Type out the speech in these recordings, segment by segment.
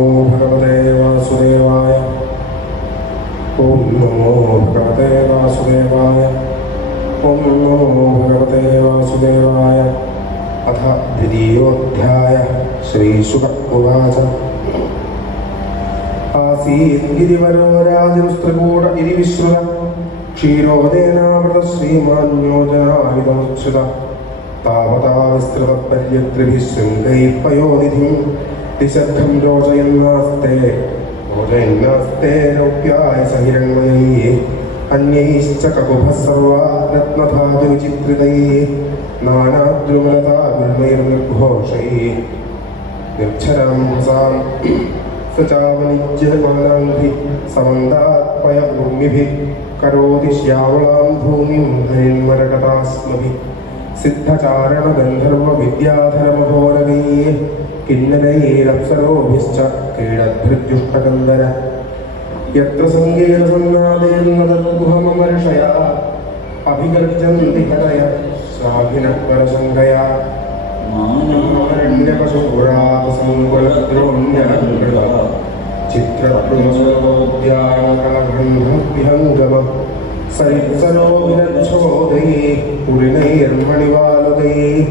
नमो भगवते वासुदेवाय। ओम नमो भगवते वासुदेवाय। ओम नमो भगवते वासुदेवाय। अथ द्वितीयोऽध्यायः। श्रीशुक उवाच। आसीत् गिरिवरो राजंस्त्रिकूट इति विश्रुतः क्षीरोदेनावृतः श्रीमान्योजनाविदमुच्छ्रितः तावता विस्तृतपर्यत्रिभिः शृङ्गैः पयोनिधिं दिशद्धं रोचयन्नास्ते रौप्याय सहिरण्मयैः अन्यैश्च ककुभः सर्वा रत्नधातुविचित्रितैः नानाद्रुमलतागुल्मैर्निर्घोषैः निर्झरं हसां स चावनिज्यमानाभिः समन्दात्मयभूमिभिः करोति श्यामलां भूमिं हरिन्मरकटास्मभिः सिद्धचारणगन्धर्वविद्याधरमघोरगैः किन्नरैरप्सरोभिश्च क्रीडद्भिर्जुष्टकन्दर यत्र सङ्गीतसन्नादैर्नदद्गुहममर्षया अभिगर्जन्ति हरय श्राभिनः परशङ्कया मारण्यपशुपुरातसङ्कुलद्रोण्यलङ्कृता चित्रद्रुमसोद्याङ्कलगन्धविहङ्गमः सरित्सरोभिरच्छोदैः पुरिणैर्मणिवालुकैः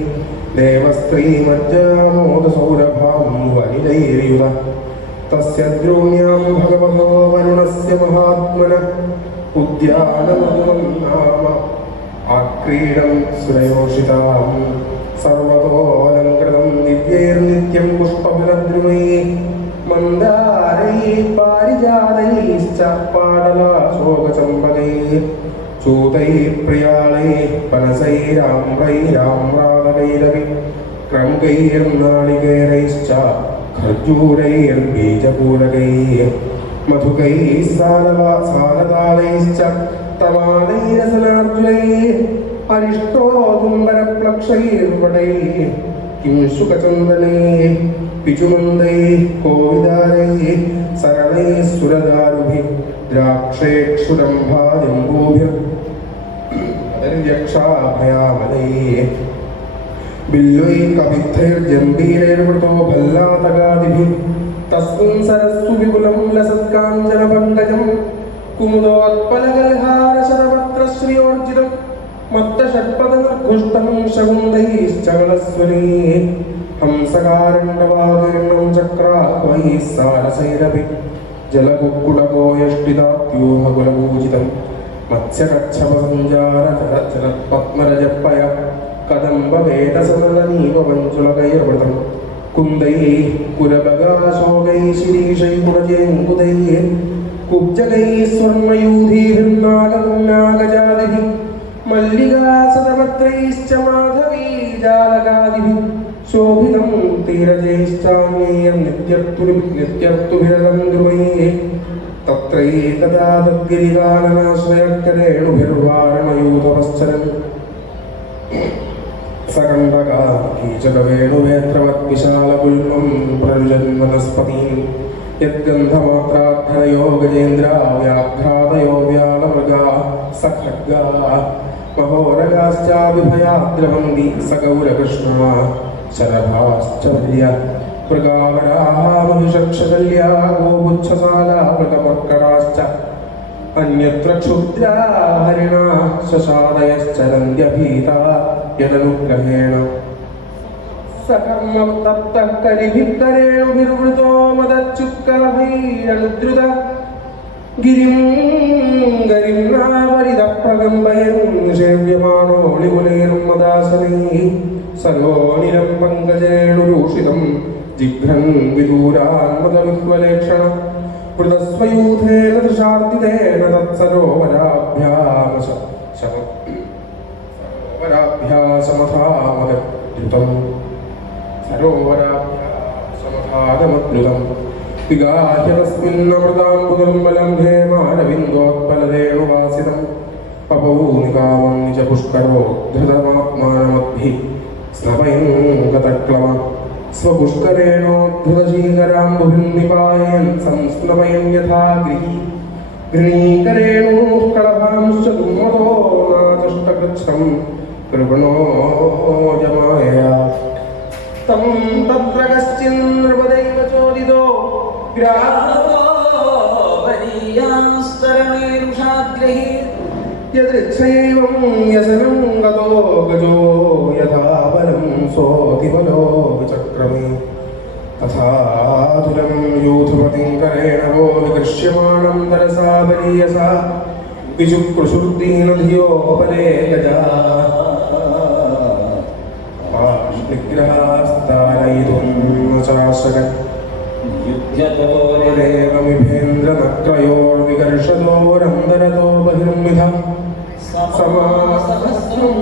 देवस्त्रीमज्जामोदसौरभां वनिदैर्युतः तस्य द्रोण्यां भगवतो वरुणस्य महात्मनः उद्यानमधुरं नाम आक्रीडं सुरयोषितां सर्वतोऽलङ्कृतं दिव्यैर्नित्यं पुष्पफलद्रुमैः मन्दारैः पारिजातैश्च पाटलाशोकचम्पकैः चूतैः प्रियालैः पनसैराम्रैराम्रादकैरपि क्रमुकैर्नारिकेलैश्च खर्जूरैर्बीजपूरकैः मधुकैः सारतालैश्च तमालैरसनार्जुनैः अरिष्टोदुम्बरप्लक्षैर्वटैः किंशुकचन्दनैः पिचुमन्दैः कोविदारैः सरलैः सुरदारुभिः द्राक्षेक्षुरम्भाजम्बूभिर्यक्षाभयामलैः बिल्लैः कविद्धैर्जम्बीरैर्वृतो भल्लातगादिभिः तस्मिन् सरस्सु विपुलं लसत्काञ्चनपङ्कजं कुमुदोत्पलगल्हारशरपत्रश्रियोर्जितं मत्तषट्पदनिर्घुष्टं शकुन्दैश्चवलस्वनैः हंसकारण्डवाकीर्णं चक्राह्वैः सारसैरपि जलकुक्कुटको यष्टिताप्यूहकुलपूजितं मत्स्यकच्छपसञ्जारचरत्पद्मरजपय कदम्बवेदसदनीपमञ्जुलकैर्वृतं कुन्दैः कुरबगाशोकैः शिरीषैः कुरजेङ्कुदैः कुब्जकैः स्वर्णयूधीभिर्नागजादिभिः मल्लिकासतपत्रैश्च माधवीजालकादिभिः शोभितं तीरजैश्चान्यैर्नित्यर्तुभिरलङ्कृमैः तत्रैकदा तद्गिरिकाननाश्रयकरेणुभिर्वारणयूतपश्चरन् सकण्डका कीचकवेणुवेत्रवद्विशालगुल्मं प्ररुजन्वनस्पतीं यद्गन्धमात्राद्धरयो गजेन्द्रा व्याघ्रादयो व्यालमृगा सखड्गा महोरगाश्चाभिभयाद्रवन्ति सगौरकृष्णा शरभाश्चर्य मृगावराः महिषक्षकल्या गोपुच्छसाला मृगमर्कटाश्च अन्यत्र क्षुद्रा हरिणा शशादयश्चरन्त्यभीता यदनुग्रहेण सकर्मतप्तः करिभिकरेणुभिर्वृतो मदच्युत्कलभैरनुद्रुत गिरिं गरिम्नापरितः प्रगम्भैर्निषेव्यमाणो लिमुनैर्मदासनैः सरोनिरं पङ्कजेणुरूषितं जिघ्रन् विदूरान्मदविह्वलेक्षण वृतस्वयूथेन दृशार्दितेन तत्सरोवराभ्यासमथामद्रुतं सरोवराभ्यासमथागमद्रुतं विगाह्य तस्मिन्नमृताम्बुदुर्बलं हेमारविन्दोत्पलरेणुवासितं पपौनिकामं च पुष्करो धृतमात्मानमद्भिः स्नपयन् गतक्लम स्वपुष्करेणोद्धृतशीकराम्बुभिन्निपायन् संस्नपयन् यथा गृहीकरेणुः कलभांश्च दुर्मतो नाचष्टकृच्छं कृपणो जमायया तं तत्र कश्चिन्नृपदैव चोदितो യദൃച്ഛൈവം യസനം ഗതോ ഗജോ യഥാ ബലം സോതിബലോ വിചക്രമേ തഥാതുലം യൂഥപതിം കരേണ വോ വികൃഷ്യമാണം തരസാ ബലീയസാ വിശുക്രുശുർദീനധിയോ പരേ ഗജാ നിഗ്രഹാസ്താരയിതും ചാശകൻ യുദ്ധ്യതോരേവമിഭേന്ദ്രനക്രയോർവികർഷതോരന്തരതോ ബഹിർമിധ സമാസഹസ്രം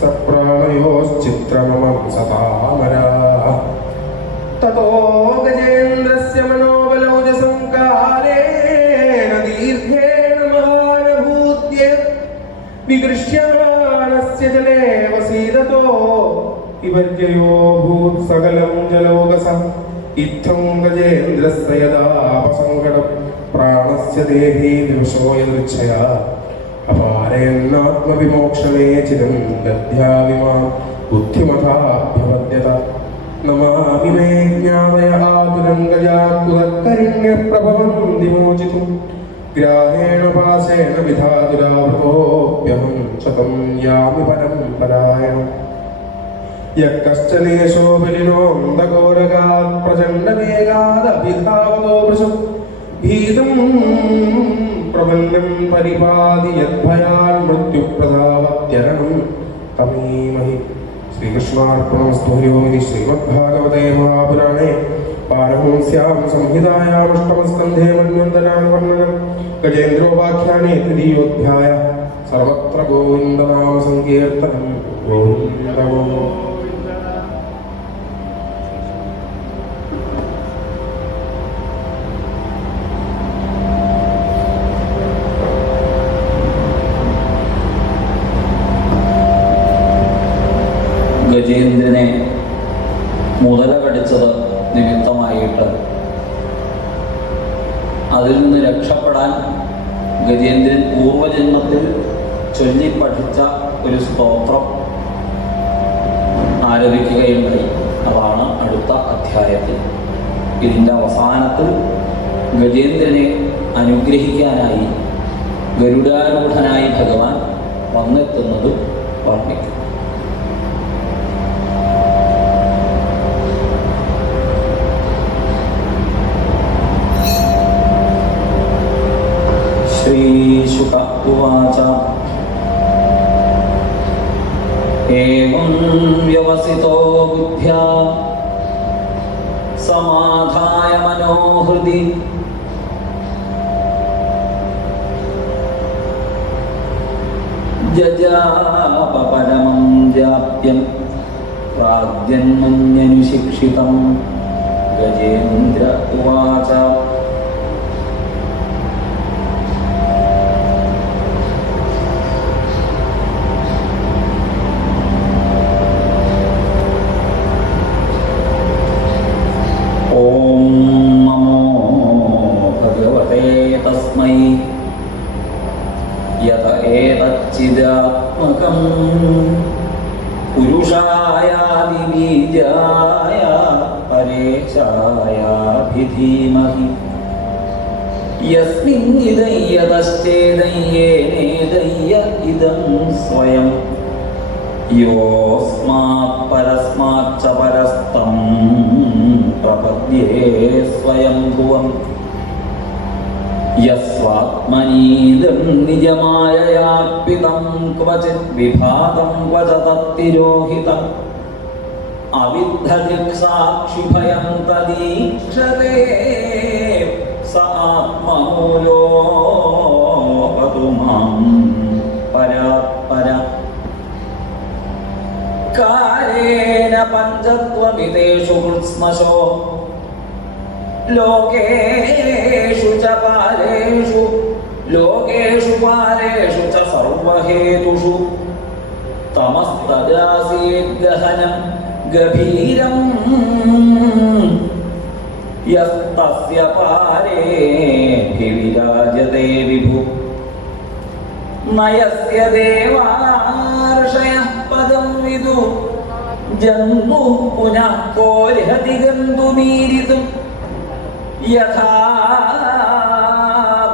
സപ്രാണയോശ്ചിത്രമമം സതാമരാ തതോ ഗജേന്ദ്രസ്യ മനോബലൗജസം കാലേന ദീർഘേണ മഹാനഭൂത്യ വികൃഷ്യാണസ്യ ജലേ വസീദതോ വിവർജയോ ഭൂത് സകലം ജലോകസ ഇത്തം ഗജേന്ദ്രസ്യ യദാപസങ്കടം പ്രാണസ്യ ദേഹി വിവശോ യദൃച്ഛയാ അപാരയന്നാത്മവിമോക്ഷമേ ചിരം ഗദ്ധ്യാവിമാം ബുദ്ധിമതാഭ്യപദ്യത നമാമി മേ ജ്ഞാതയ ആതുരം ഗജാത്മകരിണ്യപ്രഭവം വിമോചിതും ഗ്രാഹേണ പാശേന വിധാതുരാവൃതോപ്യഹം ശതം യാമി പരം പരായണം യഃ കശ്ചനേശോ ബലിനോऽന്ധഘോരകാത് പ്രചണ്ഡവേഗാദഭിധാവതോ വൃശം ഭീതം പ്രപന്നം പരിപാതി യദ്ഭയാൽ മൃത്യുപ്രതാവത്യരണം തമീമഹി. ശ്രീകൃഷ്ണാർപ്പണമസ്തു. ഹരിയോമിതി. ശ്രീമദ്ഭാഗവതേ മഹാപുരാണേ പാരമഹംസ്യാം സംഹിതായാമഷ്ടമസ്കന്ധേ മന്വന്തരാണവർണ്ണനം ഗജേന്ദ്രോപാഖ്യാനേ തൃതീയോധ്യായ. സർവത്ര ഗോവിന്ദനാമ സങ്കീർത്തനം. ഗോവിന്ദ ഗോവിന്ദ. ഗജേന്ദ്രനെ മുതല കടിച്ചത് നിമിത്തമായിട്ട് അതിൽ നിന്ന് രക്ഷപ്പെടാൻ ഗജേന്ദ്രൻ പൂർവജന്മത്തിൽ ചൊല്ലി പഠിച്ച ഒരു സ്തോത്രം ആരംഭിക്കുകയുണ്ടായി. അതാണ് അടുത്ത അധ്യായത്തിൽ. ഇതിൻ്റെ അവസാനത്തിൽ ഗജേന്ദ്രനെ അനുഗ്രഹിക്കാനായി ഗരുഡാരൂഢനായി ഭഗവാൻ വന്നെത്തുന്നത് വർണ്ണിക്കും. ശ്രീശുക ഉവാച ഏവം വ്യവസിതോ ബുദ്ധ്യാ സമാധായ മനോഹൃദി ജജാപപരമം വ്യാപ്യം പ്രാഗ്ജന്മന്യനുശിക്ഷിതം. ഗജേന്ദ്ര ഉവാച േതച്ചിദാത്മകം പുരുഷായാദിബീജായ പരേശായാഭിധീമഹി യസ്മിന്നിദയ്യതശ്ചേദയ്യേനേദയ്യ ഇദം സ്വയം യോസ്മാത് പരസ്മാച്ച പരസ്തം പ്രപദ്യേ സ്വയം ഭുവം യസ്വാത്മനീദം നിജമായയാർപ്പിതം ക്വചിത് വിഭാഗം ക്വച തത്തിരോഹിതം അവിദ്ധദിക്സാക്ഷിഭയം തദീക്ഷതേ സ ആത്മമൂലോ മാം പരാത്പര. കാലേന പഞ്ചത്വമിതേഷു കൃത്സ്മശോ ലോകേഷു ച പാലേഷു ലോകേഷു പാലേഷു ച സർവഹേതുഷു തമസ്തജാസീദ്ഗഹനം ഗഭീരം യസ്തസ്യ പാരേഭിവിരാജതേ വിഭു നയസ്യ ദേവാർഷയഃ പദം വിദു ജന്തു പുനഃ കോര്ഹതി ഗന്ധുമീരിതും യഥാ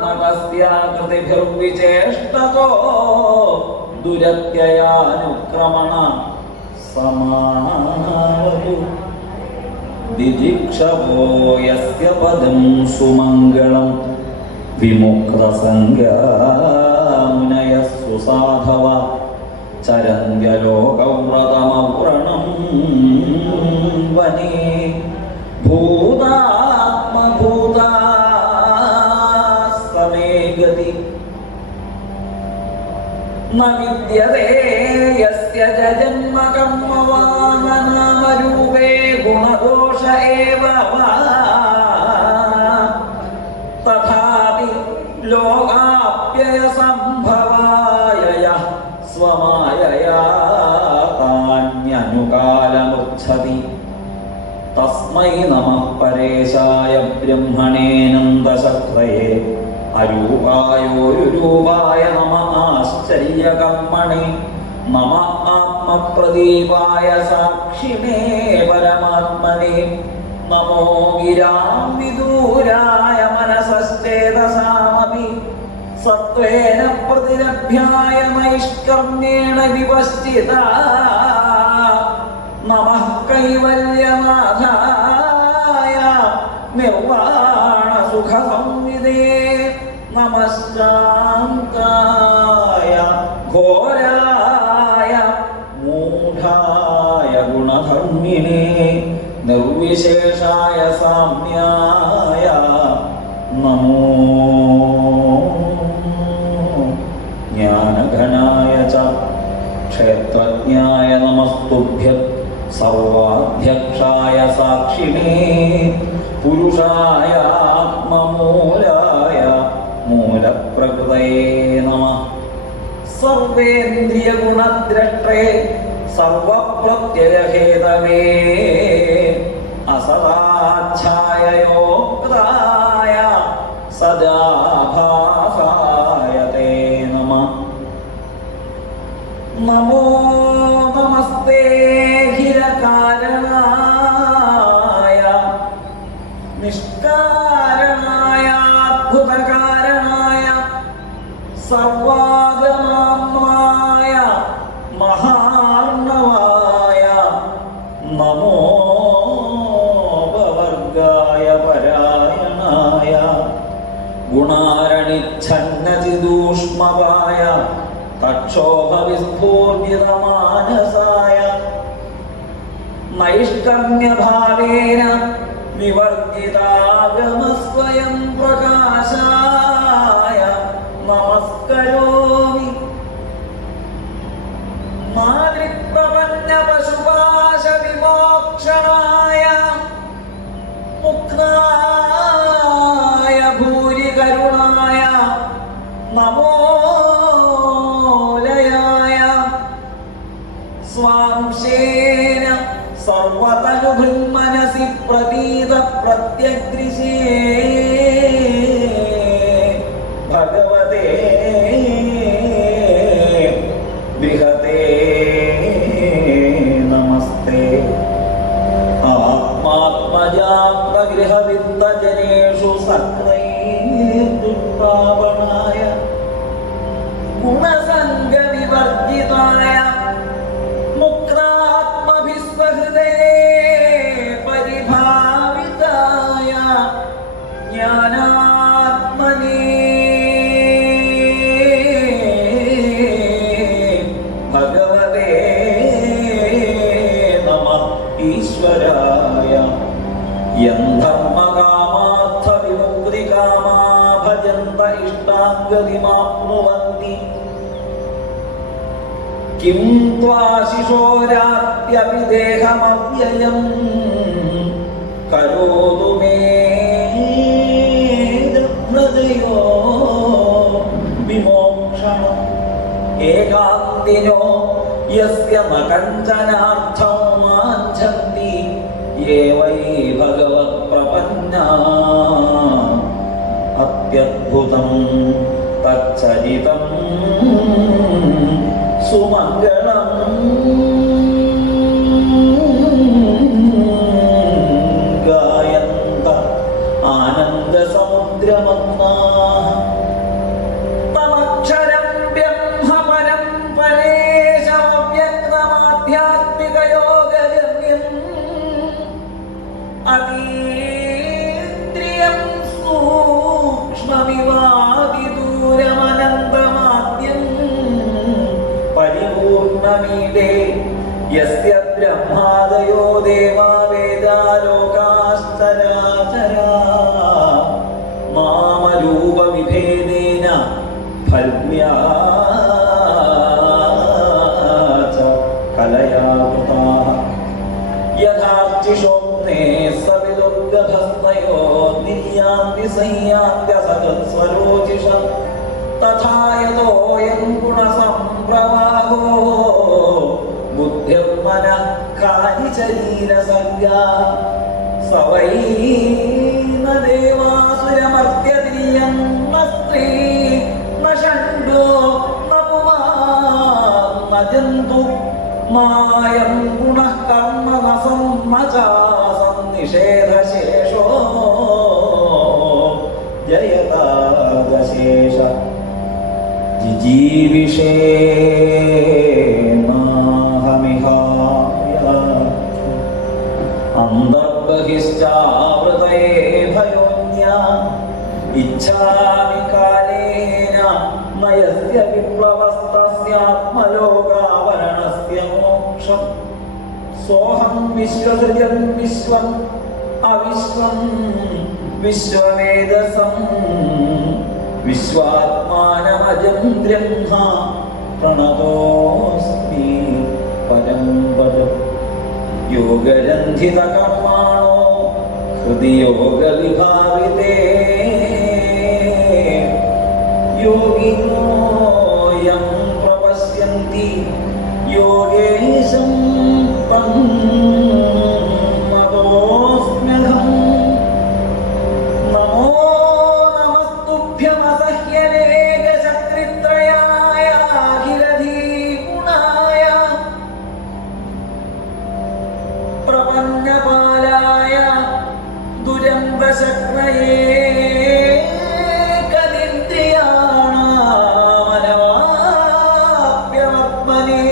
നമസ്യാകൃതിഭിർവിചേഷ്ടതോ ദുരത്യയാനുക്രമണ സമാവതു ദിദിക്ഷവോ യസ്യ പദം സുമംഗളം വിമുക്തസംഗാമുനയഃ സുസാധവ ചരന്ത്യലോകവ്രതമവ്രണം വനേ ഭൂതാത്മഭൂതാസ്തമേ ഗതി ന വിദ്യതേ യസ്യ ജന്മ കർമ്മ വാമനാമരൂപേ ഗുണദോഷ ഏവ വാ തഥാപി ലോകാപ്യയ സംഭവായ യഃ സ്വമായയാ താന്യനുകാലമുച്ഛതി തസ്മൈ നമഃ പരേശായ ബ്രഹ്മണേനന്ദശക്തയേ അരൂപായോരുരൂപായ നമഃ ആശ്ചര്യകർമ്മണേ നമഃ ആത്മപ്രദീപായ സാക്ഷിണേ പരമാത്മനേ നമോ ഗിരാം വിദൂരായ മനസശ്ചേതസാമപി സത്വേന പ്രതിലഭ്യായ നൈഷ്കർമ്മ്യേണ വിപശ്ചിത നമഃ കൈവല്യനാഥായ നിർവാണ സുഖസംവിദേ നമഃ ശാന്തായ ഘോരായ മൂഢായ ഗുണധർമ്മിണേ നിർവിശേഷായ സാമ്യായ നമോ ജ്ഞാനഘനായ ച ക്ഷേത്രജ്ഞായ നമസ്തുഭ്യം സർവാധ്യക്ഷായ സാക്ഷിണേ പുരുഷായ ആത്മമൂലായ മൂലപ്രകൃതയേ നമഃ സർവേന്ദ്രിയഗുണദ്രഷ്ടേ സർവപ്രത്യയഹേതവേ അസദാച്ഛായയോക്തായ സദാഭാസായ തേ നമഃ നമോ നമസ്തേ ഹിരകാരണായ നിഷ്കാരണായ അദ്ഭുതകാരണായ സർവാഗമായ മഹാർണവായ നമോ വർഗായ പരായണായ ഗുണാരണിച്ഛന്നചിദൂഷ്മവായ തക്ഷോഭവിസ്ഫൂർജിതമാനസായ നൈഷ്കർമ്മ്യഭാവേന വിവർജിതാഗമസ്വയം പ്രകാശായ നമസ്കരോമി മാതൃപ്രപന്ന പശുപാശ വിമോക്ഷണായ മുക്തായ ഭൂരികരുണായ നമോലയായ സ്വാംശേന സർവതനുഭൃന്മനസി പ്രതീത പ്രത്യഗ്രിശേ ഭഗവതേ ബൃഹതേ നമസ്തേ ആത്മാത്മജാഗ്രഹവിത്തജനേഷു സക്രൈർദുഷ്പാവനായ ഗുണസംഗവിവർജിതായ മുക്താത്മഭിസ്വഹൃദേ പരിഭാവിതായ ജ്ഞാനാത്മനേ ഭഗവതേ നമഃ ഈശ്വരായ യം ധർമ്മകാമാർത്ഥ വിമുക്തികാമാ ഭജന്ത ഇഷ്ടാംഗതിമാപ്നുവന്തി കിം ത്വാശിശോരാപ്യപി ദേഹമവ്യയം കരോതു മേ ഹൃദയോ വിമോക്ഷണം ഏകാന്തിനോ യസ്യ ന കഞ്ചനാർത്ഥം വാഞ്ഛന്തി യേ വൈ ഭഗവത് പ്രപന്നാ അത്യദ്ഭുതം തച്ചരിതം സുമംഗളം ജ്ഞാനേന്ദ്രിയം സൂക്ഷ്മവിവാദിദൂരമനന്തമാദ്യം പരിപൂർണമീഡേ യസ്യ ബ്രഹ്മാദയോ ദേവാ വേദാലോകാശ്ചരാചരാ നാമരൂപവിഭേദേന ഭർമ്മ്യാ ച കലയാവൃതാഃ യഥാർച്ചിഷോക്തേ സവിദുർഗഭസ്തയോ നിര്യാന്തി സംയാന്ത്യസകൃത്സ്വരോചിഷം തഥാ യതോയം ഗുണസംപ്രവാഹോ ബുദ്ധിർമനഃ കാരിശരീരസംജ്ഞാ സ വൈ ന ദേവാസുരമർത്യതിര്യം ന സ്ത്രീ ന ഷണ്ഡോ ന പുമാൻ ന ജന്തു മായം ഗുണഃ കർമ്മ ന സമ്മചാസം നിഷേധശേഷോ ജയതാദശേഷ ജിജീവിഷേ അന്തർബഹിശ്ചാവൃതേ ഭയോന്യാ ഇച്ഛാമി കാലേന നയസ്യ വിപ്ലവസ്തസ്യാത്മലോകാവരണസ്യ മോക്ഷം സോഹം വിശ്വസൃജൻ വിശ്വം അവിശ്വം വിശ്വമേധസം വിശ്വാത്മാനമജം ബ്രഹ്മ പ്രണതോസ്മി പരം പദം യോഗരന്ധിതകർമാണോ ഹൃദി യോഗവിഭാവിതേ യോഗിനോ യം പ്രപശ്യന്തി യോഗേശം തം മതോസ്മ്യഹം നമോ നമസ്തുഭ്യമസഹ്യലേഖചക്രിത്രയായ അഖിലധീഗുണായ പ്രപന്നപാലായ ദുരന്തശക്നയേ കനിന്ദ്രിയാണാമനവാപ്യമത്മനേ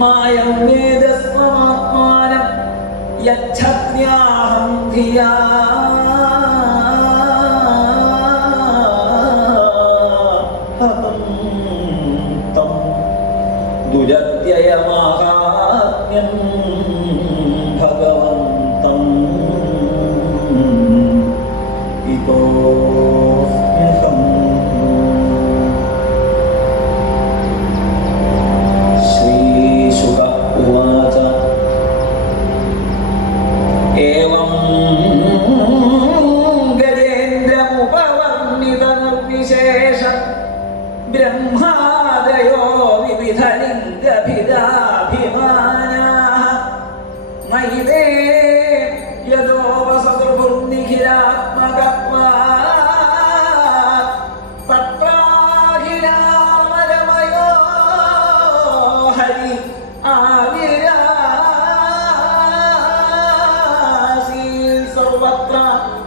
മായം വേദസ്വമാത്മാനം യച്ഛത്യാഹം ധിയാ ഹതം തം ദുരത്യയമാഹാത്മ്യം ഭഗവന്തം ഇതോസ്മ്യഹം. ശ്രീശുക ഉവാച ഏവം ഗജേന്ദ്രമുപവർണിതനിർവിശേഷ ബ്രഹ്മാദയോ വിവിധലിംഗഭിദാഭിമാനാഃ നൈതേ യദോപസതുർനിഖിലാത്മകത്വാत् തത്രാഖിലാമരമയോ ഹരി ആവിരാസീൽ സർവത്ര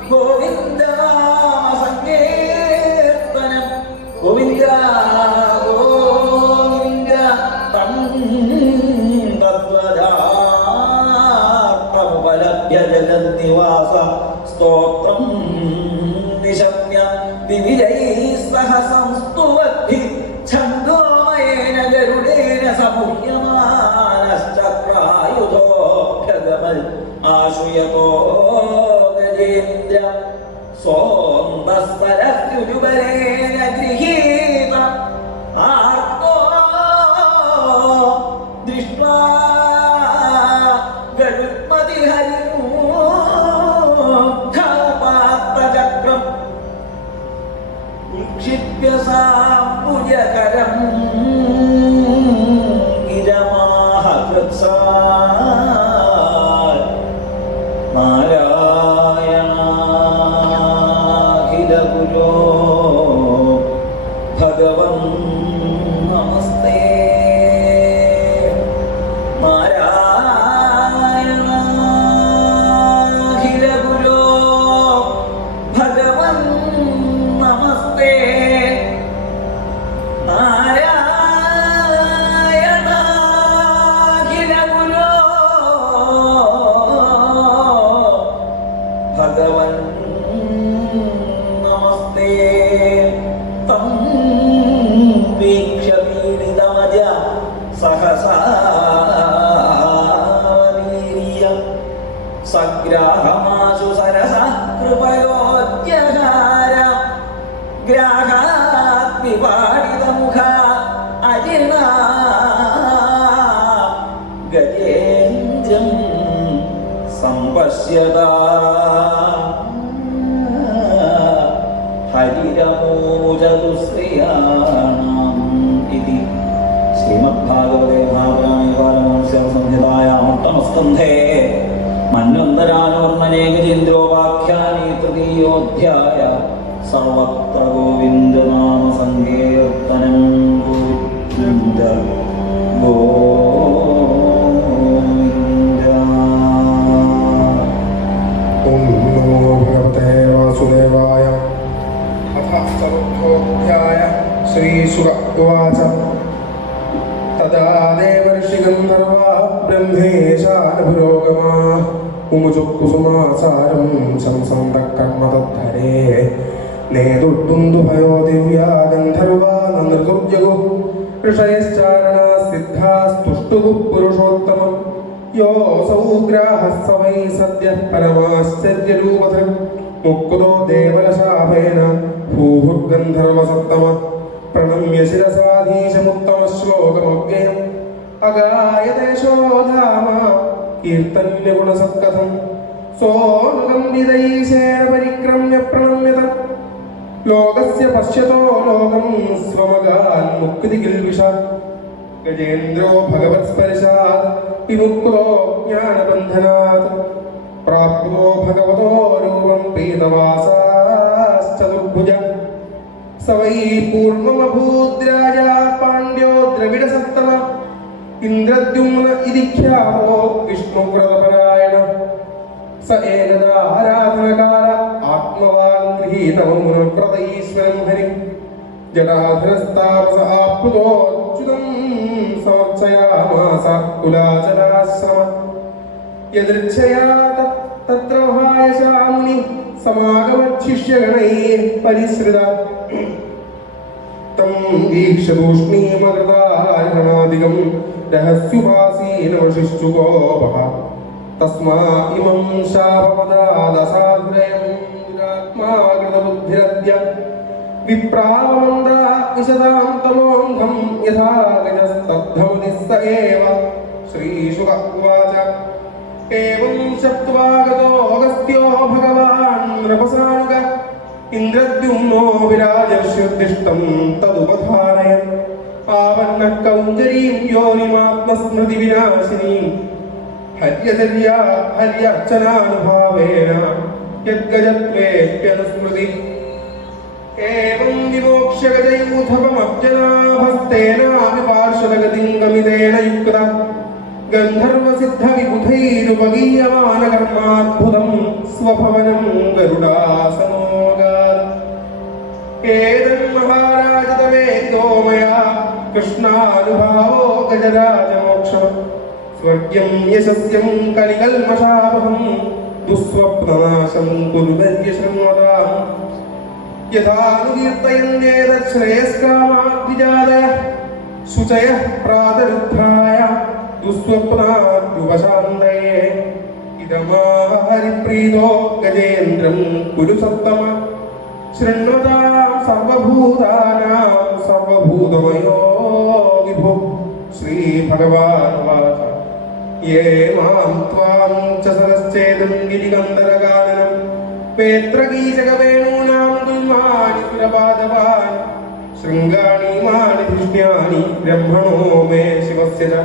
ഗോവിന്ദനാമസങ്കീർത്തനം ഗോവിന്ദ ഗോവിന്ദ തം തദ്വദാർത്ഥമുപലഭ്യ ജഗന്നിവാസ സ്തോത്രം നിശമ്യ വിവിധൈഃ സഹ സംസ്തുവദ്ഭിഃ ഛന്ദോമയേന ഗരുഡേന സമുഹ്യമാനശ്ചക്രായുധോ ഭഗവൽ ആശുയതോ ഗജേന്ദ്ര സ്വന്തസ്തരത്യുജുബലേന ഗൃഹീത ആർത്തോ ദൃഷ്ട്വാ ഗരുഡ്മതിഹരിമൂഖപാത്രചക്രം നിക്ഷിപ്യ സാംബുജകരം ഗിരമാഹ കൃത്സാൽ നാരായണാഖിലഗുരോ ഭഗവൻ നമസ്തേ. നാരായണാഖിലഗുരോ ഭഗവൻ നമസ്തേ. നാരായണാഖിലഗുരോ കാമാശു സരസ കൃപയോജ്യഹാര ഗ്രാഹാത് വിപാടിത മുഖ അജിന ഗജേന്ദ്രം സംപശ്യത ഹരിരമോചതുശ്രിയാണാം ഇതി ശ്രീമദ്ഭാഗവതേ മഹാപുരാണേ പാരമഹംസ്യസംഹിതായാം ഉത്തമസ്കന്ധേ മന്വന്തരാനോർണനേ ഗജേന്ദ്രോപാഖ്യാനേ തൃതീയോധ്യായ സർവത്ര ഗോവിന്ദനാമ സങ്കീർത്തനം ഗോവിന്ദ ഗോവിന്ദ. ഓം നമോ ഭഗവതേ വാസുദേവായ. അഥ ചതുർത്ഥോധ്യായ. ശ്രീശുക ഉവാച. തദാ ദേവർഷിഗന്ധർവാ ബ്രഹ്മേശാനുപുരോഗമാ ഉമുചു കുസുമാസാരം ശംസന്തകർമ്മ തദ്ധരേ നേതുർദുന്ദുഭയോ ദിവ്യാ ഗന്ധർവാ നൃതുർജഗു ഋഷയശ്ചാരണ സിദ്ധാസ്തുഷ്ടുഃ പുരുഷോത്തമം യോऽസൗ ഗ്രാഹസ്സ വൈ സദ്യഃ പരമാശ്ചര്യരൂപധൃ മുക്തോ ദേവലശാപേന ഭൂഹുർഗന്ധർവസത്തമ പ്രണമ്യ ശിരസാധീശമുത്തമശ്ലോകമജ്ഞേയം അഗായതേശോധാമ കീർത്തന്യഗുണസത്കഥം സോനുഗംഭിതൈശേന പരിക്രമ്യ പ്രണമ്യത ലോകസ്യ പശ്യതോ ലോകം സ്വമഗാൻ മുക്തികിൽവിഷാത് ഗജേന്ദ്രോ ഭഗവത്സ്പർശാത് വിമുക്തോ ജ്ഞാനബന്ധനാത് പ്രാപ്തോ ഭഗവതോ രൂപം പീതവാസാശ്ചതുർഭുജ സ വൈ പൂർവമഭൂദ്രാജ പാണ്ഡ്യോ ദ്രവിഡസത്തമ ഇന്ദ്രദ്യുമ്ന ഇതി ഖ്യാതോ വിഷ്ണുവ്രതപരായണ സ ഏകദാ ആരാധനകാല ആത്മവാൻ ഗൃഹീതമുനപ്രതൈശ്വരം ഹരി ജടാധരസ്താവസ ആപ്ലുതോച്യുതം സമർച്ചയാമാസ കുലാചലാശ്രമ യദൃച്ഛയാ തത്ര മഹായശാമുനി സമാഗമശിഷ്യഗണൈः പരിസൃത തം വീക്ഷതൂഷ്ണീമകൃതാരണാദികം രഹസ്യുപാസീനവശിഷ്ടുകോപഃ തസ്മാ ഇമം ശാപമദാദസാധുരയം ദുരാത്മാകൃതബുദ്ധിരദ്യ വിപ്രാവമന്ദാ വിശദാം തമോന്ധം യഥാ ഗജസ്തബ്ധമതി സ ഏവ. ശ്രീശുക ഉവാച. ഏവം ശപ്ത്വാ ഗതോ അഗസ്ത്യോ ഭഗവാൻ നൃപസാനുഗ ഇന്ദ്രദ്യുമ്നോ വിരാജർഷ്യുദ്ദിഷ്ടം തദുപധാരയൻ ആവന്ന കൗഞ്ചരീം യോനിമാത്മസ്മൃതി വിനാശിനീം ഹര്യർച്ചനാനുഭാവേന യദ്ഗജത്വേപ്യനുസ്മൃതി. ഏവം വിമോക്ഷ്യ ഗജയൂഥപമബ്ജനാഭസ്തേനാപി പാർശ്വതഗതിം ഗമിതേന യുക്ത ഗന്ധർവസിദ്ധവിബുധൈരുപഗീയമാനകർമാദ്ഭുതം സ്വഭവനം ഗരുഡാസനോഗാത്. ഏതന്മഹാരാജതവേദോ മയാ കൃഷ്ണാനുഭാവോ ഗജരാജമോക്ഷം സ്വർഗ്യം യശസ്യം കലികൽമഷാപഹം ദുസ്വപ്നനാശം കുരുവര്യശൃണ്വതാം. യഥാനുകീർത്തയന്യേതത് ശ്രേയസ്കാമാദ്വിജാതയഃ ശുചയഃ പ്രാതരുദ്ധായ ദുസ്വപ്നാദ്യുപശാന്തയേ. ഇദമാഹ ഹരിപ്രീതോ ഗജേന്ദ്രം കുരു സത്തമ ശൃണ്വതാം സർവഭൂതാനാം സർവഭൂതമയോ വിഭോ. ശ്രീഭഗവാൻ വാച. യേ മാം ത്വാം ച സരശ്ചേദം ഗിരികന്ധരഗാനനം പേത്രഗീചകവേണൂനാം ഗുൽമാനി സുരപാദവാൻ ശൃംഗാണീമാനി ധിഷ്ണ്യാനി ബ്രഹ്മണോ മേ ശിവസ്യ ച.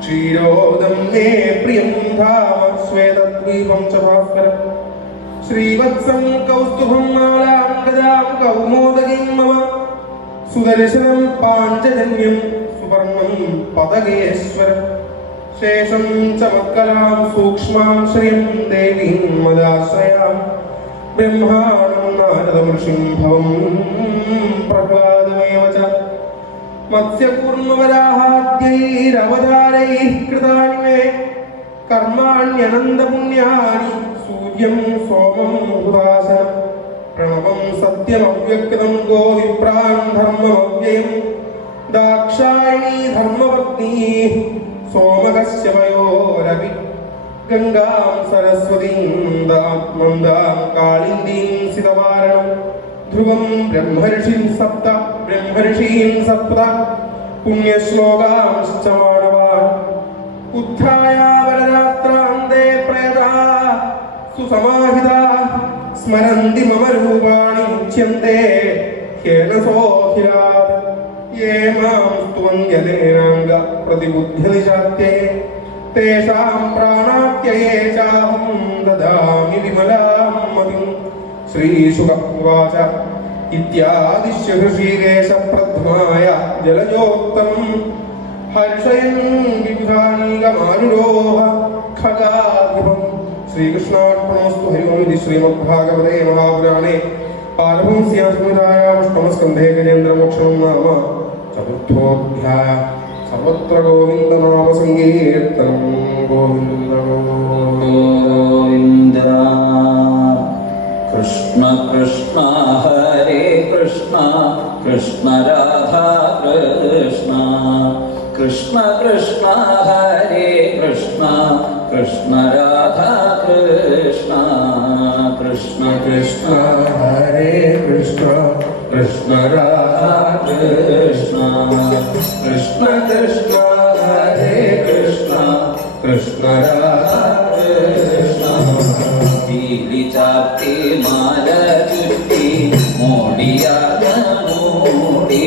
ക്ഷീരോദം മേ പ്രിയം ധാമ ശ്വേതദ്വീപം ച ഭാസ്കര. ശ്രീവത്സം കൗസ്തുഭം മാലാം ഗദാം കൗമോദഗീം മമ സുദർശനം പാഞ്ചജന്യം സുവർണം പദഗേശ്വര. ശേഷം ചമത്കലാം സൂക്ഷ്മാം ശ്രിയം ദേവീം മദാശ്രയാം ബ്രഹ്മാണം നാരദമൃഷിം ഭവം പ്രഹ്ലാദമേവ ച. മത്സ്യകൂർമ്മവരാഹാദ്യൈരവതാരൈഃ കൃതാനി മേ കർമാണ്യനന്തപുണ്യാനി സൂര്യം സോമം ഹുതാശനം പ്രണവം സത്യമവ്യക്തം ഗോവിപ്രാൻ ധർമ്മമവ്യയം ദാക്ഷായണീ ധർമ്മപത്നീ സോമകശ്യപയോരപി ഗംഗാം സരസ്വതീം മന്ദാം കാളിന്ദീം സിതവാരണം ധ്രുവം ബ്രഹ്മർഷീം സപ്ത പുണ്യശ്ലോകാംശ്ച മാനവാൻ ഉത്ഥായ വരരാത്രാന്തേ പ്രേതാ സുസമാഹിതാ സ്മരന്തി മമ രൂപാണി മുച്യന്തേ ഹേനസോഖിരാത് യേ മാം സ്തുവന്യതേനാംഗ പ്രതിബുദ്ധ്യനിശാത്യേ തേഷാം പ്രാണാത്യയേ ചാഹം ദദാമി വിമലാം മതിം. ശ്രീശുക ഉവാച ഇത്യാദിശ്യ ഋഷീകേശ പ്രഥമായ ജലജോക്തം ഹർഷയൻ വിവിധാനീകമാരുരോഹ ഖഗാധിപം. ശ്രീകൃഷ്ണാർപ്പണമസ്തു. ഹരി ഓം. ഇതി ശ്രീമദ്ഭാഗവതേ മഹാപുരാണേ പാരമഹംസ്യാം സംഹിതായാം അഷ്ടമസ്കന്ധേ ഗജേന്ദ്രമോക്ഷണം നാമ ചതുർത്ഥോധ്യായഃ. സർവത്ര ഗോവിന്ദനാമ സങ്കീർത്തനം. ഗോവിന്ദ ഗോവിന്ദ. കൃഷ്ണ കൃഷ്ണ ഹരേ കൃഷ്ണ കൃഷ്ണ രാധാ കൃഷ്ണ കൃഷ്ണ കൃഷ്ണ ഹരേ കൃഷ്ണ കൃഷ്ണ രാധാ കൃഷ്ണ കൃഷ്ണ കൃഷ്ണ ഹരേ കൃഷ്ണ കൃഷ്ണ രാധാ കൃഷ്ണ കൃഷ്ണ കൃഷ്ണ ഹരേ കൃഷ്ണ കൃഷ്ണ രാധാ കൃഷ്ണ. പീലി ചാത്തി മാല ചുറ്റി മോടിയാക മൂടി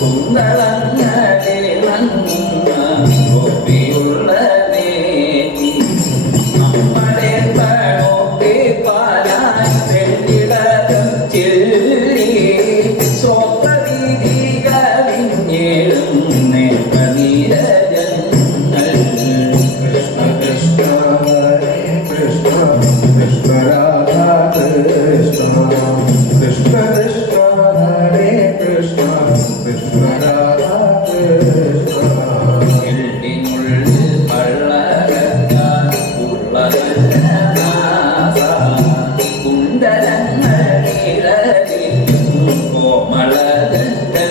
കുന്തളങ്ങളിളങ്ങുന്ന ഗോപിയുള്ള നേതി നമ്മളെ തണോപ്പി പാലാൻ വെള്ളിടകം ചെല്ലി സ്വപ്നീതി കവിഞ്ഞേഴും നീരജങ്ങൾ. കൃഷ്ണ കൃഷ്ണ ഹരേ കൃഷ്ണ കൃഷ്ണ രാധാ കൃഷ്ണ കൃഷ്ണ കൃഷ്ണ ഹരേ കൃഷ്ണ കൃഷ്ണ രാധാ കൃഷ്ണ. എള്ളിനുള്ളിൽ പള്ളകത്താൽ ഉള്ളതല്ല നാസ കുണ്ടലങ്ങളിളകിൽ കോമളദന്തങ്ങൾ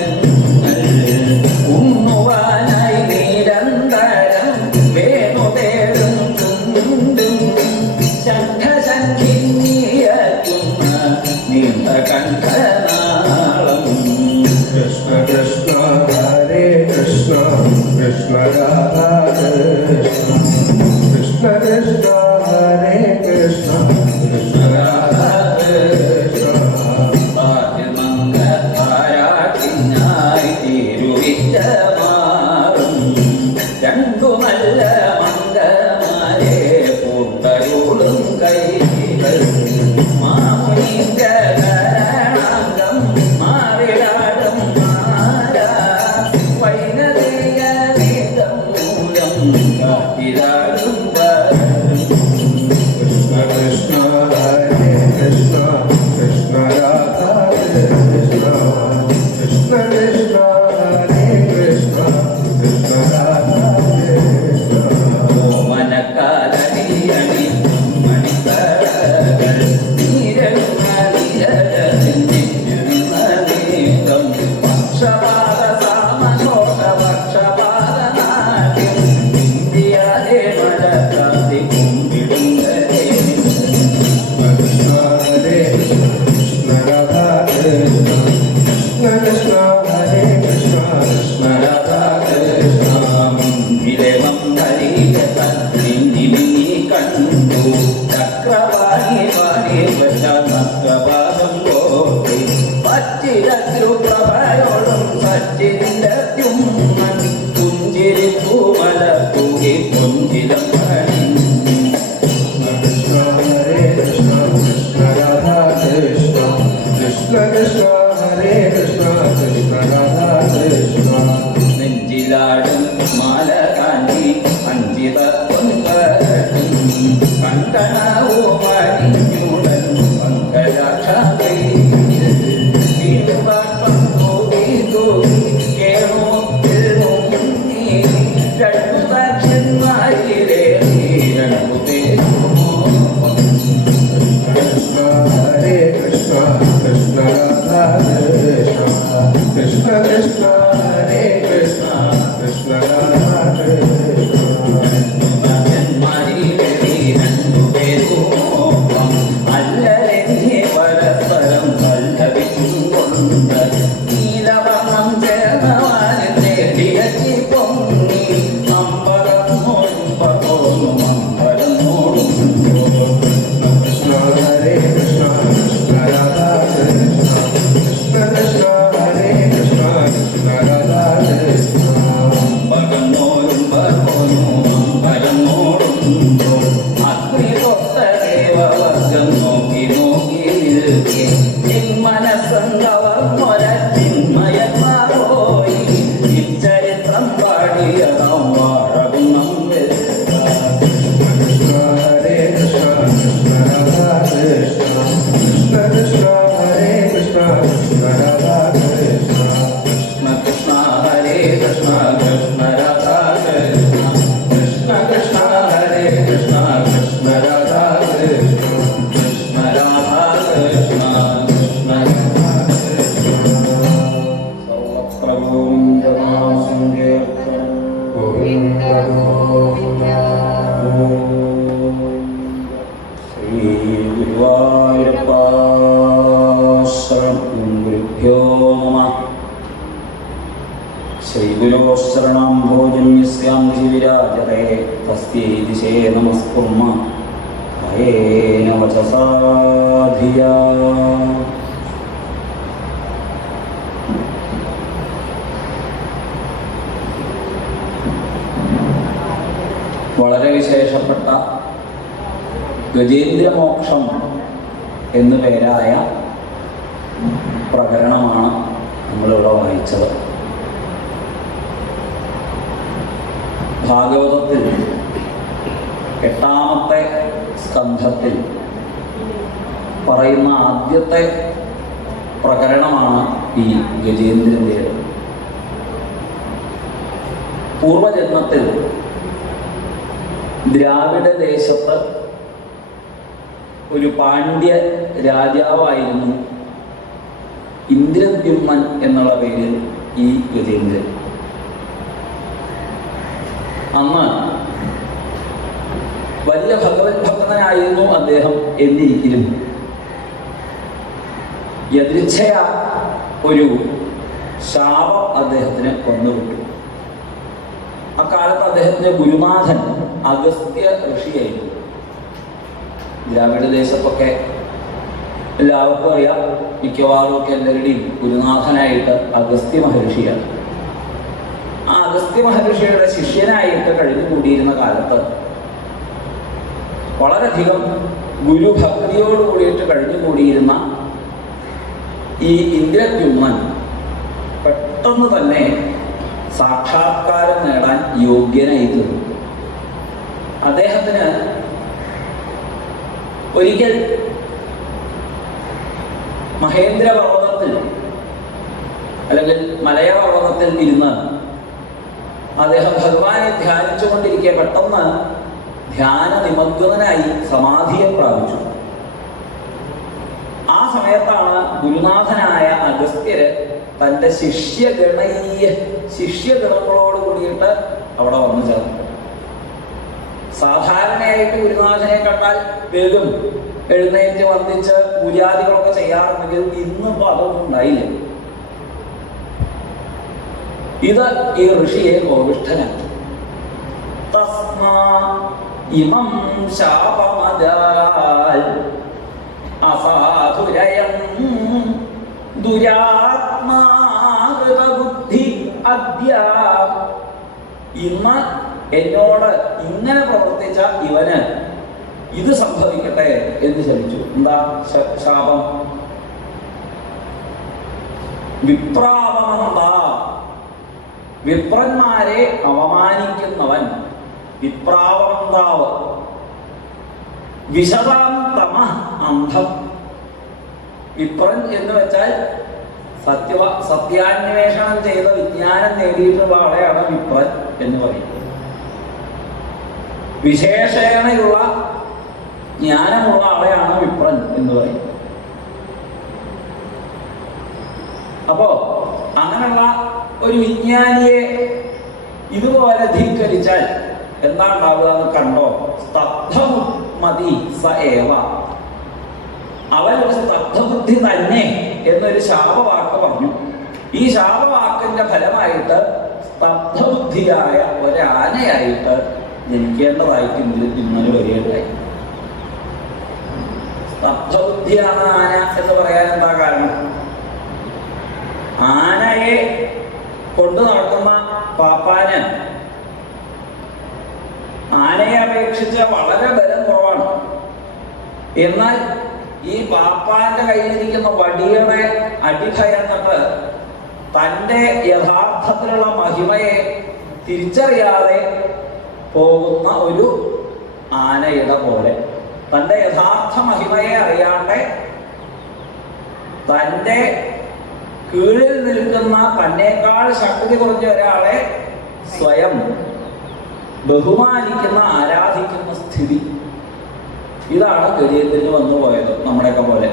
ഉണ്ണുവാനായി നിരന്തരം വേണുതേടും ചുണ്ടും ശംഖസംഖിന്നിയറ്റുന്ന നീന്തകണ്ഠനാളം. കൃഷ്ണ കൃഷ്ണ ഹരേ കൃഷ്ണ കൃഷ്ണ രാധാ കൃഷ്ണ കൃഷ്ണ കൃഷ്ണ ഹരേ കൃഷ്ണ കൃഷ്ണ രാധാ കൃഷ്ണ. പാതിമംഗളാരാട്ടിനായി തിരുവിറ്റ മാറും രണ്ടു നല്ല മംഗമാരെ പൂണ്ടരുളും കൈകൾ മാമുനിന്റെ കരണാംഗം മാറിടാടും മാല വൈനതീയ നീതം മൂലം കാട്ടിടാടും കൃഷ്ണ കൃഷ്ണ ഹരേ കൃഷ്ണ കൃഷ്ണ രാധാ കൃഷ്ണ കൃഷ്ണ കൃഷ്ണ ഹരേ കൃഷ്ണ കൃഷ്ണ രാധാ കൃഷ്ണ. ഓമനക്കാലടിയണി മണിക്കടകൾ നീരഴുന്ന നിരജനീതം പക്ഷപാത സാമഘോഷ പക്ഷപാത നാട്യം ഇന്ത്യയിലെ മഴക്കാതി കുമ്പിടുന്നതേ. കൃഷ്ണ ഹരേ കൃഷ്ണ രാധാ കൃഷ്ണ കൃഷ്ണ കൃഷ്ണ ഹരേ കൃഷ്ണ കൃഷ്ണ രാധാ കൃഷ്ണ. വിരവം ഹരിയത നിന്നി കണ്ടു ചക്രവാണി വാണി വശമക്രവാദം പോയി പച്ചിരു പ്രഭയോടും പച്ചിരത്തും പുഞ്ചിരി പൂമല തൂകി പുഞ്ചിരം പണി. കൃഷ്ണ ഹരേ കൃഷ്ണ കൃഷ്ണ രാധാ കൃഷ്ണ കൃഷ്ണ കൃഷ്ണ ഹരേ കൃഷ്ണ കൃഷ്ണ രാധാ കൃഷ്ണ. നെഞ്ചിലാടും മാല കാണ്ടി അഞ്ചിത പൊൻപരട്ടും കങ്കണവും അണിഞ്ഞുടൻ പങ്കജാക്ഷാകൈ വീണ്ടും തൂകി തൂകി കേണോത്തിൽ മുങ്ങി രണ്ടു ദാക്ഷന്മാരിലെ രണ്ടു പേരുമോ. കൃഷ്ണ ഹരേ കൃഷ്ണ കൃഷ്ണ രാധാ കൃഷ്ണ കൃഷ്ണ കൃഷ്ണ ഹരേ Krishna Krishna Radha Krishna. ദാക്ഷന്മാരിലെ Radha Krishna, Krishna Krishna Hare Krishna, Krishna Radha Krishna, Krishna Krishna Hare Krishna, Krishna Radha Krishna, Krishna Krishna Hare Krishna, Krishna Radha Krishna, Krishna Radha Krishna, Krishna Radha Krishna. Sarvaprabhum Janam Sankirtanam Govinda Govinda. Shri Guruvayurappa Sharanam Gurubhyo Namah. Shri Guru Sharanam Bhojam Yasyam Jivirajate Tasye Dishe Namaskurma Kayena Vachasa Dhiya. വളരെ വിശേഷപ്പെട്ട ഗജേന്ദ്രമോക്ഷം എന്നു പേരായ പ്രകരണമാണ് നമ്മളിവിടെ വായിച്ചത്. ഭാഗവതത്തിൽ 8ാമത്തെ സ്കന്ധത്തിൽ പറയുന്ന ആദ്യത്തെ പ്രകരണമാണ് ഈ ഗജേന്ദ്രൻ്റേത്. പൂർവജന്മത്തിൽ ദ്രാവിഡ ദേശത്ത് ഒരു പാണ്ഡ്യ രാജാവായിരുന്നു ഇന്ദ്രദ്യുമ്നൻ എന്നുള്ള പേരിൽ ഈ ഗജേന്ദ്രൻ. അന്ന് വലിയ ഭഗവത് ഭക്തനായിരുന്നു അദ്ദേഹം എന്നിരിക്കലും യദൃച്ഛയ ഒരു ശാപം അദ്ദേഹത്തിന് വന്നുവിട്ടു. അക്കാലത്ത് അദ്ദേഹത്തിന്റെ ഗുരുനാഥൻ അഗസ്ത്യ ഋഷിയായിരുന്നു. ദ്രാവിഡ ദേശത്തൊക്കെ എല്ലാവർക്കും അറിയാം, മിക്കവാറും ഒക്കെ എല്ലാവരുടെയും ഗുരുനാഥനായിട്ട് അഗസ്ത്യ മഹർഷിയാണ്. ആ അഗസ്ത്യ മഹർഷിയുടെ ശിഷ്യനായിട്ട് കഴിഞ്ഞുകൂടിയിരുന്ന കാലത്ത് വളരെയധികം ഗുരുഭക്തിയോട് കൂടിയിട്ട് കഴിഞ്ഞുകൂടിയിരുന്ന ഈ ഇന്ദ്രദ്യുമ്നൻ പെട്ടെന്ന് തന്നെ സാക്ഷാത്കാരം നേടാൻ യോഗ്യനായി തീർന്നു. അദ്ദേഹത്തിന് ഒരിക്കൽ മഹേന്ദ്രപർവ്വതത്തിൽ അല്ലെങ്കിൽ മലയപർവ്വതത്തിൽ ഇരുന്ന് അദ്ദേഹം ഭഗവാനെ ധ്യാനിച്ചുകൊണ്ടിരിക്കെ പെട്ടെന്ന് ധ്യാന നിമഗ്നനായി സമാധിയെ പ്രാപിച്ചു. ആ സമയത്താണ് ഗുരുനാഥനായ അഗസ്ത്യര് തൻ്റെ ശിഷ്യഗണങ്ങളോട് കൂടിയിട്ട് അവിടെ വന്നു ചേർന്നു. സാധാരണയായിട്ട് ഗുരുനാഥനെ കണ്ടാൽ വേഗം എഴുന്നേറ്റ് വന്ദിച്ച് പൂജാദികളൊക്കെ ചെയ്യാറുണ്ടെങ്കിൽ ഇന്നിപ്പോൾ അതൊന്നും ഉണ്ടായില്ല. ഇത് ഈ ഋഷിയെ കോപിഷ്ഠനാക്കി. തസ്മാ ഇമം ശാപമദാൽ അസാധുരയം ദുരാത്മാകൃതബുദ്ധി അദ്യ. ഇന്ന് എന്നോട് ഇങ്ങനെ പ്രവർത്തിച്ച ഇവന് ഇത് സംഭവിക്കട്ടെ എന്ന് ശപിച്ചു. എന്താ ശാപം? വിപ്രാവമന്ത, വിപ്രന്മാരെ അവമാനിക്കുന്നവൻ. വിപ്രാവമന്താവ്. വിശദാം തമ അന്ധം. വിപ്രൻ എന്ന് വെച്ചാൽ സത്യാന്വേഷണം ചെയ്ത വിജ്ഞാനം നേടിയിട്ടുള്ള ആളെയാണ് വിപ്രൻ എന്ന് പറയുന്നത്. വിശേഷേണയുള്ള ജ്ഞാനമുള്ള ആളെയാണ് വിപ്രൻ എന്ന് പറയുന്നത്. അപ്പോ അങ്ങനെയുള്ള ഒരു വിജ്ഞാനിയെ ഇതുപോലെ ധിക്കരിച്ചാൽ എന്താ ഉണ്ടാവുക എന്ന് കണ്ടോ? സ്തബ്ധമതി സ ഏവ. അവനൊരു സ്തബ്ധബുദ്ധി തന്നെ എന്നൊരു ശാപവാക്ക് പറഞ്ഞു. ഈ ശാപവാക്കിന്റെ ഫലമായിട്ട് സ്തബ്ധബുദ്ധിയായ ഒരാനയായിട്ട് ജനിക്കേണ്ടതായിട്ട് ഇന്നലെ വരികയുണ്ടായി. സ്തബ്ധബുദ്ധിയാണ് ആന എന്ന് പറയാൻ എന്താ കാരണം? ആനയെ കൊണ്ടു നടക്കുന്ന പാപ്പാന് ആനയെ അപേക്ഷിച്ച് വളരെ ബലം കുറവാണ്. എന്നാൽ ഈ പാപ്പാന്റെ കയ്യിലിരിക്കുന്ന വടിയുടെ അടിഭയന്നിട്ട് തൻ്റെ യഥാർത്ഥത്തിലുള്ള മഹിമയെ തിരിച്ചറിയാതെ പോകുന്ന ഒരു ആനയുടെ പോലെ തൻ്റെ യഥാർത്ഥ മഹിമയെ അറിയാണ്ട് തൻ്റെ കീഴിൽ നിൽക്കുന്ന തന്നേക്കാൾ ശക്തി കുറഞ്ഞ ഒരാളെ സ്വയം ബഹുമാനിക്കുന്ന ആരാധിക്കുന്ന സ്ഥിതി, ഇതാണ് ഗജേന്ദ്രന് വന്നു പോയത്. നമ്മുടെയൊക്കെ പോലെ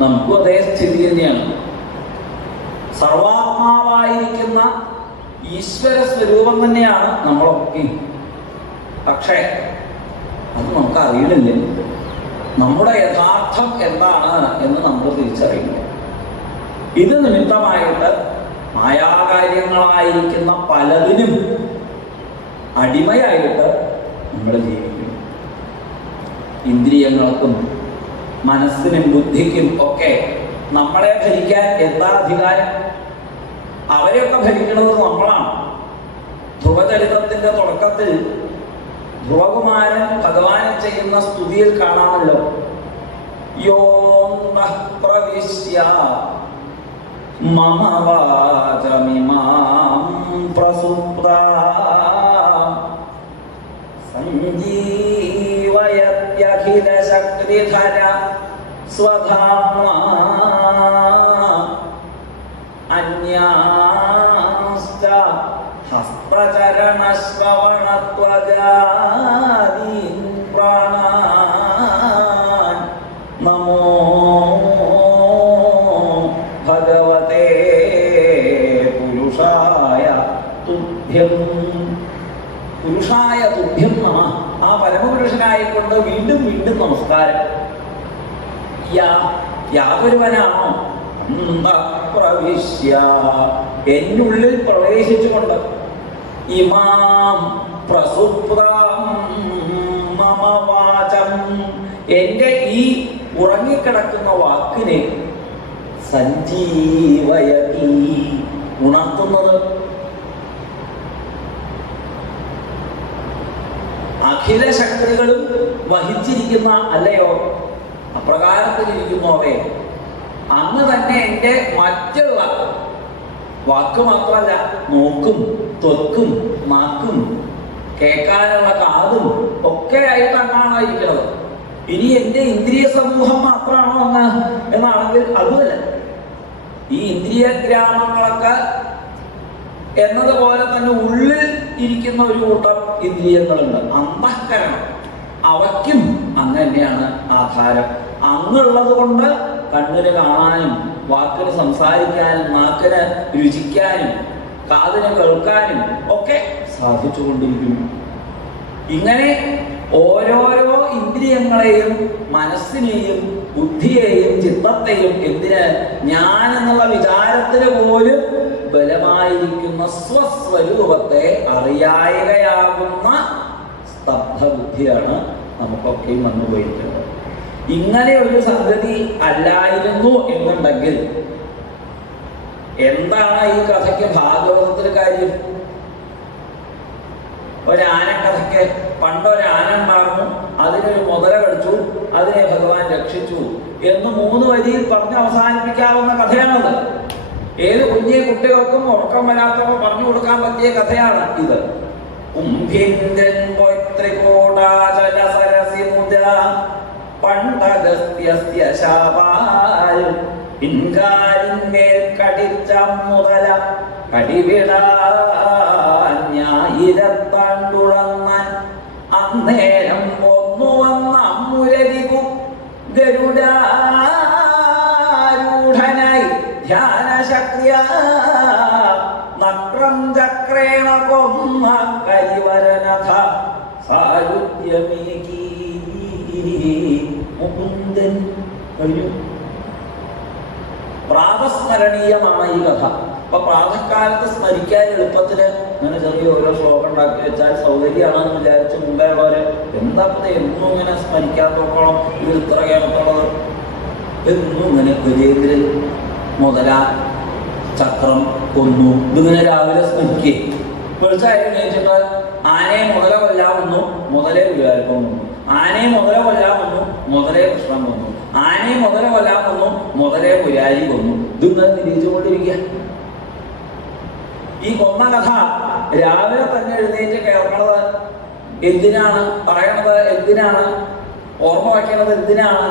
നമുക്കും അതേ സ്ഥിതി തന്നെയാണ്. സർവാത്മാവായിരിക്കുന്ന ഈശ്വര സ്വരൂപം തന്നെയാണ് നമ്മളൊക്കെ. പക്ഷേ അത് നമുക്ക് അറിയണില്ലേ, നമ്മുടെ യഥാർത്ഥം എന്താണ് എന്ന് നമ്മൾ തിരിച്ചറിയുന്നു. ഇത് നിമിത്തമായിട്ട് മായാകാര്യങ്ങളായിരിക്കുന്ന പലതിനും അടിമയായിട്ട് നമ്മൾ ജീവിക്കും. ഇന്ദ്രിയങ്ങൾക്കും മനസ്സിനും ബുദ്ധിക്കും ഒക്കെ നമ്മളെ ഭരിക്കാൻ എന്താ അധികാരം? അവരെയൊക്കെ ഭരിക്കുന്നത് നമ്മളാണ്. ധ്രുവചരിതത്തിന്റെ തുടക്കത്തിൽ ധ്രുവകുമാരൻ ഭഗവാനെ ചെയ്യുന്ന സ്തുതിയിൽ കാണാമല്ലോ, യോന്നഃ പ്രവിശ്യ മമ വാചമിമാം പ്രസുപ്താം സഞ്ജീവയത്യഖില ശക്തിധര സ്വധാമ്നാ അന്യാശ്ച ഹസ്തചരണശ്രവണത്വജാദീൻ പ്രാണാൻ നമോ ഭഗവതേ പുരുഷായ തുഭ്യം. പുരുഷായ തുഭ്യം നമ. ആ പരമപുരുഷനായിക്കൊണ്ട് വീണ്ടും വീണ്ടും നമസ്കാരം. യാതൊരുവനാണോ പ്രവിശ്യ എന്നുള്ളിൽ പ്രവേശിച്ചുകൊണ്ട് ഇമാം പ്രസുപ്താം മമ വാചം എന്റെ ഈ ഉറങ്ങിക്കിടക്കുന്ന വാക്കിനെ സഞ്ജീവയതി ഉണർത്തുന്നത്. അഖില ശക്തികളും വഹിച്ചിരിക്കുന്ന അല്ലയോ, അപ്രകാരത്തിലിരിക്കുന്നോവേ, അന്ന് തന്നെ എൻ്റെ മറ്റുള്ള വാക്ക് മാത്രമല്ല, നോക്കും ത്വക്കും നാക്കും കേൾക്കാനുള്ള കാതും ഒക്കെ ആയിട്ട് അങ്ങാണോ ഇരിക്കുന്നത്. ഇനി എൻ്റെ ഇന്ദ്രിയ സമൂഹം മാത്രമാണോ അങ്ങ് എന്നാണെങ്കിൽ അതുമല്ല. ഈ ഇന്ദ്രിയ ഗ്രാമങ്ങളൊക്കെ എന്നതുപോലെ തന്നെ ഉള്ളിൽ ഇരിക്കുന്ന ഒരു കൂട്ടം ഇന്ദ്രിയങ്ങളുണ്ട്, അന്തഃകരണം. അവയ്ക്കും അങ്ങ് തന്നെയാണ് ആധാരം. അങ്ങുള്ളത് കൊണ്ട് കണ്ണിന് കാണാനും വാക്കിന് സംസാരിക്കാനും നാക്കിന് രുചിക്കാനും കാതിന് കേൾക്കാനും ഒക്കെ സാധിച്ചുകൊണ്ടിരിക്കുന്നു. ഇങ്ങനെ ഓരോരോ ഇന്ദ്രിയങ്ങളെയും മനസ്സിനെയും ബുദ്ധിയെയും ചിത്തത്തെയും എന്തിന് ഞാൻ എന്നുള്ള വിചാരത്തിന് പോലും ബലമായിരിക്കുന്ന സ്വസ്വരൂപത്തെ അറിയായകയാകുന്ന സ്തബ്ധ ബുദ്ധിയാണ് നമുക്കൊക്കെയും വന്നുപോയിരിക്കുന്നത്. ഇങ്ങനെ ഒരു സംഗതി അല്ലായിരുന്നു എന്നുണ്ടെങ്കിൽ എന്താണ് ഈ കഥയ്ക്ക് ഭാഗവതത്തിന് കാര്യം? ഒരാനക്കഥയ്ക്ക് പണ്ടൊരാന ഉണ്ടായിരുന്നു, അതിനൊരു മുതല കടിച്ചു, അതിനെ ഭഗവാൻ രക്ഷിച്ചു എന്ന് 3 വരിയിൽ പറഞ്ഞ് അവസാനിപ്പിക്കാവുന്ന കഥയാണത്. ഏത് കുഞ്ഞെ കുട്ടികൾക്കും ഉറക്കം വരാത്തവർ പറഞ്ഞു കൊടുക്കാൻ പറ്റിയ കഥയാണ് ഇത്. പണ്ടഗസ്ത്യസ്യ ശാപാൽ പിൻകാലിന്മേൽ കടിച്ച മുതല കടിവിടാഞ്ഞായിരത്താണ്ടുളങ്ങാൻ അന്നേരം ഒന്നു വന്ന മുരരികു ഗരുഡാരൂഢനായി ധ്യാനശക്തിയാ നക്രം ചക്രേണ കൊമ്മ കരിവരനഥ സായുധ്യമേകി മുകുന്ദൻ കഴിഞ്ഞു. പ്രാതസ്മരണീയമാണ് ഈ കഥ. അപ്പൊ പ്രാതക്കാലത്ത് സ്മരിക്കാൻ എളുപ്പത്തിന് ഇങ്ങനെ ചെറിയ ഓരോ ശ്ലോകം ഉണ്ടാക്കി വെച്ചാൽ സൗകര്യമാണെന്ന് വിചാരിച്ച് മുമ്പേ ഉള്ളവര് എന്താ എന്നും ഇങ്ങനെ സ്മരിക്കാത്തോളം ഇത് ഇത്ര കേൾക്കുള്ളത് എന്നും ഇങ്ങനെ ഗജേന്ദ്രൻ മുതല ചക്രം കൊന്നു ഇതിങ്ങനെ രാവിലെ സ്മരിക്കേ. വെളിച്ചായാലും ചോദിച്ചിട്ട് ആനയെ മുതല കൊല്ലാമെന്നു മുതലേ വിചാരിപ്പം വന്നു, ആനയെ മുതല കൊല്ലാമെന്നു മുതലേ കൃഷ്ണൻ കൊന്നു, ആനയെ മുതല കൊല്ലാമെന്നു മുതലേ പുരാരി കൊന്നു. ഇതിങ്ങനെ നിരീക്ഷിച്ചുകൊണ്ടിരിക്കുക. ഈ കൊന്ന കഥ രാവിലെ തന്നെ എഴുന്നേറ്റ് കേൾക്കണത് എന്തിനാണ്, പറയണത് എന്തിനാണ്? ഓർമ്മ വയ്ക്കുന്നത് എന്തിനാണ്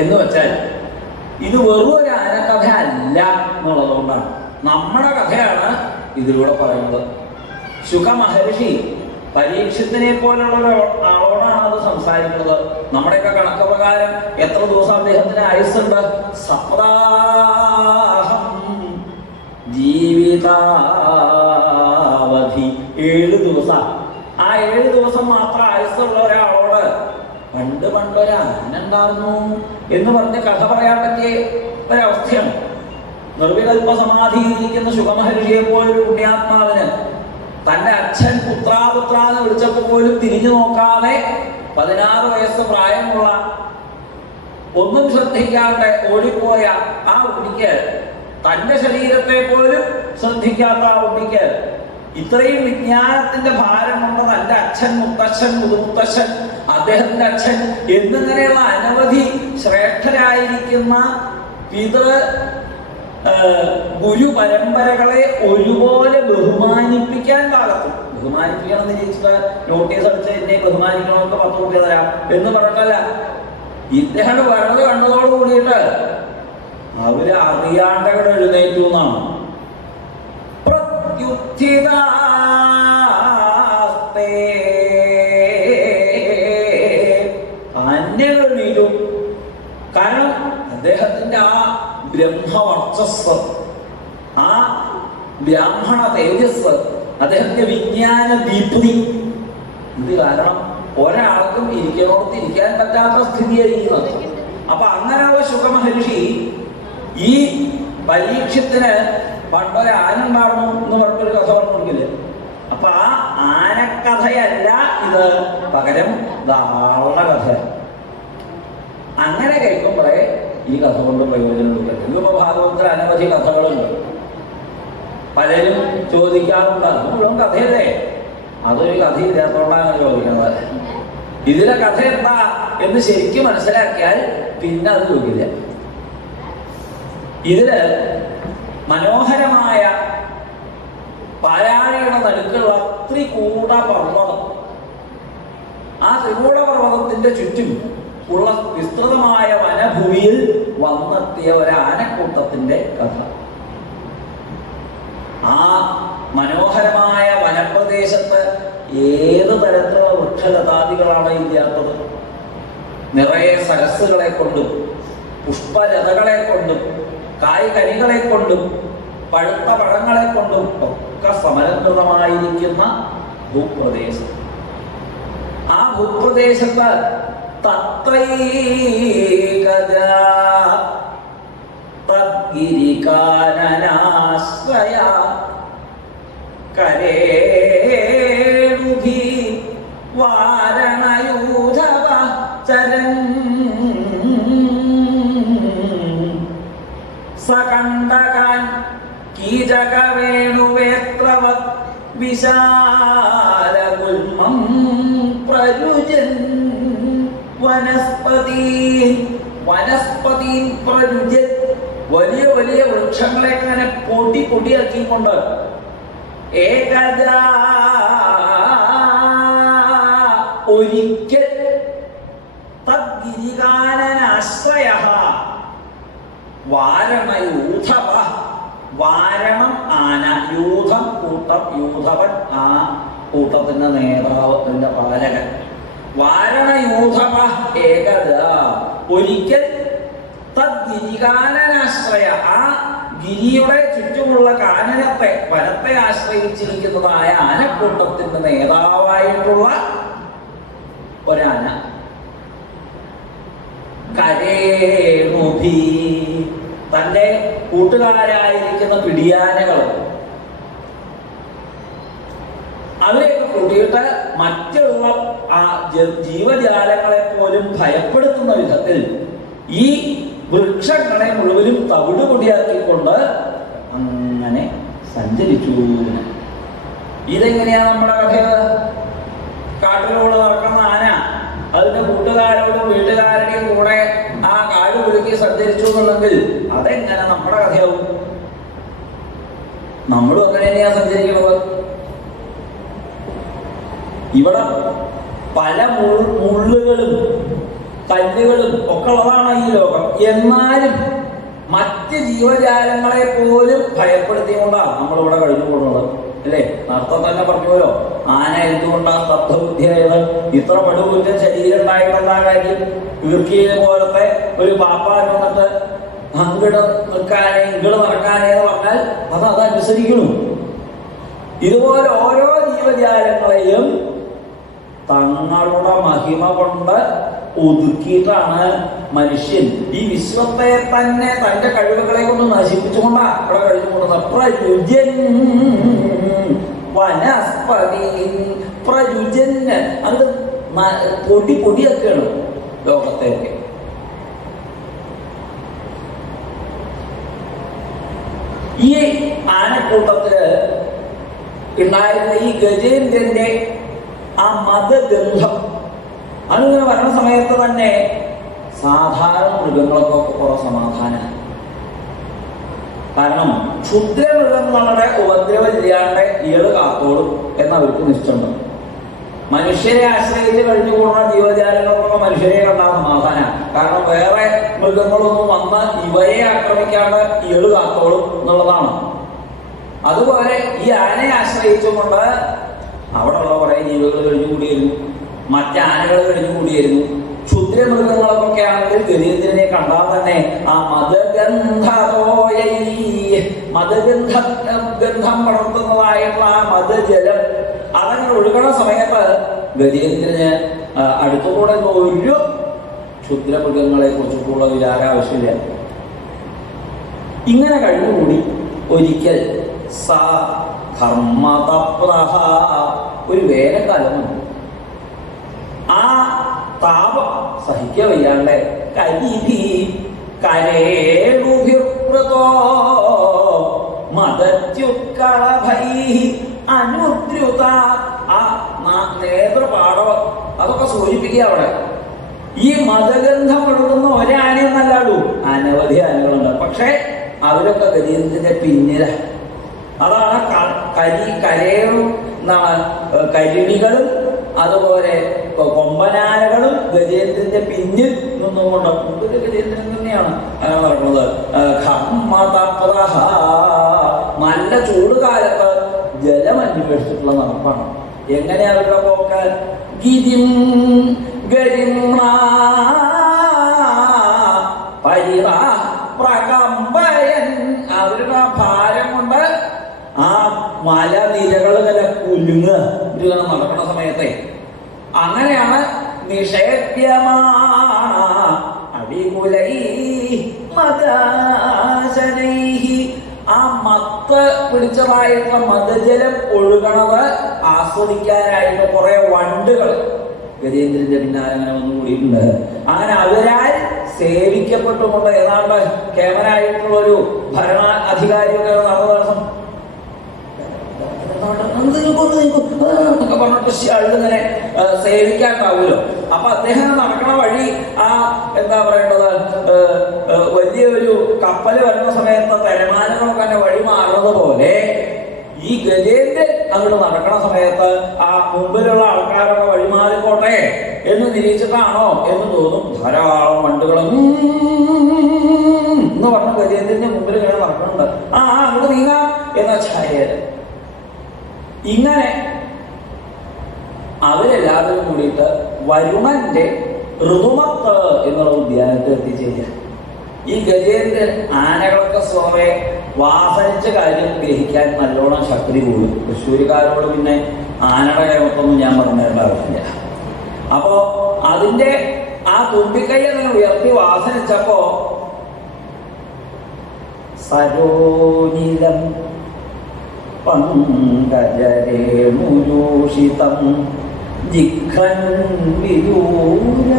എന്ന് വെച്ചാൽ ഇത് വെറും ഒരു ആനക്കഥ അല്ല എന്നുള്ളതുകൊണ്ടാണ്. നമ്മുടെ കഥയാണ് ഇതിലൂടെ പറയുന്നത്. ശുക മഹർഷി പരീക്ഷത്തിനെ പോലുള്ള ആളോടാണ് അത് സംസാരിക്കുന്നത്. നമ്മുടെയൊക്കെ കണക്ക് പ്രകാരം എത്ര ദിവസം അദ്ദേഹത്തിന് ആയുസ്സുണ്ട്? സപ്താഹം ജീവിതാവധി 7 ദിവസം. ആ 7 ദിവസം മാത്രം ആയുസ്സുള്ള ഒരാളോട് പണ്ടൊരു ആന ഉണ്ടായിരുന്നു എന്ന് പറഞ്ഞ് കഥ പറയാൻ പറ്റിയ ഒരവസ്ഥയാണ്. നിർവികൽപ്പ സമാധിയിരിക്കുന്ന ശുകമഹർഷിയെ പോലൊരു പുണ്യാത്മാവിന് തന്റെ അച്ഛൻ പുത്രാ എന്ന് വിളിച്ചപ്പോൾ പോലും തിരിഞ്ഞു നോക്കാതെ 16 വയസ്സ് പ്രായമുള്ള ഒന്നും ശ്രദ്ധിക്കാണ്ട് ഓടിപ്പോയ ആ ഉണ്ണിക്ക്, തന്റെ ശരീരത്തെ പോലും ശ്രദ്ധിക്കാത്ത ആ ഉണ്ണിക്ക് ഇത്രയും വിജ്ഞാനത്തിന്റെ ഭാരമുണ്ട്. തന്റെ അച്ഛൻ, മുത്തച്ഛൻ, മുതുമുത്തച്ഛൻ, അദ്ദേഹത്തിന്റെ അച്ഛൻ എന്നിങ്ങനെയുള്ള അനവധി ശ്രേഷ്ഠരായിരിക്കുന്ന പിതൃ ഗുരു പരമ്പരകളെ ഒരുപോലെ ബഹുമാനിപ്പിക്കാൻ പാകത്തും, ബഹുമാനിപ്പിക്കണം എന്ന് ചോദിച്ചിട്ട് നോട്ടീസ് അടിച്ച് എന്നെ ബഹുമാനിക്കണമെന്ന് 10 രൂപ തരാം എന്ന് പറഞ്ഞിട്ടല്ല. ഇദ്ദേഹം വരത് കണ്ടതോട് കൂടിയിട്ട് അവര് അറിയാണ്ടവിടെ എഴുന്നേറ്റു എന്നാണ്. അന്യകളിലും, കാരണം അദ്ദേഹത്തിന്റെ ആ ബ്രഹ്മവർച്ചസ്, ആ ബ്രാഹ്മണ തേജസ്, അദ്ദേഹത്തിന്റെ വിജ്ഞാന ദീപ്തി, ഇത് കാരണം ഒരാൾക്കും ഇരിക്കണോടത്ത് ഇരിക്കാൻ പറ്റാത്ത സ്ഥിതിയായിരിക്കുന്നത്. അപ്പൊ അങ്ങനെ ശുകമഹർഷി ഈ പരീക്ഷത്തിന് പണ്ടൊരു ആന ഉണ്ടായിരുന്നു എന്ന് പറഞ്ഞിട്ടൊരു കഥ പറഞ്ഞില്ലേ. അപ്പൊ ആ ആനക്കഥയല്ല ഇത്, പകരം ആളുടെ കഥ. അങ്ങനെ കേൾക്കുമ്പോഴേ ഈ കഥ കൊണ്ട് പ്രയോജനമില്ല. ഇതിപ്പോ ഭാഗവതത്തിൽ അനവധി കഥകളുണ്ട്. പലരും ചോദിക്കാറുണ്ട്, അത് മുഴുവൻ കഥയല്ലേ? അതൊരു കഥയില്ലാത്തോണ്ടാണ് ചോദിക്കുന്നത്. ഇതിലെ കഥ എന്താ എന്ന് ശരിക്കും മനസ്സിലാക്കിയാൽ പിന്നെ അത് ചോദിക്കില്ല. ഇതില് മനോഹരമായ പാലാഴിയുടെ നടുക്കുള്ള ത്രികൂട പർവ്വതം, ആ ത്രികൂട പർവ്വതത്തിന്റെ ചുറ്റും ഉള്ള വിസ്തൃതമായ വനഭൂമിയിൽ വന്നെത്തിയ ഒരു ആനക്കൂട്ടത്തിന്റെ കഥ. ആ മനോഹരമായ വനപ്രദേശത്ത് ഏത് തരത്തിലുള്ള വൃക്ഷലതാദികളാണ് ഇല്ലാത്തത്? നിറയെ സരസ്സുകളെ കൊണ്ടും പുഷ്പലതകളെ കൊണ്ടും കായ്കനികളെ കൊണ്ടും പഴുത്ത പഴങ്ങളെ കൊണ്ടും ഒക്കെ സമരംകൃതമായിരിക്കുന്ന ഭൂപ്രദേശം. ആ ഭൂപ്രദേശത്ത് തദ്ഗിരികാനനാശ്രയ കരേണുഭി വാരണയൂധവ ചരൻ സകണ്ഠകാൻ കീചകവേണുവേത്രവത് വിശാലഗുൽമം പ്രരുജൻ വനസ്പതീൻ പ്രരുജൻ. വലിയ വലിയ വൃക്ഷങ്ങളെ അങ്ങനെ പൊടിയാക്കിക്കൊണ്ട് ഏകദാ ഒരിക്കൽ തദ്ഗിരികാനനാശ്രയ വാരണയൂഥവ, വാരണം ആന, യൂഥം കൂട്ടം, യൂഥവൻ ആ കൂട്ടത്തിന്റെ നേതാവ്, അതിന്റെ പാലകൻ. വാരണയൂഥവ ഏകദാ ഒരിക്കൽ തദ്ഗിരികാനനാശ്രയ, ആ ഗിരിയുടെ ചുറ്റുമുള്ള കാനനത്തെ, വനത്തെ ആശ്രയിച്ചിരിക്കുന്നതായ ആനക്കൂട്ടത്തിന്റെ നേതാവായിട്ടുള്ള ഒരാന കരേണുഭി, തന്റെ കൂട്ടുകാരായിരിക്കുന്ന പിടിയാനകൾ അവരെയൊക്കെ കൂട്ടിയിട്ട് മറ്റുള്ള ആ ജീവജാലങ്ങളെ പോലും ഭയപ്പെടുത്തുന്ന വിധത്തിൽ ഈ വൃക്ഷങ്ങളെ മുഴുവനും തവിടുപൊടിയാക്കിക്കൊണ്ട് അങ്ങനെ സഞ്ചരിച്ചു. ഇതെങ്ങനെയാ നമ്മുടെ കഥ? കാട്ടിലൂടെ നടക്കുന്ന ആന അതിന്റെ കൂട്ടുകാരോടും വീട്ടുകാരുടെയും കൂടെ ആ കാട് കുലുക്കി സഞ്ചരിച്ചു എന്നുണ്ടെങ്കിൽ അതെങ്ങനെ നമ്മുടെ കഥയാവും? നമ്മളും അങ്ങനെ തന്നെയാ സഞ്ചരിക്കുന്നത്. ഇവിടെ പല മുള്ളുകളും കല്ലുകളും ഒക്കെ ഉള്ളതാണ് ഈ ലോകം. എന്നാലും മറ്റ് ജീവജാലങ്ങളെ പോലും ഭയപ്പെടുത്തിക്കൊണ്ടാണ് നമ്മളിവിടെ കഴിഞ്ഞു കൂടുന്നത്, അല്ലേ? നേരത്തെ തന്നെ പറഞ്ഞുവല്ലോ, ആന എന്തുകൊണ്ടാണ് സ്തബ്ധബുദ്ധിയായത്? ഇത്ര പടുകുറ്റ ശരീരം ഉണ്ടായിട്ടുള്ള കാര്യം ഈർക്കിയെ പോലത്തെ ഒരു പാപ്പാൻ വന്നിട്ട് അങ്ങട് നിൽക്കാനേ ഇങ്ങട് നടക്കാനേ എന്ന് പറഞ്ഞാൽ അതനുസരിക്കണം. ഇതുപോലെ ഓരോ ജീവജാലങ്ങളെയും തങ്ങളുടെ മഹിമ കൊണ്ട് ഒതുക്കിയിട്ടാണ് മനുഷ്യൻ ഈ വിശ്വത്തെ തന്നെ തന്റെ കഴിവുകളെ കൊണ്ട് നശിപ്പിച്ചുകൊണ്ടാണ് അവിടെ കഴിഞ്ഞു പോകുന്നത്. പ്രയുജൻ വനസ്പതി പ്രയുജൻ, അത് പൊടിയൊക്കെയാണ് ലോകത്തെയൊക്കെ. ഈ ആനക്കൂട്ടത്തില് ഉണ്ടായിരുന്ന ഈ ഗജേന്ദ്രന്റെ ആ മതഗന്ധം അതിങ്ങനെ വരണ സമയത്ത് തന്നെ സാധാരണ മൃഗങ്ങൾക്കൊക്കെ കുറെ സമാധാനം. കാരണം ക്ഷുദ്രമൃഗങ്ങളുടെ ഉപദ്രവം ചെയ്യാണ്ട് ഇയാള് കാത്തോളും എന്നവർക്ക് നിശ്ചയമുണ്ട്. മനുഷ്യരെ ആശ്രയിച്ച് കഴിഞ്ഞു കൂടുന്ന ജീവജാലങ്ങൾക്കൊക്കെ മനുഷ്യരെ കണ്ടാൽ സമാധാനം. കാരണം വേറെ മൃഗങ്ങളൊന്നും വന്ന് ഇവയെ ആക്രമിക്കാണ്ട് ഇയാള് കാത്തോളും എന്നുള്ളതാണ്. അതുപോലെ ഈ ആനയെ ആശ്രയിച്ചുകൊണ്ട് അവിടെയുള്ള കുറെ ജീവികൾ കഴിഞ്ഞുകൂടിയിരുന്നു, മറ്റാനകൾ കഴിഞ്ഞുകൂടിയിരുന്നു. ക്ഷുദ്രമൃഗങ്ങളൊക്കെ ആണെങ്കിൽ ഗജേന്ദ്രനെ കണ്ടാൽ തന്നെ ആ ഗന്ധം പടർത്തുന്നതായിട്ടുള്ള ആ മതജലം അതങ്ങനെ ഒഴുകണ സമയത്ത് ഗജേന്ദ്രന് അടുത്തുകൂടെ ഒരു ക്ഷുദ്രമൃഗങ്ങളെ കുറിച്ചിട്ടുള്ള വിചാരാവശ്യമില്ല. ഇങ്ങനെ കഴിഞ്ഞുകൂടി ഒരിക്കൽ ഒരു വേനൽക്കാലം ആ താപം സഹിക്കാൻ വയ്യാണ്ട് നേത്രപാടവം അതൊക്കെ സൂചിപ്പിക്കുക. അവിടെ ഈ മതഗന്ധം ഒഴുകുന്ന ഒരാനയൊന്നല്ലാടൂ, അനവധി ആനകളുണ്ട്. പക്ഷെ അവരൊക്കെ ഗജേന്ദ്രന്റെ പിന്നില. അതാണ് കരേറും എന്താണ് കരിണികളും അതുപോലെ കൊമ്പനാനകളും ഗജേന്ദ്രന്റെ പിന്നിൽ നിന്നുകൊണ്ട് ഗജേന്ദ്രൻ തന്നെയാണ് അങ്ങനെ നടക്കുന്നത്. നല്ല ചൂടുകാലത്ത് ജലം അന്വേഷിച്ചിട്ടുള്ള നടപ്പാണ്. എങ്ങനെ അവരുടെ പോക്ക്? ഗിരിം പ്രകമ്പയൻ, അവരുടെ ഭാരം കൊണ്ട് ആ മലനിരകൾ ഇങ്ങനെ കുലുങ്ങുക ഇങ്ങനെ നടക്കുന്ന സമയത്തെ. അങ്ങനെയാണ് നിഷേപ്യമാ അടികുലൈ മദാശനൈഹി, ആ മത്ത് പിടിച്ചതായിട്ടുള്ള മതജലം ഒഴുകണത് ആസ്വദിക്കാനായിട്ട് കുറെ വണ്ടുകൾ ഗജേന്ദ്രന്റെ പിന്നാലെ അങ്ങനെ വന്നുകൂടിയിട്ടുണ്ട്. അങ്ങനെ അവരാൽ സേവിക്കപ്പെട്ടുകൊണ്ട് ഏതാണ്ട് കേവനായിട്ടുള്ളൊരു ഭരണാധികാരിയൊക്കെ നടന്ന പറഞ്ഞിട്ട് അഴുതിങ്ങനെ സേവിക്കാണ്ടാവുമല്ലോ. അപ്പൊ അദ്ദേഹം നടക്കണ വഴി ആ എന്താ പറയേണ്ടത്, വലിയൊരു കപ്പല് വരുന്ന സമയത്ത് തിരമാലകളൊക്കെ തന്നെ വഴി മാറുന്നത് പോലെ ഈ ഗജേന്ദ്രൻ അങ്ങോട്ട് നടക്കണ സമയത്ത് ആ മുമ്പിലുള്ള ആൾക്കാരൊക്കെ വഴിമാറിക്കോട്ടെ എന്ന് നിരീക്ഷിച്ചിട്ടാണോ എന്ന് തോന്നും. ധാരാളം വണ്ടുകളും എന്ന് പറഞ്ഞ ഗജേന്ദ്രന്റെ മുമ്പിൽ ഇങ്ങനെ നടക്കുന്നുണ്ട്. അങ്ങോട്ട് നീങ്ങാം എന്ന ഛായയില്. ഇങ്ങനെ അവരെല്ലാവരും കൂടിയിട്ട് വരുണന്റെ ഋതുമത്ത് എന്നുള്ള ഉദ്യാനത്തിൽ എത്തിച്ചേരുക. ഈ ഗജേന്ദ്രൻ ആനകളൊക്കെ സ്വമേ വാസനിച്ച കാര്യം ഗ്രഹിക്കാൻ നല്ലോണം ശക്തി കൂടും. തൃശ്ശൂരുകാരോട് പിന്നെ ആനയുടെ കേമത്തൊന്നും ഞാൻ പറഞ്ഞേണ്ട ആവശ്യമില്ല. അപ്പോ അതിന്റെ ആ തുമ്പിക്കൈ അങ്ങനെ ഉയർത്തി വാസനിച്ചപ്പോ സരോനിലം പങ്കജരേണുരൂഷിതം ജിഘ്രൻ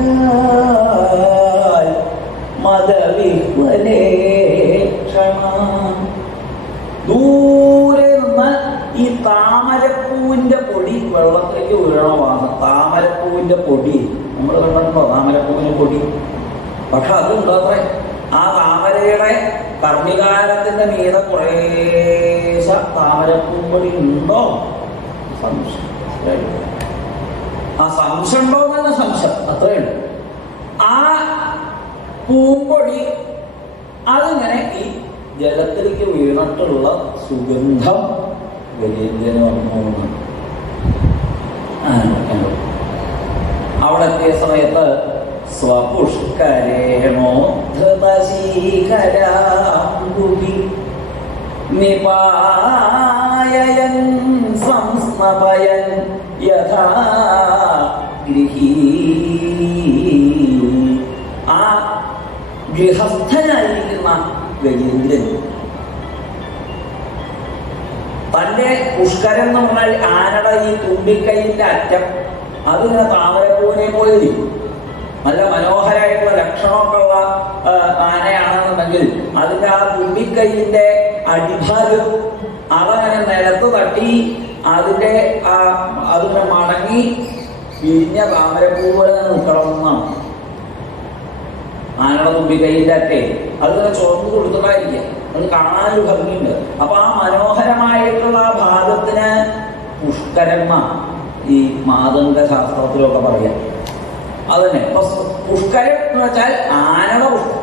വിദൂരാൽ മദവിഹ്വലേക്ഷണ. ദൂരെ നിന്ന് ഈ താമരപ്പൂവിന്റെ പൊടി വെള്ളത്തിലേക്ക് വീഴണ വാസം. താമരപ്പൂവിന്റെ പൊടി നമ്മൾ കണ്ടിട്ടുണ്ടോ? താമരപ്പൂവിന്റെ പൊടി. പക്ഷെ അതുണ്ടത്രേ ആ താമരയുടെ കർണികാരത്തിന്റെ മീത കുറേശ താമരപ്പൂമ്പൊടി ഉണ്ടോ സംശയം. ആ സംശയം ഉണ്ടോ എന്നല്ല സംശയം, അത്രയുണ്ട്. ആ പൂമ്പൊടി അതിങ്ങനെ ഈ ജലത്തിലേക്ക് വീണിട്ടുള്ള സുഗന്ധം ഗജേന്ദ്രന് വന്നു. അവിടെ എത്തിയ സമയത്ത് സ്വപുഷ്കരേണോ ധൃതശീകരാംബുധി നിപായയൻ സംസ്നപയൻ യഥാ ഗൃഹീ. ആ ഗൃഹസ്ഥനായിരിക്കുന്ന ഗജേന്ദ്രൻ തൻ്റെ പുഷ്കരം എന്ന് പറഞ്ഞാൽ ആനയുടെ ഈ തുമ്പിക്കൈയിൻ്റെ അറ്റം അതിങ്ങനെ താമരപ്പൂവിനെ പോലെ ഇരിക്കും. നല്ല മനോഹരമായിട്ടുള്ള ലക്ഷണമൊക്കെ ഉള്ള ആനയാണെന്നുണ്ടെങ്കിൽ അതിൻ്റെ ആ തുമ്പിക്കൈയിൻ്റെ അടിഭാഗം അതങ്ങനെ നിലത്ത് തട്ടി അതിൻ്റെ അതിങ്ങനെ മടങ്ങി പിരിഞ്ഞ താമരപ്പൂ പോലെ തന്നെ നിൽക്കണം എന്നാണ് ആനയുടെ തുമ്പിക്കൈയിൻ്റെ അറ്റേ. അതിങ്ങനെ ചുവന്ന് കൊടുത്തിട്ടായിരിക്കുക, അത് കാണാനൊരു ഭംഗിയുണ്ട്. അപ്പൊ ആ മനോഹരമായിട്ടുള്ള ആ ഭാഗത്തിന് പുഷ്കരമ്മ ഈ മാതംഗ ശാസ്ത്രത്തിലൊക്കെ പറയാം. അതന്നെ ഇപ്പൊ പുഷ്കരം എന്ന് വെച്ചാൽ ആനയുടെ പുഷ്കരം,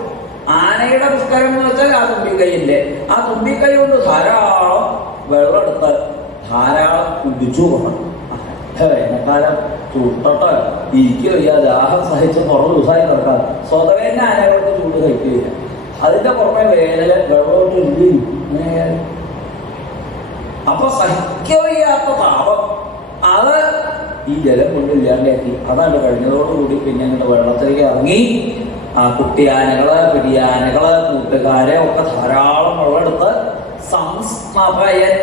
ആനയുടെ പുഷ്കരം എന്ന് വെച്ചാൽ ആ തുമ്പിക്കൈയിൻ്റെ. ആ തുമ്പിക്കൈ കൊണ്ട് ധാരാളം വെള്ളമെടുത്ത് ധാരാളം കുടിച്ചു പോകണം. വേനൽക്കാലം ചൂട്ടട്ടോ ഇരിക്കുകയോ ഈ ദാഹം സഹിച്ച് കുറേ ദിവസമായി കിടക്കാം. സ്വതവേ തന്നെ ആനകൾക്ക് ചൂട് സഹിക്കുകയില്ല. അതിന്റെ പുറമെ വേനല് വെള്ളമോട്ട് ഇല്ലേ. അപ്പൊ സഹിക്കവയ്യാത്ത താപം അത് ഈ ജലം കൊണ്ട് ഇല്ലാണ്ടാക്കി. അതാണ് കഴിഞ്ഞതോടുകൂടി പിന്നെ ഇങ്ങനെ വെള്ളത്തിലേക്ക് ഇറങ്ങി ആ കുട്ടിയാനകള് പിടിയാനകള് കൂട്ടുകാരെ ഒക്കെ ധാരാളം വെള്ളമെടുത്ത് സംസ്നപയൻ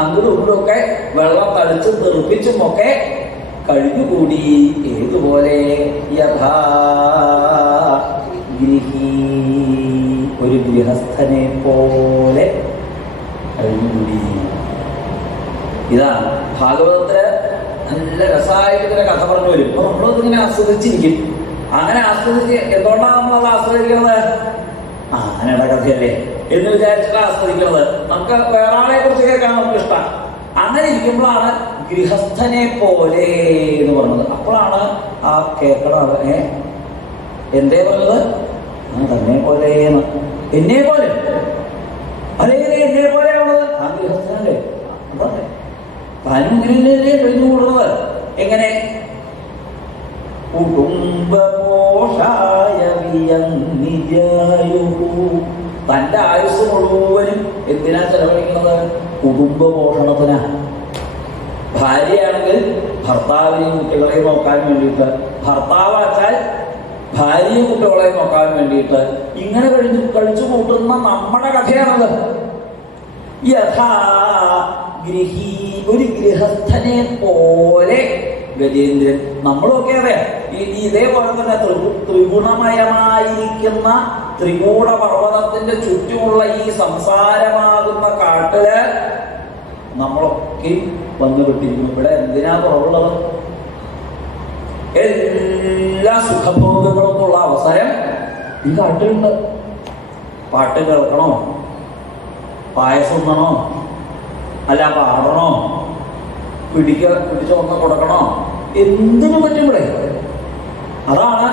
അങ്ങോട്ടും ഇങ്ങോട്ടുമൊക്കെ വെള്ളം തളിച്ചും തെറിപ്പിച്ചും ഒക്കെ കഴിഞ്ഞുകൂടി. ഏതുപോലെ യഥാ ഗൃഹീ, ഒരു ഗൃഹസ്ഥനെ പോലെ കഴിഞ്ഞുകൂടി. ഇതാണ് ഭാഗവതത്തില് നല്ല രസമായിട്ട് ഇങ്ങനെ കഥ പറഞ്ഞു വരും. അപ്പൊ നമ്മളിതിങ്ങനെ ആസ്വദിച്ചിരിക്കും. അങ്ങനെ ആസ്വദിച്ച് എന്തുകൊണ്ടാണ് നമ്മളത് ആസ്വദിക്കുന്നത്? ആനയുടെ കഥയല്ലേ എന്ന് വിചാരിച്ചിട്ട് ആസ്വദിക്കുന്നത്. നമുക്ക് വേറെ ആളെ കുറിച്ച് കേൾക്കാൻ നമുക്ക് ഇഷ്ടം. അങ്ങനെ ഇരിക്കുമ്പോഴാണ് ഗൃഹസ്ഥനെ പോലെ എന്ന് പറഞ്ഞത്. അപ്പോഴാണ് ആ കേൾക്കണ എന്തേ പറഞ്ഞത്? തന്നെ പോലെ എന്നെ പോലെ. അതേ എന്നെ പോലെയാണത്. ആ ഗൃഹസ്ഥനല്ലേ അതല്ലേ താനും ഇങ്ങനെയല്ലേ കഴിഞ്ഞു കൂടുന്നത്. എങ്ങനെ? കുടുംബപോഷായ തന്റെ ആയുസ് മുഴുവനും എന്തിനാ ചെലവഴിക്കുന്നത്? കുടുംബപോഷണത്തിനാ. ഭാര്യയാണെങ്കിൽ ഭർത്താവിനെയും കുട്ടികളെയും നോക്കാൻ വേണ്ടിയിട്ട്, ഭർത്താവാച്ചാൽ ഭാര്യയും കുട്ടികളെയും നോക്കാൻ വേണ്ടിയിട്ട് ഇങ്ങനെ കഴിച്ചു കൂട്ടുന്ന നമ്മുടെ കഥയാണത്. യഥാ ഗൃഹീ, ഒരു ഗൃഹസ്ഥനെ പോലെ ഗജേന്ദ്രൻ. നമ്മളൊക്കെ അതെ ഇതേപോലെ തന്നെ ത്രിഗുണമയമായിരിക്കുന്ന ത്രികൂട പർവ്വതത്തിന്റെ ചുറ്റുമുള്ള ഈ സംസാരമാകുന്ന കാട്ടില് നമ്മളൊക്കെ വന്നുപെട്ടിരിക്കുന്നു. ഇവിടെ എന്തിനാ കുറവുള്ളത്? എല്ലാ സുഖഭോഗങ്ങൾക്കുള്ള അവസരം ഈ കാട്ടിലുണ്ട്. പാട്ട് കേൾക്കണോ, പായസം തിന്നണോ, അല്ല പാടണോ, പിടിച്ചൊന്ന് കൊടുക്കണോ, എന്തിനു പറ്റും ഇവിടെ. അതാണ്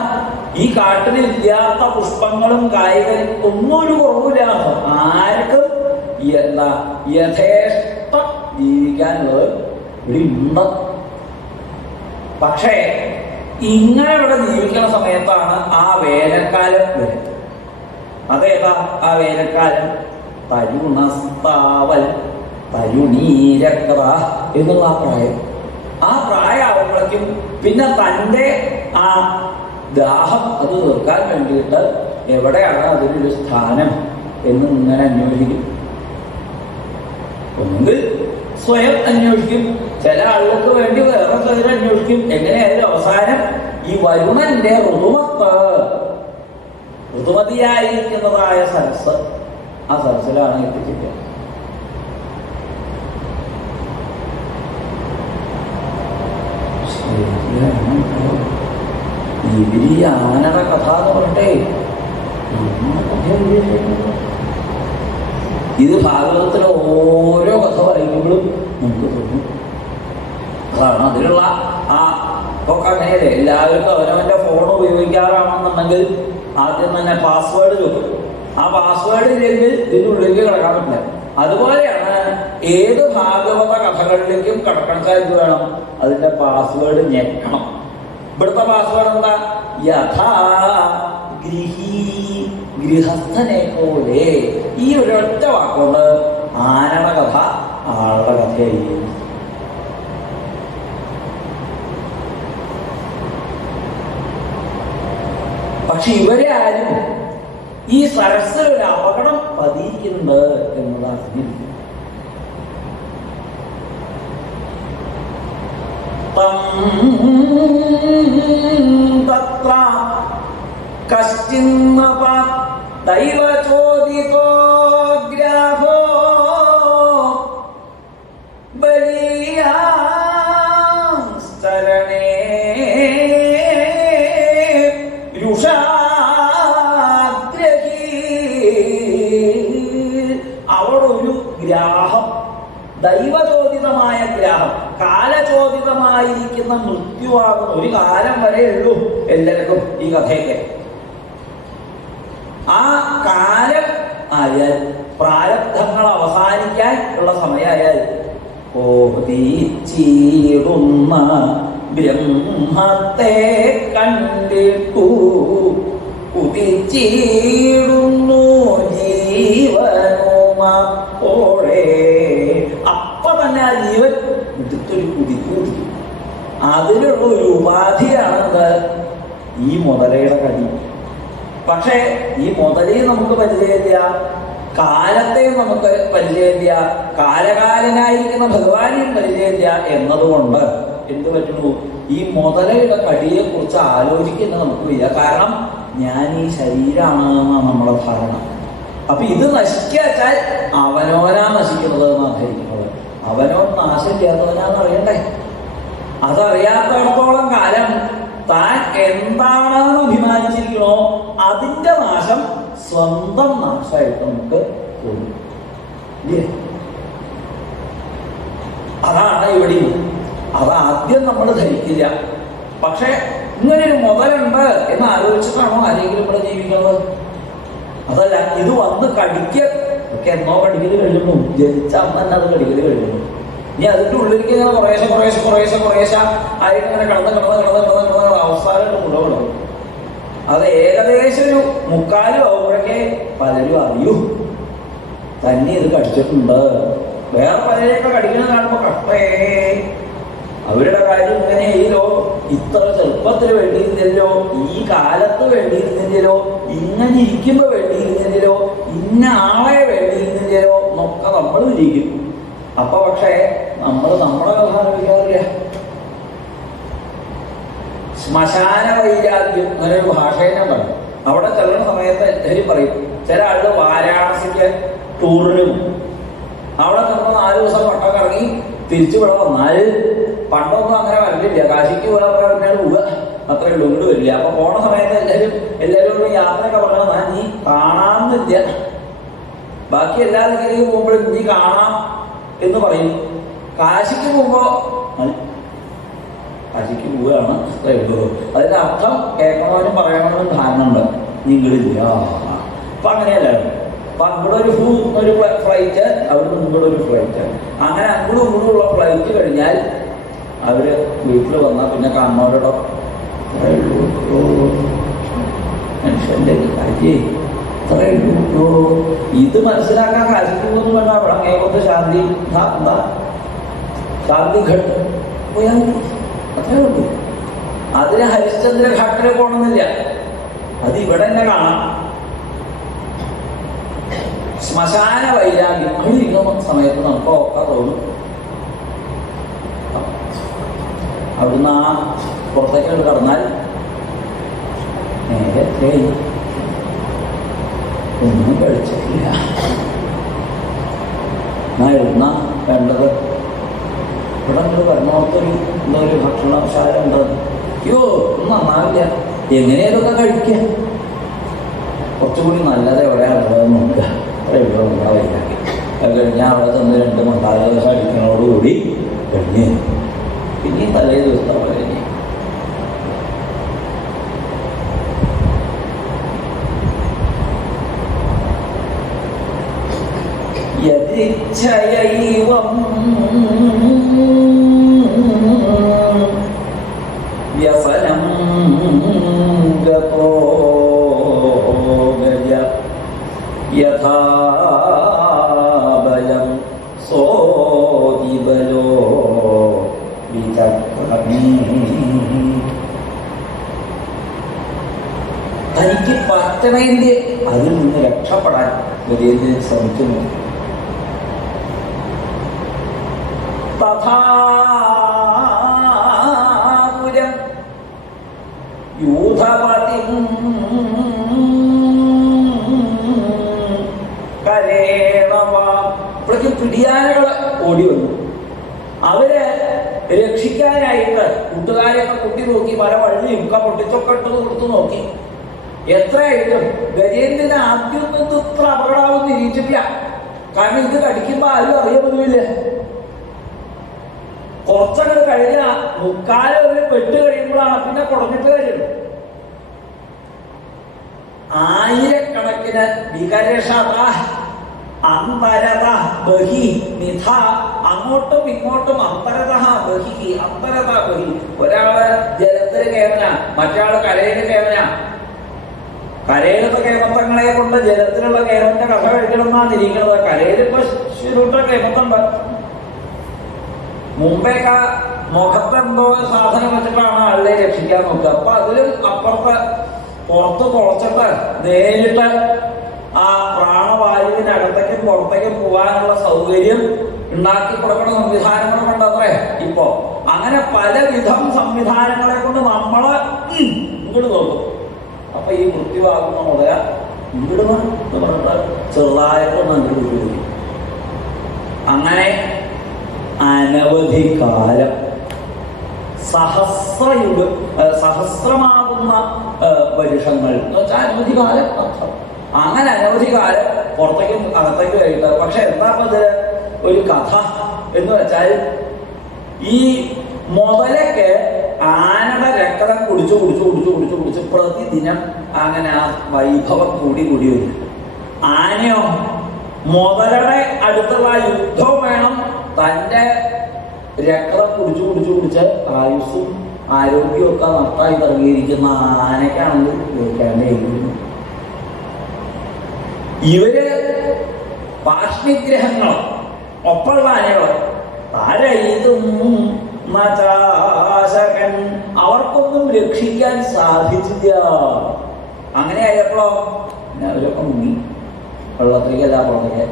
ഈ കാട്ടിന് ഇല്ലാത്ത പുഷ്പങ്ങളും കായ്കളും ഒന്നും ഒരു കുറവില്ല. ആർക്കും എന്താ യഥേഷ്ടം ജീവിക്കാനുള്ളത് ഇവിടെ ഉണ്ട്. പക്ഷേ ഇങ്ങനെ ഇവിടെ ജീവിക്കുന്ന സമയത്താണ് ആ വേനൽക്കാലം വരും. അതേതാ ആ വേനൽക്കാലം? തരുണസ്താവൽ തരുണീരക്ത എന്നുള്ള ആ പ്രായം. ആ പ്രായമാകുമ്പോഴേക്കും പിന്നെ തൻ്റെ ആ ദാഹം അത് തീർക്കാൻ വേണ്ടിയിട്ട് എവിടെയാണ് അതിനൊരു സ്ഥാനം എന്ന് ഇങ്ങനെ അന്വേഷിക്കും. ഒന്നുകിൽ സ്വയം അന്വേഷിക്കും, ചില ആളുകൾക്ക് വേണ്ടി വേറെ സ്വയം അന്വേഷിക്കും. എങ്ങനെയായാലും അവസാനം ഈ വരുണന്റെ ഋതുമതിയായിരിക്കുന്നതായ സരസ്, ആ സരസിലാണ് എത്തിച്ചിട്ട്. ഇവര് ആനയുടെ കഥ എന്ന് പറഞ്ഞിട്ടേ ഇത് ഭാഗവതത്തിലെ ഓരോ കഥ പറയുമ്പോഴും നമുക്ക് തോന്നും. അതാണ് അതിലുള്ള ആ അപ്പോൾ അങ്ങനെയല്ലേ എല്ലാവർക്കും അവനവൻ്റെ ഫോൺ ഉപയോഗിക്കാറാണെന്നുണ്ടെങ്കിൽ ആദ്യം തന്നെ പാസ്വേഡ് വെക്കും. ആ പാസ്വേഡ് ഇല്ലെങ്കിൽ ഇതിനുള്ളിലേക്ക് കിടക്കാൻ പറ്റില്ല. അതുപോലെയാണ് ഏത് ഭാഗവത കഥകളിലേക്കും കടക്കണച്ചാൽ വേണം അതിൻ്റെ പാസ്വേഡ് ഞെക്കണം. ഇവിടുത്തെ പാസ്വേഡ് എന്താ? യഥാ ഗൃഹീ, ഗൃഹസ്ഥനെ പോലെ. ഈ ഒരൊറ്റ വാക്കുകൊണ്ട് ആനയുടെ കഥ ആളുടെ കഥയായി. പക്ഷെ ഇവരെ ആരും ഈ സരസ്സിൽ ഒരു അപകടം പതിയിരിക്കുന്നുണ്ട് എന്നതാണ്. തത്ര കശ്ചിന്നപ ദൈവചോദിതോ ഗ്രാഹോ ബലിയാസ്തരണേ അവളൊരു ഗ്രാഹം, ദൈവചോദിതമായ ഗ്രാഹം, കാലചോദിതമായിരിക്കുന്ന മൃത്യുവാകുന്ന ഒരു കാലം വരെ ഉള്ളൂ എല്ലാവർക്കും ഈ കഥയൊക്കെ. ആ കാലം ആയാൽ, പ്രാരബ്ധങ്ങൾ അവസാനിക്കാൻ ഉള്ള സമയമായാൽ ഓതിച്ചിടുന്ന ബ്രഹ്മത്തെ കണ്ടിട്ടു ഉദിച്ചിടുന്നു ജീവനുമപ്പോഴേ. അപ്പൊ തന്നെ ആ ജീവൻ എടുത്തൊരു കുതിക്കും. അതിനുള്ള ഒരു ഉപാധിയാണെന്ത്? ഈ മുതലയുടെ കടി. പക്ഷേ ഈ മുതലയും നമുക്ക് പരിചയമില്ല, കാലത്തെയും നമുക്ക് പരിചയമില്ല, കാലകാലനായിരിക്കുന്ന ഭഗവാനെയും പരിചയമില്ല എന്നതുകൊണ്ട് എന്ത് പറ്റുന്നു? ഈ മുതലയുടെ കടിയെ കുറിച്ച് ആലോചിക്കുന്നത് നമുക്ക് വയ്യ. കാരണം ഞാൻ ഈ ശരീരമാണെന്നാണ് നമ്മുടെ ധാരണ. അപ്പൊ ഇത് നശിക്കാച്ചാൽ അവനോനാ നശിക്കുന്നത് എന്നാണ് ധരിക്കുന്നത്. അവനോൻ നാശമില്ലാത്തവനാന്ന് അറിയണ്ടേ? അതറിയാത്തടത്തോളം കാലം താൻ എന്താണെന്ന് അഭിമാനിച്ചിരിക്കണോ അതിൻ്റെ നാശം സ്വന്തം നാശമായിട്ട് നമുക്ക് തോന്നും. അതാണ് ഇവിടെയും. അതാദ്യം നമ്മൾ ധരിക്കില്ല. പക്ഷെ ഇങ്ങനൊരു മുതലുണ്ട് എന്ന് ആലോചിച്ചിട്ടാണോ ആരെങ്കിലും ഇവിടെ ജീവിക്കുന്നത്? അതല്ല, ഇത് വന്ന് കടിക്കുക ഒക്കെ എന്നോ കടിക്കൽ കഴിയുന്നു. ജനിച്ച അന്ന് തന്നെ അത് കടിക്കൽ കഴിയുന്നു. ഇനി അതിൻ്റെ ഉള്ളിലേക്ക് ഇങ്ങനെ കുറേശ്ശെ ആയിട്ട് ഇങ്ങനെ കിടന്ന് അവസാനം മുടവുള്ളൂ. അത് ഏകദേശം ഒരു 3/4 ആവുമ്പോഴേക്കേ പലരും അറിയൂ തന്നെ ഇത് കടിച്ചിട്ടുണ്ട്. വേറെ പലരെയൊക്കെ കടിക്കുന്നത് കാണുമ്പോൾ കട്ടേ അവരുടെ കാര്യം ഇങ്ങനെയല്ലോ, ഇത്ര ചെറുപ്പത്തിൽ വേണ്ടിയിരുന്നില്ലോ, ഈ കാലത്ത് വേണ്ടിയിരുന്നില്ലല്ലോ, ഇങ്ങനെ ഇരിക്കുമ്പോൾ വേണ്ടിയിരുന്നില്ലല്ലോ, ഇന്ന ആളെ വേണ്ടിയിരുന്നില്ലല്ലോ എന്നൊക്കെ നമ്മൾ ഇരിക്കും. അപ്പൊ പക്ഷേ നമ്മളെ ആലോചിക്കാറില്ല. ശ്മശാന വൈരാഗ്യം അങ്ങനെ ഒരു ഭാഷേനെ പറയും. അവിടെ ചെല്ലുന്ന സമയത്ത് എല്ലാവരും പറയും, ചില ആളുകൾ വാരാണസിക്ക് ടൂറിനും അവിടെ ചെന്ന് 4 ദിവസം പട്ടം കറങ്ങി തിരിച്ചു ഇവിടെ വന്നാൽ പണ്ടൊന്നും അങ്ങനെ വരണ്ടില്ല. കാശിക്ക് പോകാൻ പോവുക അത്രയേ ഉള്ളൂ, ഇങ്ങോട്ട് വരില്ല. അപ്പൊ പോണ സമയത്ത് എല്ലാവരും യാത്രയൊക്കെ പറഞ്ഞാൽ നീ കാണാമെന്നില്ല, ബാക്കി എല്ലാ ദിക്കിലേക്ക് പോകുമ്പോഴും നീ കാണാം എന്ന് പറയും. കാശിക്ക് പോകുമ്പോ കാശിക്ക് പോവുകയാണ് അത്രയേ ഉള്ളൂ. അതിന്റെ അർത്ഥം കേൾക്കണമെന്നും പറയണമെന്നും ധാരണ ഉണ്ട്. നിങ്ങളില്ല. അപ്പൊ അങ്ങനെയല്ല. അപ്പൊ അങ്ങോട്ട് ഒരു ഫ്ലൈറ്റ്, അവിടെ ഇങ്ങോട്ട് ഒരു ഫ്ലൈറ്റ്, അങ്ങനെ അങ്ങോട്ടും ഇങ്ങോട്ടുള്ള ഫ്ലൈറ്റ് കഴിഞ്ഞാൽ അവര് വീട്ടിൽ വന്നാൽ പിന്നെ കാണുന്നവരോടോ മനുഷ്യന്റെ കാര്യം ഇത്രയുള്ളൂ. ഇത് മനസ്സിലാക്കാൻ കാശിക്കൊന്നും വേണ്ട. അവിടെ അങ്ങേക്കൊന്ന് ശാന്തി എന്താ ശാന്തി ഘട്ട് പോയാൽ അത്രേ ഉള്ളൂ. അതിന് ഹരിശ്ചന്ദ്ര ഘാട്ടിൽ പോകണമെന്നില്ല, അത് ഇവിടെ തന്നെ കാണാം. ശ്മശാന വൈരാഗ്യം അവിടെ ഇരിക്കുന്ന സമയത്ത് നമുക്ക് ഒക്കെ തോന്നും. അവിടുന്ന് ആ പുറത്തേക്ക് കടന്നാൽ നേരത്തെ ഒന്നും കഴിച്ചിട്ടില്ല. ഞാൻ എഴുതുന്ന വേണ്ടത് ഇവിടെ നിങ്ങൾ പറഞ്ഞോർത്തൊരു എന്തോ ഒരു ഭക്ഷണശാല ഉണ്ട്. അയ്യോ ഒന്നും നന്നാവില്ല, എങ്ങനെയൊക്കെ കഴിക്കുക, കുറച്ചുകൂടി നല്ലത് എവിടെയാണ് നോക്കുക. അത്ര ഇവിടെ ഉണ്ടാവില്ല. അത് കഴിഞ്ഞാൽ അവിടെ ചെന്ന് 2 മസാല ദോശ അടിക്കുന്നതോടുകൂടി കഴിഞ്ഞ് പിന്നെയും തലേ ദിവസത്തെ പോലെ യതിച്ഛയൈവം വ്യസനം ഗതോ ഗജ യഥാ ബലം സോതിബലോ വിചക്രമേ. തനിക്ക് പറ്റണേന്റെ അതിൽ നിന്ന് രക്ഷപ്പെടാൻ ഗജേന്ദ്രൻ ശ്രമിക്കുന്നു. തഥാപുരം യൂഥപതി ഇപ്പോഴേക്കും പിടിയാനകള് ഓടി വന്നു. അവര് രക്ഷിക്കാനായിട്ട് കൂട്ടുകാരെയൊക്കെ കുട്ടി നോക്കി, പല വള്ളിയും ഒക്കെ പൊട്ടിച്ചൊക്കെ ഇട്ടത് കൊടുത്തു നോക്കി. എത്രയായിട്ടും ഗജേന്ദ്രന് ആദ്യം നിന്ന് ഇത്ര അപകടമാവും നിരീക്ഷില്ല. കാരണം ഇത് കടിക്കുമ്പോ ആരും അറിയുന്നില്ല. കുറച്ചങ്ങട് കഴിഞ്ഞ മുക്കാലം ഒരു പെട്ട് കഴിയുമ്പോഴാണ് പിന്നെ കുറഞ്ഞിട്ട് കഴിയുന്നത്. ആയിരക്കണക്കിന് വികരഷത അന്തരത ബഹി നിധ, അങ്ങോട്ടും ഇങ്ങോട്ടും അന്തരത ബഹി അന്തരത ബഹി. ഒരാള് ജലത്തിന് കേവന, മറ്റാള് കരയില് കേവന. കരയിലത്തെ കേമത്തങ്ങളെ കൊണ്ട് ജലത്തിലുള്ള കേമന്റെ കഥ കഴിക്കണമെന്നാണ് ഇരിക്കുന്നത്. കരയിലിപ്പോ ശുരുട്ട കേമത്തുണ്ട്. മുമ്പേക്ക മുഖത്തെന്തോ സാധനം വെച്ചിട്ടാണ് ആളിനെ രക്ഷിക്കാൻ നോക്കുക. അപ്പൊ അതിലും അപ്പുറത്ത് പുറത്ത് തുളച്ചിട്ട് നേരിട്ട് ആ പ്രാണവായുവിനകത്തേക്കും പുറത്തേക്കും പോകാനുള്ള സൗകര്യം ഉണ്ടാക്കി കൊടുക്കുന്ന സംവിധാനങ്ങളും ഉണ്ടത്രേ ഇപ്പോ. അങ്ങനെ പലവിധം സംവിധാനങ്ങളെ കൊണ്ട് നമ്മള് ഇങ്ങോട്ട് നോക്കും. അപ്പൊ ഈ മൃത്യുവാകുന്ന മുതല ഇവിടുന്ന് എന്ന് പറഞ്ഞിട്ട് ചെറുതായിട്ട് നല്ലൊരു ഉപയോഗിക്കും. അങ്ങനെ അനവധി കാലം സഹസ്രമാകുന്ന വരുഷങ്ങൾ എന്ന് വെച്ചാൽ അനവധി കാലം അർത്ഥം. അങ്ങനെ അനവധി കാലം പുറത്തേക്കും അകത്തേക്കും ആയിട്ട്. പക്ഷെ എന്താ ഇത് ഒരു കഥ എന്ന് വെച്ചാൽ, ഈ മുതലക്ക് ആനയുടെ രക്തം കുടിച്ചു പ്രതിദിനം അങ്ങനെ ആ വൈഭവം കൂടി വരും. ആനയോ മുതലയുടെ അടുത്തുള്ള യുദ്ധം വേണം. തൻ്റെ രക്തം കുടിച്ച് ആയുസ്സും ആരോഗ്യവും ഒക്കെ നഷ്ടമായി തുടങ്ങിയിരിക്കുന്ന ആനയ്ക്കാണെങ്കിൽ കേൾക്കേണ്ടിയിരിക്കുന്നു. ഇവര് പാഷ്ണിഗ്രഹങ്ങൾ ഒപ്പമുള്ള ആനകള് താരയിതും നചാശകൻ, അവർക്കൊന്നും രക്ഷിക്കാൻ സാധിച്ചില്ല. അങ്ങനെ ആയപ്പോഴോ പിന്നെ അവരൊക്കെ മുങ്ങി വെള്ളത്തിലേക്ക് എല്ലാ പുറത്തേക്ക്.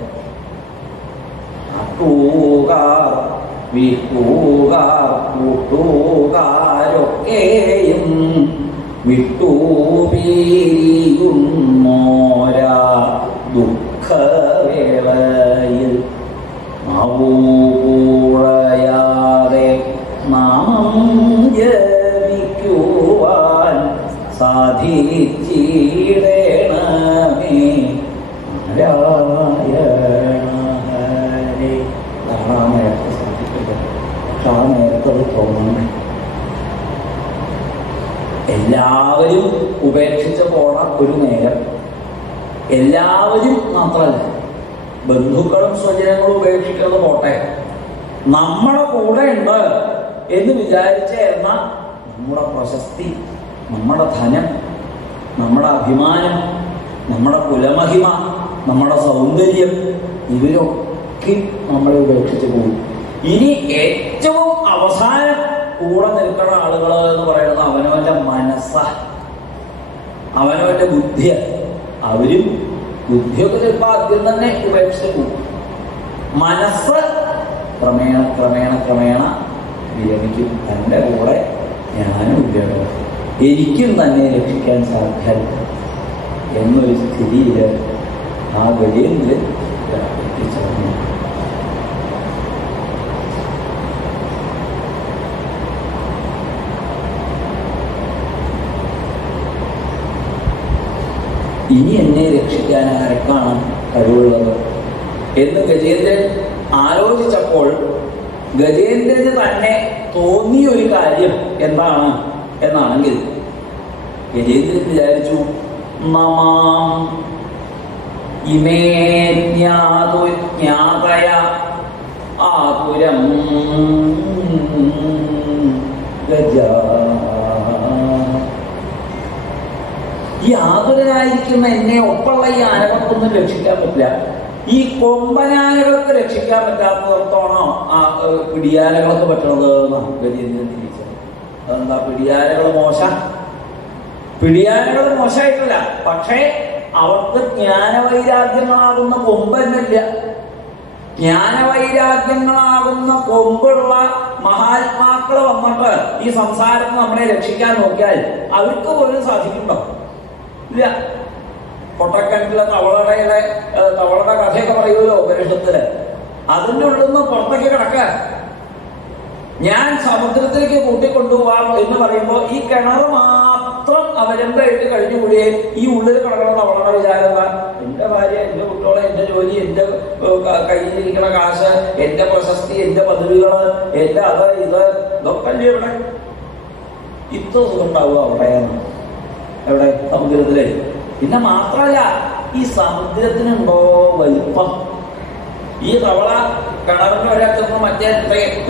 അട്ടൂകാർ വിട്ടൂകാർ കൂട്ടുകാരൊക്കെയും വിട്ടൂപീരിയുന്നോരാ ദുഃഖവേളയിൽ നാവൂകൂഴയാതെ നാമം ജപിക്കുവാൻ സാധിച്ചിടേണമേ നാരായണ. ആ നേരത്തെ സാധിക്കില്ല. പക്ഷെ ആ നേരത്തെ അത് തോന്നണം. എല്ലാവരും ഉപേക്ഷിച്ച് പോണ ഒരു നേരം, എല്ലാവരും മാത്രമല്ല, ബന്ധുക്കളും സ്വജനങ്ങളും ഉപേക്ഷിക്കുന്നത് പോട്ടെ, നമ്മുടെ കൂടെ ഉണ്ട് എന്ന് വിചാരിച്ചേർന്ന നമ്മുടെ പ്രശസ്തി, നമ്മുടെ ധനം, നമ്മുടെ അഭിമാനം, നമ്മുടെ കുലമഹിമ, നമ്മുടെ സൗന്ദര്യം, ഇവരൊക്കെ നമ്മളെ ഉപേക്ഷിച്ച് പോകും. ഇനി ഏറ്റവും അവസാനം കൂടെ നിൽക്കുന്ന ആളുകൾ എന്ന് പറയുന്നത് അവനവൻ്റെ മനസ്സാണ്, അവനവൻ്റെ ബുദ്ധിയാണ്. അവരും ബുദ്ധിയൊക്കെ ചിലപ്പോൾ ആദ്യം തന്നെ ഉപേക്ഷിച്ച് പോകും. മനസ്സ് ക്രമേണ വിരമിക്കും. തൻ്റെ കൂടെ ഞാനും ഇല്ലല്ലോ, എനിക്കും തന്നെ രക്ഷിക്കാൻ സാധ്യമല്ല എന്നൊരു സ്ഥിതിയിൽ ആ ഗജേന്ദ്രൻ എത്തിച്ചേർന്നു. ഇനി എന്നെ രക്ഷിക്കാൻ ആർക്കാണ് കഴിവുള്ളത് എന്ന് ഗജേന്ദ്രൻ ആലോചിച്ചപ്പോൾ ഗജേന്ദ്രന് തന്നെ തോന്നിയ ഒരു കാര്യം എന്താണ് എന്നാണെങ്കിൽ, ഗജേന്ദ്രൻ വിചാരിച്ചു, നമാം ഇമേ ജ്ഞാതയ ആകുരം ഗജാ. ഈ ആകുലനായിരിക്കുന്ന എന്നെ ഒപ്പുള്ള ഈ ആനകൾക്കൊന്നും രക്ഷിക്കാൻ പറ്റില്ല. ഈ കൊമ്പനാനകൾക്ക് രക്ഷിക്കാൻ പറ്റാത്തടത്തോണോ ആ പിടിയാനകൾക്ക് പറ്റണത് എന്നാണ് ഗജേന്ദ്രൻ തിരിച്ചത്. അതെന്താ പിടിയാനകൾ മോശം? പിടിയാനകൾ മോശമായിട്ടില്ല, പക്ഷേ അവർക്ക് ജ്ഞാനവൈരാഗ്യങ്ങളാകുന്ന കൊമ്പന്നില്ല. ജ്ഞാനവൈരാഗ്യങ്ങളാകുന്ന കൊമ്പുള്ള മഹാത്മാക്കൾ വന്നിട്ട് ഈ സംസാരത്തിൽ നമ്മളെ രക്ഷിക്കാൻ നോക്കിയാൽ അവർക്ക് പോലും സാധിക്കുന്നുണ്ടോ? ഇല്ല. പൊട്ടക്കിണറ്റിലെ തവളയുടെ കഥയൊക്കെ പറയുമല്ലോ ഉപനിഷത്തില്. അതിൻ്റെ ഉള്ളിൽ നിന്ന് പുറത്തേക്ക് കിടക്കുക. ഞാൻ സമുദ്രത്തിലേക്ക് കൂട്ടിക്കൊണ്ടുപോവാം എന്ന് പറയുമ്പോൾ ഈ കിണർ മാത്രം അവലംബമായിട്ട് കഴിഞ്ഞുകൂടിയേ ഈ ഉള്ളിൽ കിടക്കണം തവളയുടെ വിചാരം. എന്റെ ഭാര്യ, എന്റെ കുട്ടികളെ, എന്റെ ജോലി, എന്റെ കയ്യിലിരിക്കുന്ന കാശ്, എന്റെ പ്രശസ്തി, എന്റെ പദവികള്, എന്റെ അത് ഇത് ഇതൊക്കെ അല്ലേ ഇവിടെ. ഇത്ര സുഖമുണ്ടാവുക അവിടെയാണ്, എവിടെ? സമുദ്രത്തിലെ. പിന്നെ മാത്രമല്ല ഈ സമുദ്രത്തിനുണ്ടോ വലിപ്പം? ഈ തവള കിണറിന് ഒരാൾക്ക് മറ്റേ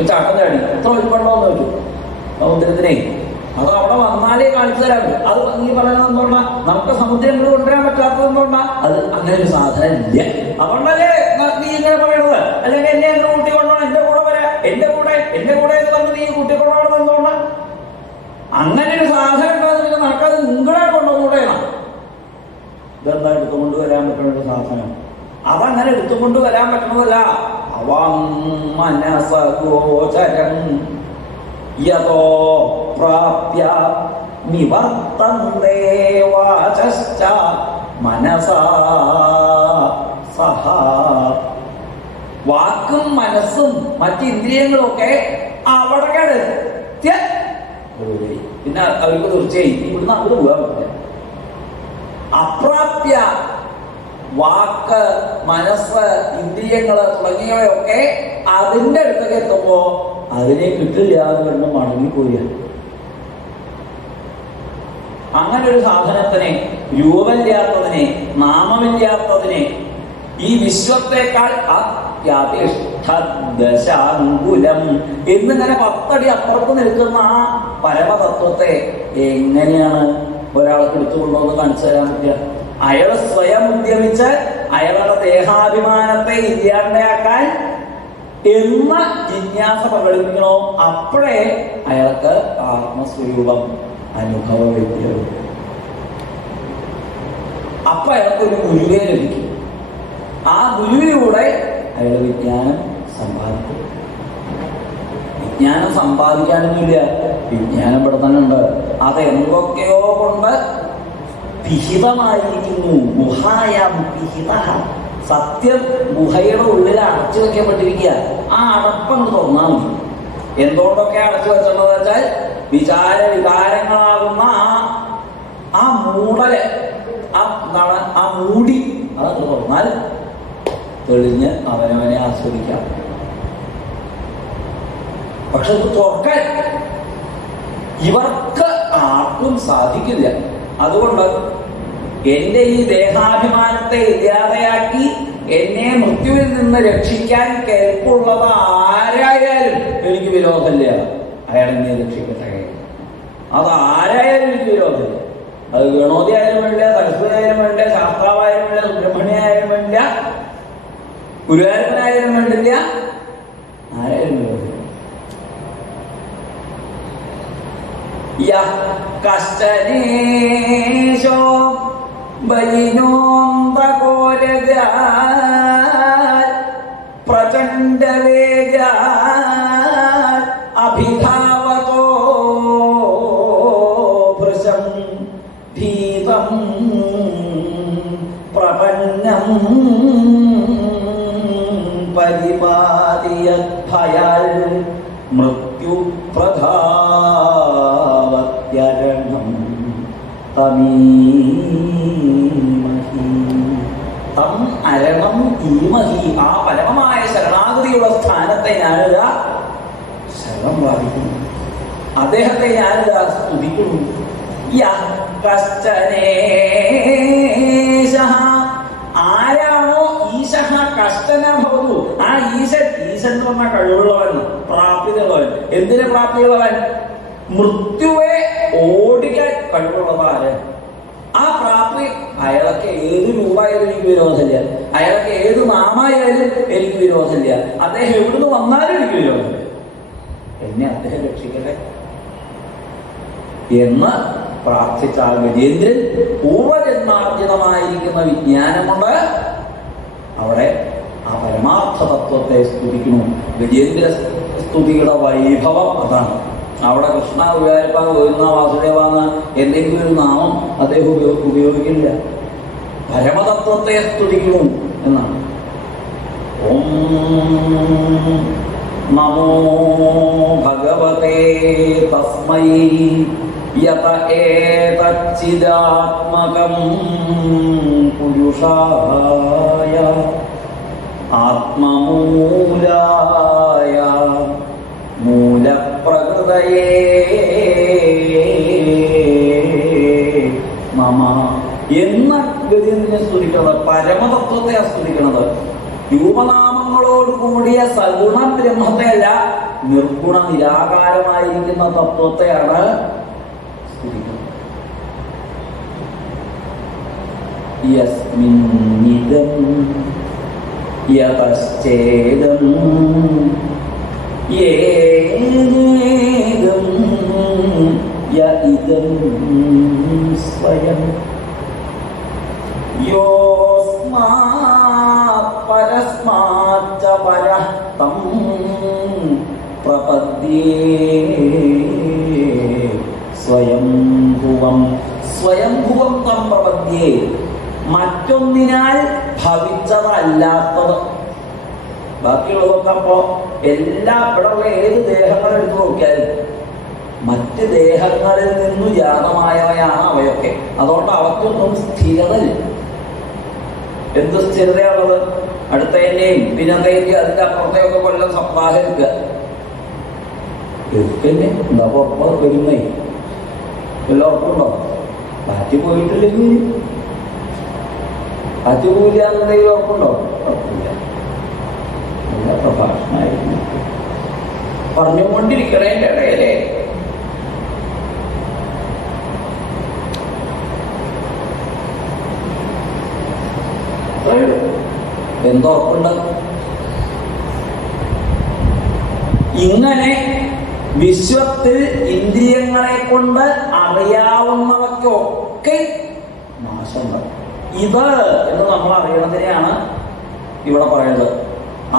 ചാട്ടം ചാടി എത്ര വലിപ്പമുണ്ടോ എന്ന് ചോദിച്ചു സമുദ്രത്തിനെ. അത് അവിടെ വന്നാലേ കാണിച്ചു തരാൻ പറ്റും. അത് നീ പറയുന്നത് എന്തുകൊണ്ടാ? നമുക്ക് സമുദ്രങ്ങൾ കൊണ്ടുവരാൻ പറ്റാത്തത് എന്തുകൊണ്ടാ? അത് അങ്ങനെ ഒരു സാധനം ഇല്ല. അതുകൊണ്ടല്ലേ നീ ഇങ്ങനെ പറയണത്. അല്ലെങ്കിൽ എന്നെ കൂട്ടി കൊണ്ടുപോകണം, എന്റെ കൂടെ വരാം, എന്റെ കൂടെ എന്ന് പറഞ്ഞ് നീ കൂട്ടിക്കൊണ്ടുപോകണം എന്തുകൊണ്ടാ? അങ്ങനെ ഒരു സാധനം ഉണ്ടാകുന്ന നടക്കാതെ നിങ്ങളെ കൊണ്ടുവന്നുകൂടെയാണ്. ഇതെന്താ എടുത്തുകൊണ്ട് വരാൻ പറ്റുന്ന ഒരു സാധനം? അതങ്ങനെ എടുത്തുകൊണ്ട് വരാൻ പറ്റണതല്ല. അവം മനസഗോചരം യതോ പ്രാപ്യ നിവർത്തന്തേ വാചശ്ച മനസാ സഹ. വാക്കും മനസ്സും മറ്റിന്ദ്രിയങ്ങളും ഒക്കെ അവിടെ എത്തിയ പിന്നെ അവർക്ക് തീർച്ചയായും ഇവിടുന്ന് അങ്ങോട്ട് പോകാൻ പറ്റില്ല. അപ്രാപ്യ വാക്ക്, മനസ്സ്, ഇന്ദ്രിയങ്ങള് തുടങ്ങിയവയൊക്കെ അതിൻ്റെ അടുത്തേക്ക് എത്തുമ്പോ അതിനെ കിട്ടില്ല എന്ന് വരുമ്പോൾ മടങ്ങിപ്പോയ. അങ്ങനെ ഒരു സാധനത്തിനെ, രൂപമില്ലാത്തതിനെ, നാമമില്ലാത്തതിനെ, ഈ വിശ്വത്തെക്കാൾ അത്യാതിഷ്ഠദശാങ്കുലം എന്നിങ്ങനെ 10 അടി അപ്പുറത്ത് നിൽക്കുന്ന ആ പരമതത്വത്തെ എങ്ങനെയാണ് ഒരാൾക്ക് എടുത്തുകൊണ്ടുവന്ന് കാണിച്ചു തരാൻ പറ്റുക? അയാൾ സ്വയം ഉദ്യമിച്ച് അയാളുടെ ദേഹാഭിമാനത്തെ ഇല്ലാണ്ടാക്കാൻ എന്ന ജിജ്ഞാസ പ്രകടിപ്പിക്കണോ, അപ്പോഴേ അയാൾക്ക് ആത്മസ്വരൂപം അനുഭവവേദ്യം. അപ്പൊ അയാൾക്കൊരു ഗുരുവെ ലഭിക്കും. ആ ഗുരുവിലൂടെ അയാൾ വിജ്ഞാനം സമ്പാദിക്കും. വിജ്ഞാനം സമ്പാദിക്കാനൊന്നുമില്ല, വിജ്ഞാനം ഇവിടെ തന്നെ ഉണ്ട്. അത് എന്തൊക്കെയോ കൊണ്ട് പിഹിതമായിരിക്കുന്നു. ഗുഹായാം പിഹിത. സത്യം ഗുഹയുടെ ഉള്ളിൽ അടച്ചു വെക്കപ്പെട്ടിരിക്കുക. ആ അടപ്പങ്ങ് തുറന്നാൽ മതി. എന്തുകൊണ്ടൊക്കെ അടച്ചു വെച്ചെന്ന് വെച്ചാൽ വികാരങ്ങളാകുന്ന ആ മൂടല്, എന്താണ് ആ മൂടി, അത് തുറന്നാൽ തെളിഞ്ഞ് അവനവനെ ആസ്വദിക്കാം. പക്ഷെ ഇത് തുറക്കാൻ ഇവർക്ക് ആർക്കും സാധിക്കില്ല. അതുകൊണ്ട് എന്റെ ഈ ദേഹാഭിമാനത്തെ ഇല്ലാതെയാക്കി എന്നെ മൃത്യുവിൽ നിന്ന് രക്ഷിക്കാൻ കേൾപ്പുള്ളത് ആരായാലും എനിക്ക് വിരോധമില്ല. അയാൾ എന്നെ രക്ഷിക്കട്ടെ. അത് ആരായാലും എനിക്ക് വിരോധമില്ല. അത് ഗണോദി ആയാലും വേണ്ടില്ല, സരസ്വതി ആയാലും വേണ്ടില്ല, ശാസ്ത്രാവായാലും വേണ്ടില്ല, സുബ്രഹ്മണ്യ ആയാലും വേണ്ടില്ല, ഗുരുവായൂരപ്പനായാലും വേണ്ടില്ല, ആരായാലും വിരോധമില്ല. കഷ്ടനേശോ ബലിനോന്തകോരഗ പ്രചണ്ഡവേഗ അഭിധാവതോ ഭൃശം ഭീതം പ്രപന്നം പരിപാതിയത് ഭയാൽ മൃത്യുപ്രധാവത്യരണം തമീമഹി. തം അരണം ഈമഹി. ആ പരമമായ ശരണാഗതിയുള്ള സ്ഥാനത്തെ ഞാനിതാ ശരണം പ്രാപിക്കുന്നു. അദ്ദേഹത്തെ ഞാനിതാ സ്തുതിക്കുന്നു. യഃ കശ്ചനേശഃ. ആരാ കഷ്ടന ഭവതു. ആ ഈശൻ എന്ന് പറഞ്ഞാൽ കഴിവുള്ളവൻ, പ്രാപ്തിയുള്ളവൻ. എന്തിന് പ്രാപ്തിയുള്ളവൻ? മൃത്യുവെ ഓടിക്കാൻ കഴിവുള്ളവര്. ആ പ്രാപ്തി അയാൾക്ക് ഏത് രൂപമായാലും എനിക്ക് വിരോധമില്ല, അയാൾക്ക് ഏത് നാമായാലും എനിക്ക് വിരോധമില്ല, അദ്ദേഹം എവിടുന്ന് വന്നാലും എനിക്ക് വിരോധമില്ല, എന്നെ അദ്ദേഹം രക്ഷിക്കട്ടെ എന്ന് പ്രാർത്ഥിച്ചാൽ ഗജേന്ദ്രൻ പൂർവജന്മാർജിതമായിരിക്കുന്ന വിജ്ഞാനം കൊണ്ട് അവിടെ ആ പരമാർത്ഥ തത്വത്തെ സ്തുതിക്കുന്നു. ഗജേന്ദ്ര സ്തുതിയുടെ വൈഭവം അതാണ്. അവിടെ കൃഷ്ണ, ഗുരുവായൂരപ്പ, ഗോവിന്ദ, വാസുദേവാന്ന് എന്തെങ്കിലും ഒരു നാമം അദ്ദേഹം ഉപയോഗിക്കില്ല. പരമതത്വത്തെ സ്തുതിക്കുന്നു എന്നാണ്. ഓം നമോ ഭഗവതേ തസ്മൈ യത ഏതച്ചിദാത്മകം പുരുഷായ ആത്മമൂലായ മൂലപ്രകൃതയേ നമ എന്ന ഗതിയെ സ്തുതിക്കുന്നത്, പരമതത്വത്തെ സ്തുതിക്കുന്നത്. രൂപനാമങ്ങളോട് കൂടിയ സഗുണ ബ്രഹ്മത്തെയല്ല, നിർഗുണ നിരാകാരമായിരിക്കുന്ന തത്വത്തെയാണ് സ്തുതിക്കുന്നത്. യസ്മിന്നിദം യതശ്ചേദം യേദം യഇദം സ്വയം യോസ്മാത് പരസ്മാച്ച പരഃ തം പ്രപദ്യേ സ്വയംഭുവം സ്വയംഭുവം തം പ്രപദ്യേ. മറ്റൊന്നിനാൽ ഭവിച്ചതല്ലാത്തത്. ബാക്കിയുള്ളതൊക്കെ അപ്പോ എല്ലാ ഇവിടെയുള്ള ഏത് ദേഹങ്ങൾ എടുത്തു നോക്കിയാലും മറ്റ് ദേഹങ്ങളിൽ നിന്നു ജാതമായവയാണ് അവയൊക്കെ. അതുകൊണ്ട് അവയ്ക്കൊന്നും സ്ഥിരതയില്ല. എന്ത് സ്ഥിരതയാണുള്ളത്? അടുത്തതിൻ്റെയും പിന്നത്തേൻ്റെയും അതിൻ്റെ അപ്പുറത്തെയൊക്കെ കൊല്ലം സപ്താഹിക്കുക. എടുക്കന്നെ എന്താ ഉറപ്പ് വരുന്നേ? വല്ല ഉറപ്പുണ്ടോ? കാറ്റ് പോയിട്ടില്ലെങ്കിൽ കാറ്റ് പോയില്ല എന്നുണ്ടെങ്കിൽ ഉറപ്പുണ്ടോ? ഉറപ്പില്ല. നല്ല പ്രഭാഷണമായിരുന്നു. പറഞ്ഞുകൊണ്ടിരിക്കണേൻ്റെ ഇടയിലേ എന്തുറപ്പുണ്ട്? ഇങ്ങനെ വിശ്വത്തിൽ ഇന്ദ്രിയങ്ങളെ കൊണ്ട് അറിയാവുന്നവയ്ക്കൊക്കെ നാശമുണ്ട്. ഇത് എന്ന് നമ്മൾ അറിയണതിനെയാണ് ഇവിടെ പറയുന്നത്.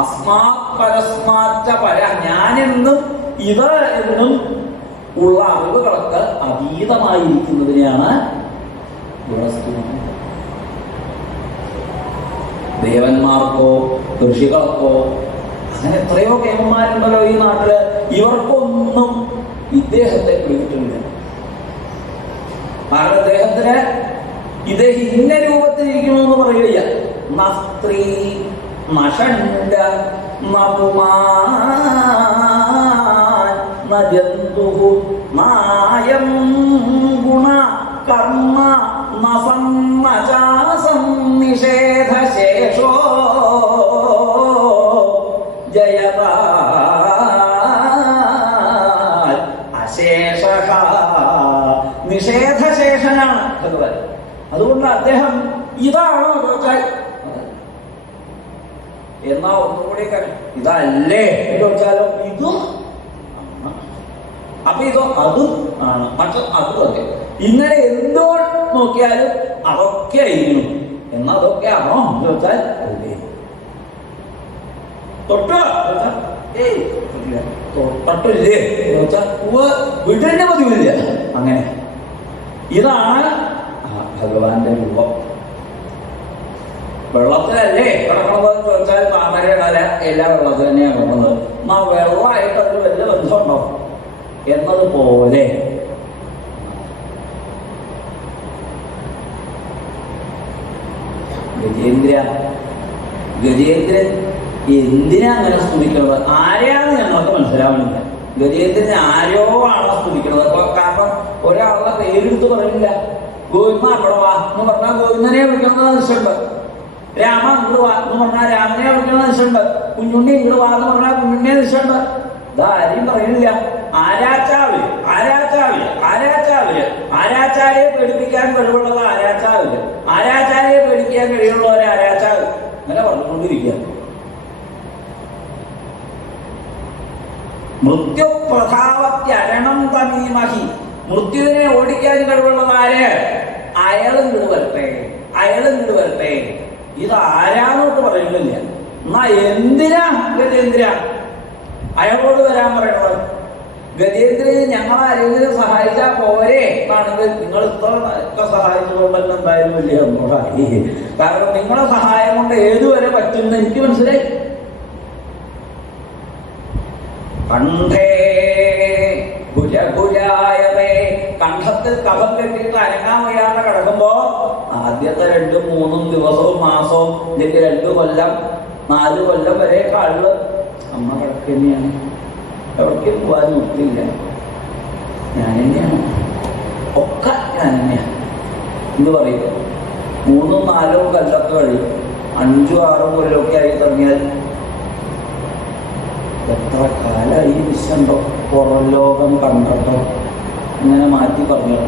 അസ്മാത് പരസ്മാച്ച പര, ഞാനെന്നും ഇത് എന്നും ഉള്ള അറിവുകളൊക്കെ അതീതമായിരിക്കുന്നതിനെയാണ് ഇവിടെ സ്തുതിക്കുന്നത്. ദേവന്മാർക്കോ ഋഷികൾക്കോ അങ്ങനെ എത്രയോ കേമന്മാരുണ്ടല്ലോ ഈ നാട്ടില്, ഇവർക്കൊന്നും ഇദ്ദേഹത്തെ പിടിച്ചിട്ടില്ല. കാരണം അദ്ദേഹത്തിന് ഇദ്ദേഹം ഇന്ന രൂപത്തിലിരിക്കണമെന്ന് പറയുകയില്ല. നസ്ത്രീ നഷണ്ട നപുമാൻ നജന്തുഹു നായം ഗുണ കർമ്മ നസന്നചാസം നിഷേധശേഷോ ജയത അശേഷഃ. നിഷേധശേഷനാണ് ഭഗവാൻ. അതുകൊണ്ട് അദ്ദേഹം ഇതാണോ ചോദിച്ചാൽ എന്നാ ഒന്നുകൂടി ഇതല്ലേ ചോദിച്ചാലോ ഇതും. അപ്പൊ ഇതോ അതും ആണ്, മറ്റു അതും അതെ. ഇങ്ങനെ എന്തോ നോക്കിയാലും അതൊക്കെ ആയിരുന്നു. എന്നാ അതൊക്കെ ആണോ ചോദിച്ചാൽ അല്ലേ. തൊട്ടോ തൊട്ടില്ലേ ചോദിച്ചാൽ വീട്ടിന്റെ പതിവില്ല. അങ്ങനെ ഇതാണ് ഭഗവാന്റെ രൂപം. വെള്ളത്തിലല്ലേ കിടക്കണതെന്ന് ചോദിച്ചാൽ താമരയുടെ എല്ലാ വെള്ളത്തിൽ തന്നെയാണ് കിടക്കുന്നത്. എന്നാ വെള്ളമായിട്ട് അതിന് വലിയ ബന്ധമുണ്ടോ എന്നതുപോലെ ഗജേന്ദ്രൻ എന്തിനാ അങ്ങനെ സ്തുതിക്കുന്നത്? ആരെയാണെന്ന് ഞങ്ങൾക്ക് മനസ്സിലാവണില്ല. ഗജേന്ദ്രൻ ആരോ ആണ് സ്തുതിക്കുന്നത്. കാരണം ഒരാളുടെ പേരെടുത്ത് പറയില്ല. ഗോവിന്ദ അവിടെ വാ എന്ന് പറഞ്ഞാൽ ഗോവിന്ദനെ വിളിക്കുന്നത് ആവശ്യമുണ്ട്. രാമ ഇങ്ങോട്ട് വാ എന്ന് പറഞ്ഞാൽ രാമനെ വിളിക്കണ ദിശയുണ്ട്. കുഞ്ഞുണ്ണി ഇങ്ങോട്ട് വാ എന്ന് പറഞ്ഞാൽ കുഞ്ഞുണ്ണിയെ ദിശയുണ്ട്. ഇതാരും പറയുന്നില്ല. ആരാച്ചാരെ പേടിപ്പിക്കാൻ കഴിവുള്ളത് ആരാച്ചാരെ പേടിക്കാൻ കഴിവുള്ളവരെ ആരാച്ചാവ് അങ്ങനെ പറഞ്ഞുകൊണ്ടിരിക്കുക. മൃത്യുപ്രധാവത്യരണം തമീമഹി, മൃത്യുവിനെ ഓടിക്കാൻ കഴിവുള്ളതാര്? അയാളിങ്ങോട്ട് വരട്ടെ. ഇത് ആരാന്നോട്ട് പറയുന്നില്ല. എന്നാ എന്തിനാ ഗജേന്ദ്ര അയാളോട് വരാൻ പറയണത്? ഗജേന്ദ്രന് ഞങ്ങളാരെങ്കിലും സഹായിച്ചാൽ പോരെ എന്നാണെങ്കിൽ നിങ്ങൾ ഇത്ര സഹായിച്ചതുകൊണ്ടല്ല എന്തായാലും വലിയ സന്തോഷമായി. കാരണം നിങ്ങളെ സഹായം കൊണ്ട് ഏതുവരെ പറ്റുമെന്ന് എനിക്ക് മനസ്സിലായി. കണ്ഠേ ഭുജഭുജായതേ, കണ്ഠത്തിൽ കഫം കെട്ടിയിട്ട് അനങ്ങാൻ വയ്യാതെ കിടക്കുമ്പോ ആദ്യത്തെ 2-3 ദിവസവും മാസവും ഇതിന്റെ 2 കൊല്ലം 4 കൊല്ലം വരെ കാളില് അമ്മ കിടക്ക് തന്നെയാണ്. എവിടേക്ക് പോകാൻ നോക്കിയില്ല. ഞാൻ തന്നെയാണ് ഒക്കെ ഞാൻ തന്നെയാണ് എന്ന് പറയുക. 3-4 കൊല്ലമൊക്കെ കഴിയും. 5-6 കൊല്ലമൊക്കെ ആയി തുടങ്ങിയാൽ എത്ര കാലമായി വിശ്വണ്ടോ പുറം ലോകം കണ്ടോ ഇങ്ങനെ മാറ്റി പറഞ്ഞു.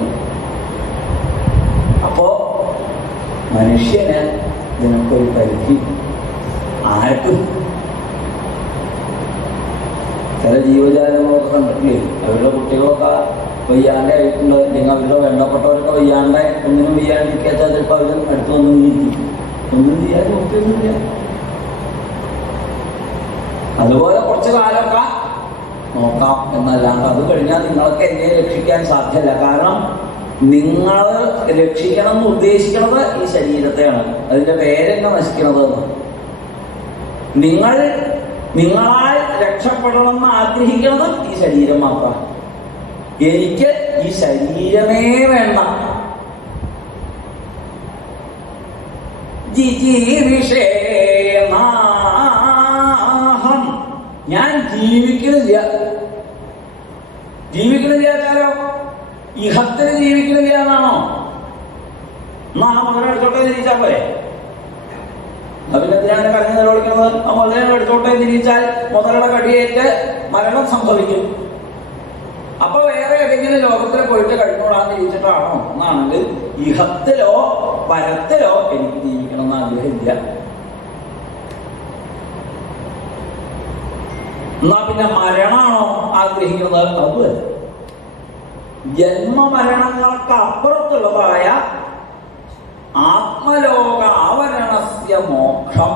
അപ്പോ മനുഷ്യന് ഇതിനൊക്കെ ഒരു പരിധി. ആർക്കും ചില ജീവജാലങ്ങളൊക്കെ കണ്ടിട്ടില്ലേ, അവരുടെ കുട്ടികളൊക്കെ വയ്യാണ്ടെ ആയിട്ടുണ്ട്, അല്ലെങ്കിൽ അവരുടെ വേണ്ടപ്പെട്ടവരൊക്കെ വയ്യാണ്ടെ ഒന്നിനും വയ്യാണ്ടിരിക്കാത്ത ചിലപ്പോൾ അവർ അടുത്ത് വന്നു ഇരിക്കും. ഒന്നും ചെയ്യാൻ നോക്കിയൊന്നുമില്ല. അതുപോലെ കുറച്ച് കാലമൊക്കെ നോക്കാം എന്നല്ലാണ്ട് അത് കഴിഞ്ഞാൽ നിങ്ങൾക്ക് എന്നെ രക്ഷിക്കാൻ സാധ്യമല്ല. കാരണം നിങ്ങൾ രക്ഷിക്കണം എന്ന് ഉദ്ദേശിക്കുന്നത് ഈ ശരീരത്തെയാണ്. അതിൻ്റെ പേരെന്നെ നശിക്കണത്. നിങ്ങളാൽ രക്ഷപ്പെടണമെന്ന് ആഗ്രഹിക്കുന്നത് ഈ ശരീരം മാത്രമാണ്. എനിക്ക് ഈ ശരീരമേ വേണ്ട. ഞാൻ ജീവിക്കണില്ലാച്ചാലോ ഇഹത്തിന് ജീവിക്കണില്ല എന്നാണോ? എന്നാ മുതലെടുത്തോട്ടെ തിരിച്ചാൽ പോരെ? അതിനെതിരാണ് കരഞ്ഞു നിലവിളിക്കുന്നത്. ആ മുതലിനെ എടുത്തോട്ടെ തിരിച്ചാൽ മുതലുടെ കടിയേറ്റ് മരണം സംഭവിക്കും. അപ്പൊ വേറെ ഏതെങ്കിലും ലോകത്തിൽ പോയിട്ട് കഴിഞ്ഞോളാൻ തിരിച്ചിട്ടാണോ എന്നാണെങ്കിൽ ഇഹത്തിലോ പരത്തിലോ എനിക്ക് ജീവിക്കണം എന്ന് ആഗ്രഹമില്ല. എന്നാ പിന്നെ മരണമാണോ ആഗ്രഹിക്കുന്നത്? അത് ജന്മമരണങ്ങൾക്ക് അപ്പുറത്തുള്ളതായ ആത്മലോക ആവരണസ്യ മോക്ഷം,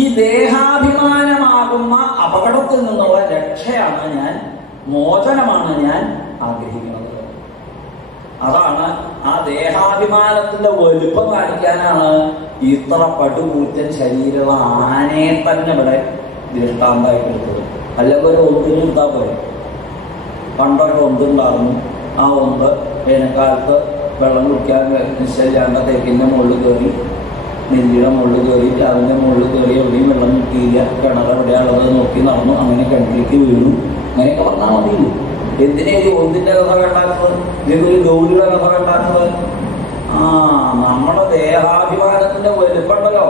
ഈ ദേഹാഭിമാനമാകുന്ന അപകടത്തിൽ നിന്നുള്ള രക്ഷയാണ് ഞാൻ, മോചനമാണ് ഞാൻ ആഗ്രഹിക്കുന്നത്. അതാണ് ആ ദേഹാഭിമാനത്തിന്റെ വലുപ്പം കാണിക്കാനാണ് ഇത്ര പടുകൂറ്റൻ ശരീരമുള്ള ആനയെ തന്നെ ഇവിടെ ദൃഷ്ടാന്തമായിട്ട് എടുത്തത്. അല്ലെങ്കിൽ ഒരു ഒന്നിനും എന്താ പോലെ പണ്ടൊരു ഒന്നുണ്ടായിരുന്നു. ആ ഒന്ന് വേനൽക്കാലത്ത് വെള്ളം കുടിക്കാൻ നിശ്ചയില്ലാണ്ട് തേക്കിൻ്റെ മുകളിൽ കയറി, നെല്ലിയുടെ മുകളിൽ കയറി, അതിൻ്റെ മുകളിൽ കയറി എവിടെയും വെള്ളം കിട്ടിയില്ല. കിണർ എവിടെയാണുള്ളത് നോക്കി നടന്നു. അങ്ങനെ കിണറ്റിലേക്ക് വീണു. അങ്ങനെയൊക്കെ പറഞ്ഞാൽ മതിയില്ല. എന്തിനാ ഈ ഒന്നിൻ്റെ കഥ കണ്ടാക്കുന്നത്? ഇതൊരു ഗൗരിയുടെ കഥ കണ്ടാക്കുന്നത്? നമ്മുടെ ദേഹാഭിമാനത്തിന്റെ വലുപ്പുണ്ടല്ലോ.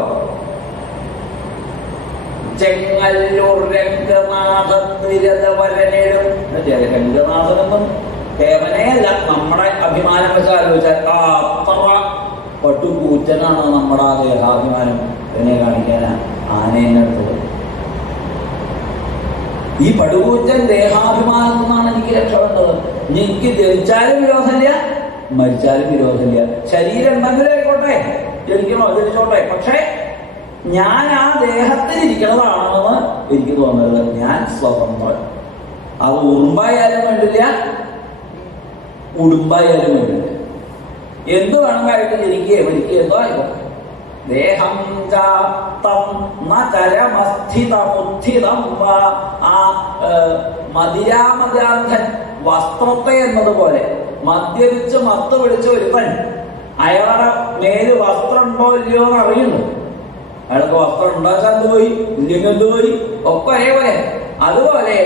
ചെങ്ങല്ലൂർ രംഗനാഥനൊന്നും കേവലയല്ല, നമ്മുടെ അഭിമാനം വെച്ച് ആലോചിച്ചാൽ അത്ര പട്ടുകൂറ്റനാണ് നമ്മുടെ ആ ദേഹാഭിമാനം. ഇതിനെ കാണിക്കാനാ ആനേനെ എടുത്തത്. ഈ പടുകൂറ്റൻ ദേഹാഭിമാനത്തിൽ നിന്നാണ് എനിക്ക് രക്ഷപ്പെട്ടത്. എനിക്ക് ജനിച്ചാലും വിരോധമില്ല, മരിച്ചാലും വിരോധമില്ല. ശരീരം ഉണ്ടെങ്കിലും ആയിക്കോട്ടെ, ജനിക്കണോ ജനിച്ചോട്ടെ, പക്ഷേ ഞാൻ ആ ദേഹത്തിലിരിക്കണതാണെന്ന് എനിക്ക് തോന്നുന്നത്. ഞാൻ സ്വതന്ത്രൻ. അത് ഉറുമ്പായാലും വേണ്ടില്ല, ഉടുമ്പായാലും വേണ്ടില്ല. എന്ത് വേണമെന്നായിട്ട് ജനിക്കുകയോ മരിക്കുകയോ എന്തോ ആയിക്കോട്ടെ. ദേഹം ആ മതിരാമതാന്ധൻ വസ്ത്രത്തെ എന്നതുപോലെ മദ്യപിച്ച് മത്ത് പിടിച്ച ഒരുവൻ അയാളുടെ മേല് വസ്ത്രം ഉണ്ടോ ഇല്ലയോ എന്ന് അറിയുന്നു. അയാൾക്ക് വസ്ത്രം ഉണ്ടാക്കാൻ പോയി, ഇല്ലെങ്കിൽ എന്തുപോയി, ഒക്കെ ഒരേപോലെ. അതുപോലെ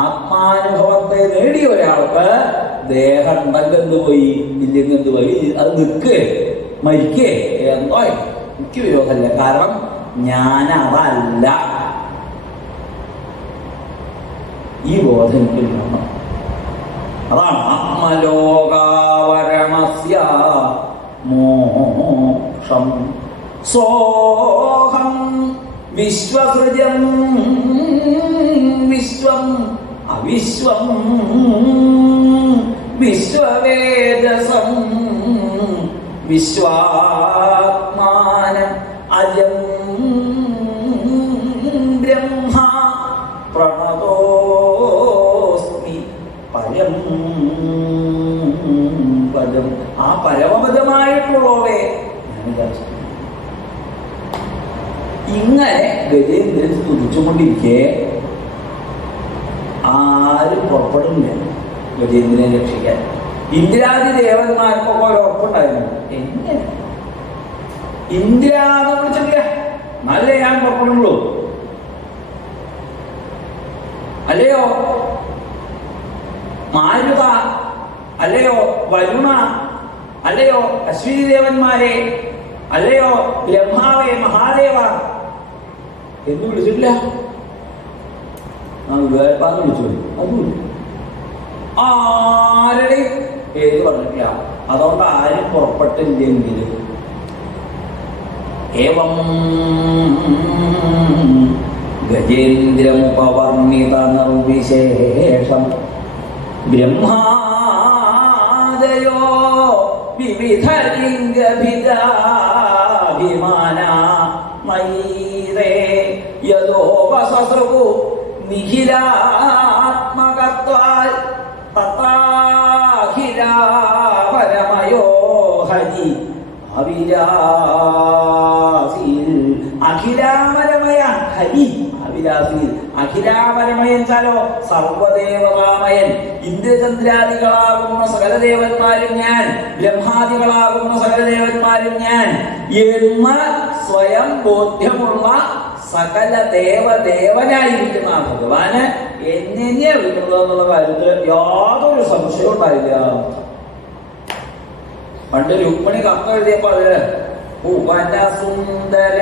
ആത്മാനുഭവത്തെ നേടിയ ഒരാൾക്ക് ദേഹം ഉണ്ടെങ്കിൽ എന്തുപോയി, ഇല്ലെങ്കിൽ എന്തുപോയി, അത് നിൽക്കേ മരിക്കേ എന്തോ എനിക്ക് വിരോധമില്ല. കാരണം ഞാനതല്ല. ഈ ബോധം എനിക്കുണ്ടാവണം. അതാണ് ആത്മലോകാവരണസ്യ മോക്ഷം. സോഹം വിശ്വസൃജം വിശ്വം അവിശ്വം വിശ്വവേദസം വിശ്വാത്മാനം അജം ബ്രഹ്മ പ്രണതോസ്മി പരം പദം. ആ പരമപദമായിട്ടുള്ളവേ ഇങ്ങനെ ഗജേന്ദ്രൻ സ്തുതിച്ചുകൊണ്ടിരിക്കെ ആരും പുറപ്പെടുന്നില്ല ഗജേന്ദ്രനെ രക്ഷിക്കാൻ. ഇന്ദ്രാദി ദേവന്മാർക്കൊക്കെ ഒരു ഉറപ്പുണ്ടായിരുന്നു. എങ്ങനെ ഇന്ദ്ര എന്ന് വിളിച്ചില്ല, നല്ല ഞാൻ പുറപ്പെടുള്ളൂ. അല്ലയോ മാരുത, അല്ലയോ വരുണ, അല്ലയോ അശ്വിനി ദേവന്മാരെ, അല്ലയോ ബ്രഹ്മാവേ മഹാദേവ എന്ന് വിളിച്ചിട്ടില്ല. ആ ഗുരുവായൂരപ്പാന്ന് വിളിച്ചു. അതും ആരുടെ പേര് പറഞ്ഞിട്ടില്ല. അതുകൊണ്ട് ആരും പുറപ്പെട്ടില്ലെങ്കിൽ ഏവം ഗജേന്ദ്രമുപവർണിത നിർവിശേഷം ബ്രഹ്മാദയോ വിവിധ ലിംഗഭിദാഭിമാന മൈരേ യദോപസസൃപു നിഖിലാത്മകത്വാൽ തഥാഖിലാപരമയോ ഹരി അവിരാസീൽ. അഖിലാപരമയ ഹരി അവിരാസീൽ. അഖിലാപരമയൻ ചാലോ സർവദേവതാമയൻ. ഇന്ദ്രചന്ദ്രാദികളാകുന്ന സകലദേവന്മാരും ഞാൻ, ബ്രഹ്മാദികളാകുന്ന സകലദേവന്മാരും ഞാൻ എന്ന സ്വയം ബോധ്യമുള്ള സകല ദേവദേവനായിരിക്കുന്ന ആ ഭഗവാന് എന്നെന്നെയാ വിളിക്കുന്നത് എന്നുള്ള കാര്യത്തിൽ യാതൊരു സംശയവും ഉണ്ടായില്ല. പണ്ട് രുക്മിണി കത്തെഴുതിയപ്പോ അതില് ഉപനസുന്ദര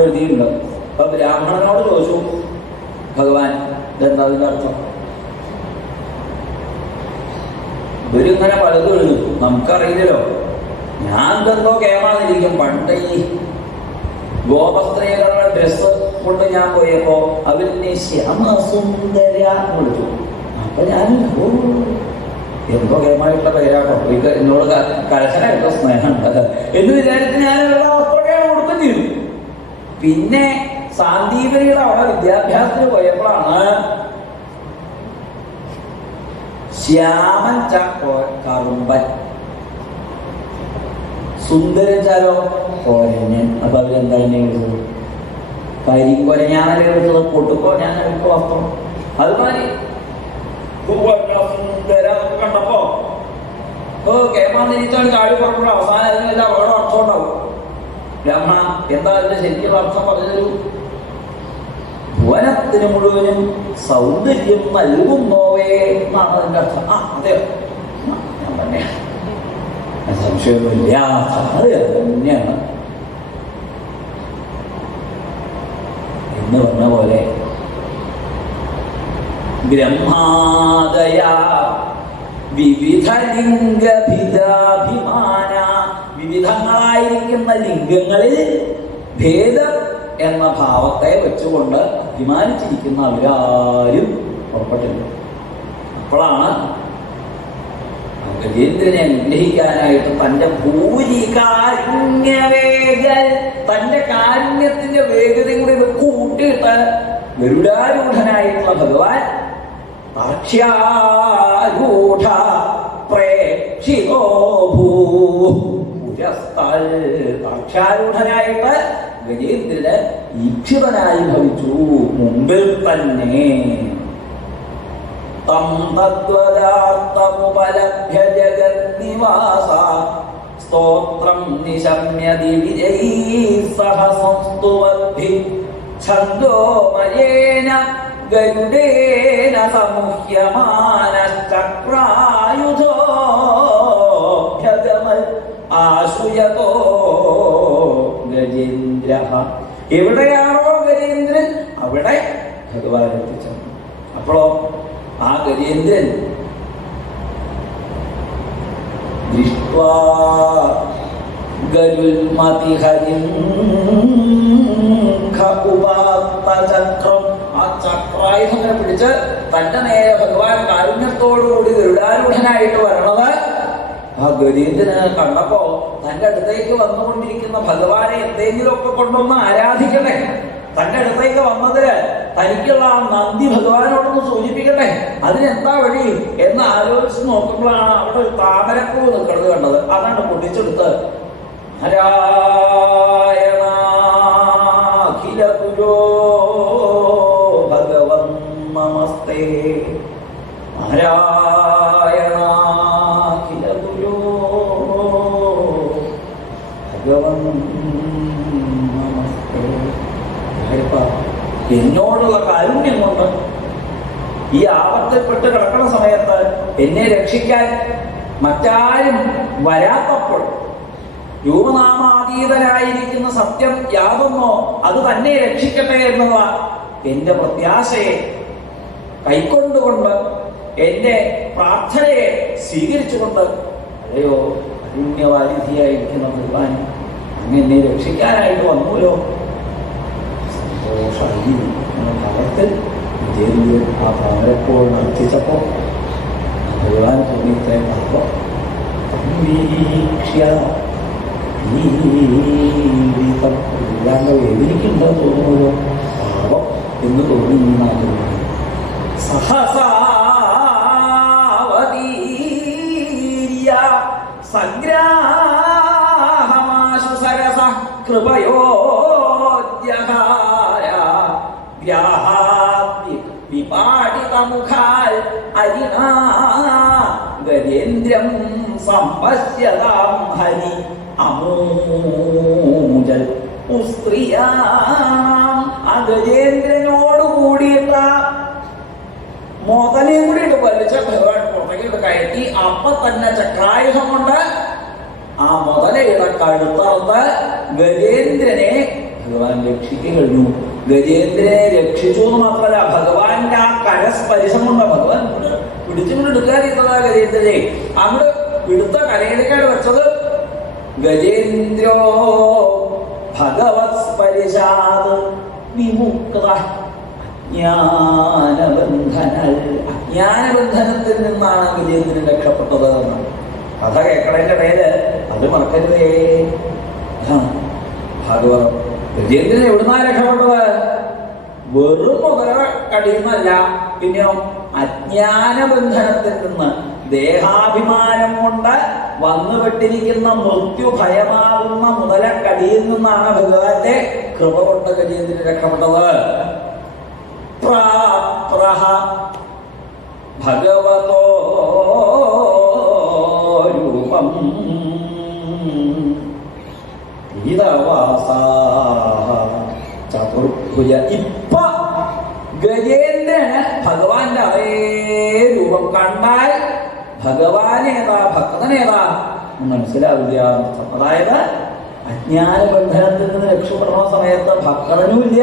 എഴുതിയിട്ടുണ്ട്. അപ്പൊ ബ്രാഹ്മണനോട് ചോദിച്ചു ഭഗവാൻ ഇതെന്താ അതിന്റെ അർത്ഥം? ഇവരിങ്ങനെ പലതും എഴുതും, നമുക്കറിയില്ലല്ലോ. ഞാൻ ഇതെന്തോ കേമാതിരിക്കും. പണ്ട് ഈ ഗോപസ്ത്രീകളുടെ ഡ്രസ്സ് കൊണ്ട് ഞാൻ പോയപ്പോ അവരിനെ ശ്യാമസുന്ദര വിളിച്ചു. അപ്പൊ ഞാൻ എന്തോ കേമായിട്ടുള്ള പേരാട്ടോ, എന്നോട് കലശനായിട്ടോ സ്നേഹമുണ്ട് എന്ന് വിചാരിച്ച് ഞാൻ വസ്ത്രമാണ് കൊടുക്കുകയും ചെയ്തു. പിന്നെ സാന്ദീപനിയുടെ അവിടെ വിദ്യാഭ്യാസത്തിന് പോയപ്പോഴാണ് ശ്യാമൻ കറുമ്പൻ, സുന്ദരൻ ചാലോ കൊരഞ്ഞൻ. അപ്പൊ അവരെന്താ എന്നെ എഴുതുന്നത്? കരിക്കൊരഞ്ഞാനല്ലേ എഴുതുന്നത്, പൊട്ടുകൊരഞ്ഞാനൊക്കെ വസ്ത്രം. അതുമാതിരി കണ്ടപ്പോ കേമാതിരിച്ചാണ് ചാടി പുറപ്പെടും. അവസാനം അതിനെല്ലാം അപകടം അർത്ഥം ഉണ്ടാവും. ബ്രഹ്മണ എന്താ അതിന്റെ ശരിക്കുള്ള അർത്ഥം പറഞ്ഞു തരൂ. ഭുവനത്തിന് മുഴുവനും സൗന്ദര്യം നൽകുന്നോവേ എന്നാണ് അതിന്റെ അർത്ഥം. ആ അതെയോ, ഞാൻ തന്നെ സംശയമൊന്നുമില്ല, അത് തന്നെയാണ് എന്ന് പറഞ്ഞ പോലെ ബ്രഹ്മാദയ വിവിധ ലിംഗഭിദാഭിമാന. വിവിധങ്ങളായിരിക്കുന്ന ലിംഗങ്ങളിൽ ഭേദം എന്ന ഭാവത്തെ വെച്ചുകൊണ്ട് അഭിമാനിച്ചിരിക്കുന്ന അവരാരും പുറപ്പെട്ടില്ല. അപ്പോഴാണ് ഗജേന്ദ്രനെ അനുഗ്രഹിക്കാനായിട്ട് തന്റെ ഭൂരികാരുണ്യവേഗ, തന്റെ കാരുണ്യത്തിന്റെ വേഗതയും കൂടി ഇത് കൂട്ടിയിട്ട് ഗരുഡാരൂഢനായിട്ടുള്ള ഭഗവാൻ താക്ഷ്യാരൂഢ പ്രേക്ഷിതോ ഭൂരസ്താൽ. താക്ഷ്യാരൂഢനായിട്ട് ഗജേന്ദ്രന് ഈക്ഷിതനായി ഭവിച്ചു മുമ്പിൽ തന്നെ. തം തദ്വദാർത്ഥമുപലഭ്യ ജഗന്നിവാസ സ്തോത്രം നിശമ്യതി വിജയൈഃ സഹ സംസ്തുവദ്ഭി ഛന്ദോമയേന ഗരുഡേന സമുഹ്യമാനശ്ചക്രായുധോഭ്യഗമൽ ആശ്രയതോ ഗജേന്ദ്ര. എവിടെയാണോ ഗജേന്ദ്രൻ അവിടെ ഭഗവാൻ എത്തിച്ചത്. അപ്പോഴോ ആ ഗജേന്ദ്രൻ ദൃഷ്ട്വാ ഗരുൽമതിഹരിം ചക്രം, ആ ചക്രായുധങ്ങളെ പിടിച്ച് തന്റെ നേരെ ഭഗവാൻ കാരുണ്യത്തോടുകൂടി ഗരുഡാരൂഢനായിട്ട് വരണത് ആ ഗജേന്ദ്രന് കണ്ടപ്പോ തന്റെ അടുത്തേക്ക് വന്നുകൊണ്ടിരിക്കുന്ന ഭഗവാനെ എന്തെങ്കിലുമൊക്കെ കൊണ്ടൊന്ന് ആരാധിക്കട്ടെ, തന്റെ അടുത്തേക്ക് വന്നതിന് തനിക്കുള്ള ആ നന്ദി ഭഗവാനോടൊന്ന് സൂചിപ്പിക്കട്ടെ, അതിനെന്താ വഴി എന്ന് ആലോചിച്ച് നോക്കുമ്പോഴാണ് അവിടെ ഒരു താമരപ്പൂ നിൽക്കുന്നത് കണ്ടത്. അതാണ് പൊട്ടിച്ചെടുത്ത് നാരായണാഖില ഗുരോ ഭഗവൻ നമസ്തേ, നാരായണാഖില ഗുരോ ഭഗവൻ നമസ്തേ. എന്നോടുള്ള കാരുണ്യം കൊണ്ട് ഈ ആപത്തിൽപ്പെട്ട് കിടക്കുന്ന സമയത്ത് എന്നെ രക്ഷിക്കാൻ മറ്റാരും വരാത്തപ്പോൾ രൂപനാമാതീതനായിരിക്കുന്ന സത്യം യാതൊന്നോ അത് തന്നെ രക്ഷിക്കട്ടെ എന്നുള്ള എന്റെ പ്രത്യാശയെ കൈക്കൊണ്ടുകൊണ്ട് എന്റെ പ്രാർത്ഥനയെ സ്വീകരിച്ചുകൊണ്ട് അല്ലയോ കാരുണ്യവാരിധിയായിരിക്കുന്ന ഭഗവാൻ അങ്ങ് എന്നെ രക്ഷിക്കാനായിട്ട് വന്നുല്ലോ, സന്തോഷമായി എന്ന ഭാഗത്തിൽ വിജയൻ ആ താമരപ്പോൾ നടത്തിച്ചപ്പോൾ ഭഗവാൻ തോന്നിയത്രേ പാപം വീക്ഷ്യ വേദനിക്കുന്നുണ്ടെന്ന് തോന്നുമല്ലോ, പാപം എന്ന് തോന്നി സഹസാവതീര്യ സംഗ്രാഹമാശു സരസ കൃപയോദ്യഹാര ഗ്രാഹാദ്യ വിപാടിതമുഖാൽ അരിണാ ഗജേന്ദ്രം സംപശ്യതാം ഹരി അമൂജൽ ഉസ്ത്രീയാം. ആ ഗജേന്ദ്രനോട് കൂടിയിട്ട് മുതലേ കൂടിയിട്ട് വലിച്ച ഭഗവാൻ പുറത്തേക്ക് കയറ്റി അപ്പൊ തന്നെ ചക്രായുധം കൊണ്ട് ആ മുതലയുടെ കഴുത്തറുത്ത് ഗജേന്ദ്രനെ ഭഗവാൻ രക്ഷിച്ചു കഴിഞ്ഞു. ഗജേന്ദ്രനെ രക്ഷിച്ചു എന്ന് മാത്രമല്ല, ഭഗവാന്റെ ആ കരസ്പരിശം കൊണ്ട് ഭഗവാൻ പിടിച്ചുകൊണ്ട് എടുക്കാതിരുന്നതാ ഗജേന്ദ്രനെ. അങ്ങോട്ട് പിടുത്ത കരയിലേക്കാണ് വെച്ചത്. ഗജേന്ദ്രോ ഭഗവത് സ്പരിശാത് വിമുക്ത അജ്ഞാനബന്ധനത്തിൽ നിന്നാണ് ഗജേന്ദ്രൻ രക്ഷപ്പെട്ടത് എന്നാണ് കഥ കേൾക്കണതിന്റെ ഇടയില്. അത് മറക്കരുതേ. ഭാഗവതം ഗജേന്ദ്രൻ എവിടുന്നാ രക്ഷപ്പെട്ടത്? വെറും മുതല കടിയുന്നല്ല, പിന്നെയോ അജ്ഞാനബന്ധനത്തിൽ നിന്ന്, ദേഹാഭിമാനം കൊണ്ട് വന്നുപെട്ടിരിക്കുന്ന മൃത്യു ഭയമാകുന്ന മുതലക്കടിയിൽ നിന്നാണ് ഭഗവാന്റെ കൃപ കൊണ്ട് ഗജേന്ദ്രൻ രക്ഷപ്പെട്ടത്. ഭഗവതോ രൂപം ചതുർഭുജ. ഇപ്പൊ ഗജേന്ദ്രന് ഭഗവാന്റെ അതേ രൂപം കണ്ടാൽ ഭഗവാനേതാ ഭക്തനേതാ മനസ്സിലാവില്ല. അതായത് അജ്ഞാനബന്ധനത്തിൽ നിന്ന് രക്ഷപ്പെടുന്ന സമയത്ത് ഭക്തനുമില്ല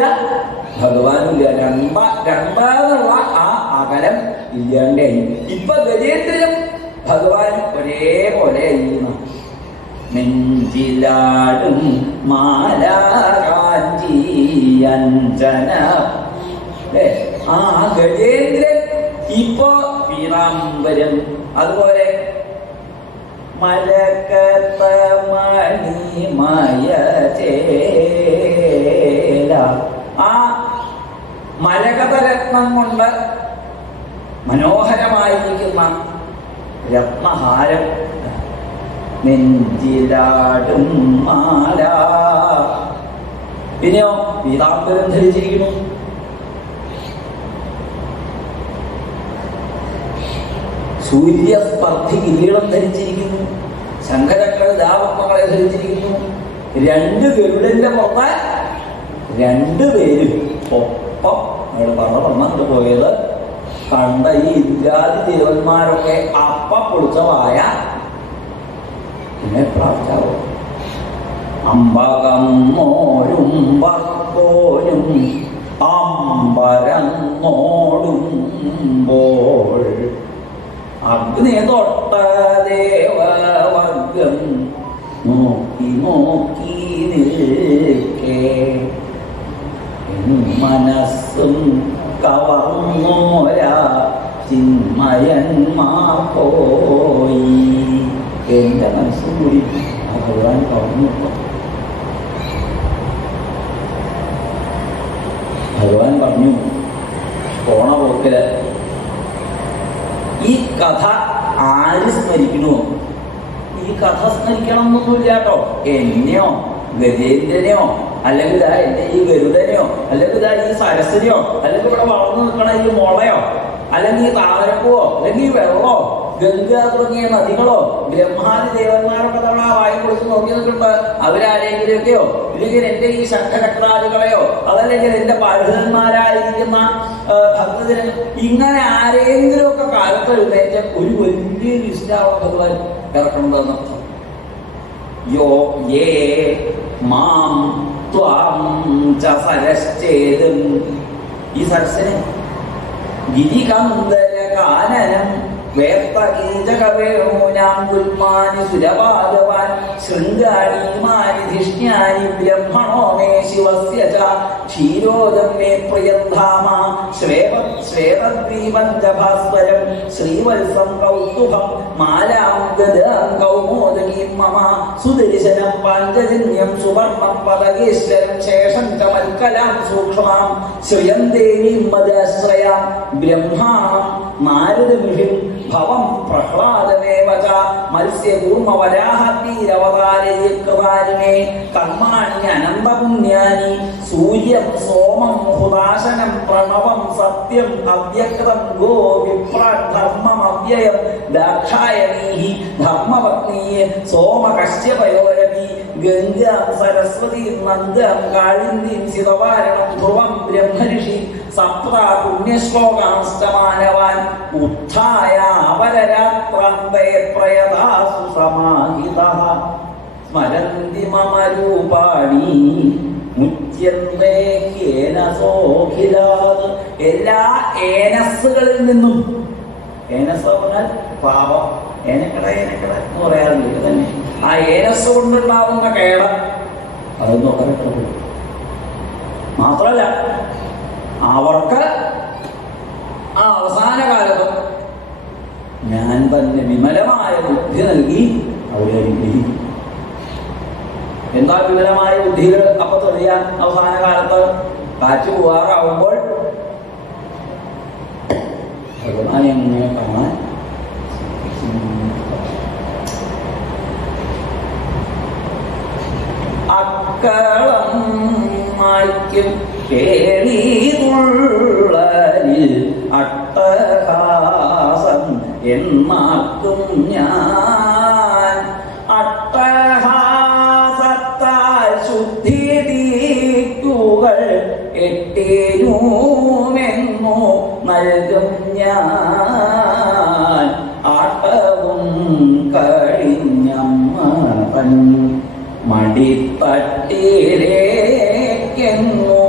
ഭഗവാനുമില്ല, രണ്ടാന്നുള്ള ആ അകലം ഇല്ലാണ്ടായി. ഇപ്പൊ ഗജേന്ദ്രനും ഭഗവാനും ഒരേപോലെ നെഞ്ചിലാടും മാലാകാഞ്ചിയഞ്ജന. ആ ഗജേന്ദ്രൻ ഇപ്പോ പീതാംബരം, അതുപോലെ മലക്കത്ത മണിമയ ചേല, ആ മരകതരത്നം കൊണ്ട് മനോഹരമായിരിക്കുന്ന രത്നഹാരം, നെഞ്ചിലാടും മാല, പിന്നെയോ പീതാംബരം ധരിച്ചിരിക്കുന്നു. സൂര്യസ്പർദ്ധി കിരീടം ധരിച്ചിരിക്കുന്നു. ശംഖചക്ര ദാവപ്പങ്ങളെ ധരിച്ചിരിക്കുന്നു. രണ്ട് ഗരുഡന്റെ പുറത്ത് രണ്ടുപേരും ഒപ്പം അവിടെ പറന്നങ്ങോട്ട് പോയത് കണ്ട ഈ ഇന്ദ്രാദി ദേവന്മാരൊക്കെ അപ്പ പൊളിച്ചവായ പിന്നെ പ്രാപ്താവും. അമ്പകം നോരുമ്പർക്കോനും അമ്പരന്നോടുമ്പോൾ അഗ്നി തൊട്ട ദേവവർഗം നോക്കി നോക്കി നിൽക്കേ മനസ്സും കവർന്നോരാ ചിന്മയന്മാർ പോയി. എൻ്റെ മനസ്സും കൂടി ആ ഭഗവാൻ കവർന്നു. ഭഗവാൻ പറഞ്ഞു പോണ പോക്കില് ഈ കഥ ആര് സ്മരിക്കണോ? ഈ കഥ സ്മരിക്കണം എന്നൊന്നുമില്ല കേട്ടോ. എന്നെയോ ഗജേന്ദ്രനെയോ അല്ലെങ്കിൽ എന്റെ ഈ ഗരുഡനെയോ അല്ലെങ്കിൽ ഈ സരസ്വതിയോ അല്ലെങ്കിൽ ഇവിടെ വളർന്നു നിൽക്കണ ഈ മുളയോ അല്ലെങ്കിൽ ഈ താമരപ്പൂവോ അല്ലെങ്കിൽ ഈ വെള്ളമോ ഗംഗ തുടങ്ങിയ നദികളോ ബ്രഹ്മാദി ദേവന്മാരൊക്കെ തവണ വായി കുറിച്ച് നോക്കി നിൽക്കുന്നുണ്ട്. അവരാരെങ്കിലുമൊക്കെയോ ഇല്ലെങ്കിൽ എന്റെ ഈ ശംഖചക്രാദികളെയോ അതല്ലെങ്കിൽ എന്റെ പാഠകന്മാരായിരിക്കുന്ന ഭക്തജന ഇങ്ങനെ ആരെങ്കിലും ഒക്കെ കാലത്ത് എഴുന്നേറ്റ് ഒരു വലിയ ലിസ്റ്റാവണം ഭഗവാൻ ഇറക്കണമെന്നർത്ഥം. യോ യേ മാം ത്വാം ച സരശ്ചേതും ഈ സരസിനെ ഗിരികന്ദര കാനനം വേർത്തകീചകവേണൂനാങ്കുൽമാനി സുരപാദവാൻ ശൃംഗാണീമാനി ധിഷ്ണ്യാനി ബ്രഹ്മണോ മേ ശിവസ്യ ച ക്ഷീരോദം മേ പ്രിയന്ധാമ ശ്വേതദ്വീപം ച ഭാസ്വരം ശ്രീവത്സം കൗസ്തുഭം മാലാം ഗദാം കൗമോദകീം മമ സുദർശനം പാഞ്ചജന്യം സുവർണം പദകേശ്വരം ശേഷം ച മൽക്കലാം സൂക്ഷ്മാം ശ്രിയം ദേവീം മദാശ്രയാം ബ്രഹ്മാണം നാരദമിഹിം ഭവം പ്രഹ്ലാദമേവ ച മത്സ്യകൂർമ്മവരാഹീരവതാരേ കർമാണി അനന്തപുണ്യാനി സൂര്യം സോമം ഹുദാശനം പ്രണവം സത്യം അവ്യക്തം ഗോ വിപ്രാൻ ധർമ്മം അവ്യയം ദാക്ഷായണീ ധർമ്മപത്നീ സോമ കശ്യപയോരവി ഗംഗാം സരസ്വതി നന്ദം കാളിന്ദീം സിതവാരണം ധ്രുവം ബ്രഹ്മഋഷി സപ്ത പുണ്യശ്ലോകാംസ്തമാനവാൻ ഉത്ഥായ അപരരാത്രാന്തേ പ്രയതാസു സമാഹിതഃ സ്മരന്തി മമ രൂപാണി മുച്യന്തേ കേനസോഖിലാത്. എല്ലാ ഏനസ്സുകളിൽ നിന്നും, ഏനസ് പറഞ്ഞാൽ പാപം, ഏനക്കട ഏനക്കട എന്ന് പറയാറുണ്ട് തന്നെ. ആ ഏനസ് കൊണ്ടുണ്ടാവുന്ന കേട അതൊന്നും ഒക്കെ മാത്രമല്ല അവർക്ക് ആ അവസാന കാലത്ത് ഞാൻ തന്നെ വിമലമായ ബുദ്ധി നൽകി അവരെ അനുഗ്രഹിക്കും. എന്താ വിമലമായ ബുദ്ധികൾ അപ്പൊ തെളിയാൻ അവസാന കാലത്ത് കാറ്റ് പോവാറാവുമ്പോൾ ഭഗവാൻ എങ്ങനെ കാണാൻ അക്കളം മായ്ക്കും കേളീതുള്ളലിൽ അട്ടഹാസം എന്നാക്കും ഞാൻ. അട്ടഹാസത്താൽ ശുദ്ധി തീറ്റുകൾ എട്ടേനുമെന്നു നൽകും ഞാൻ. ആട്ടവും കഴിഞ്ഞമ്മൻ മടിത്തട്ടിലേക്കെന്നു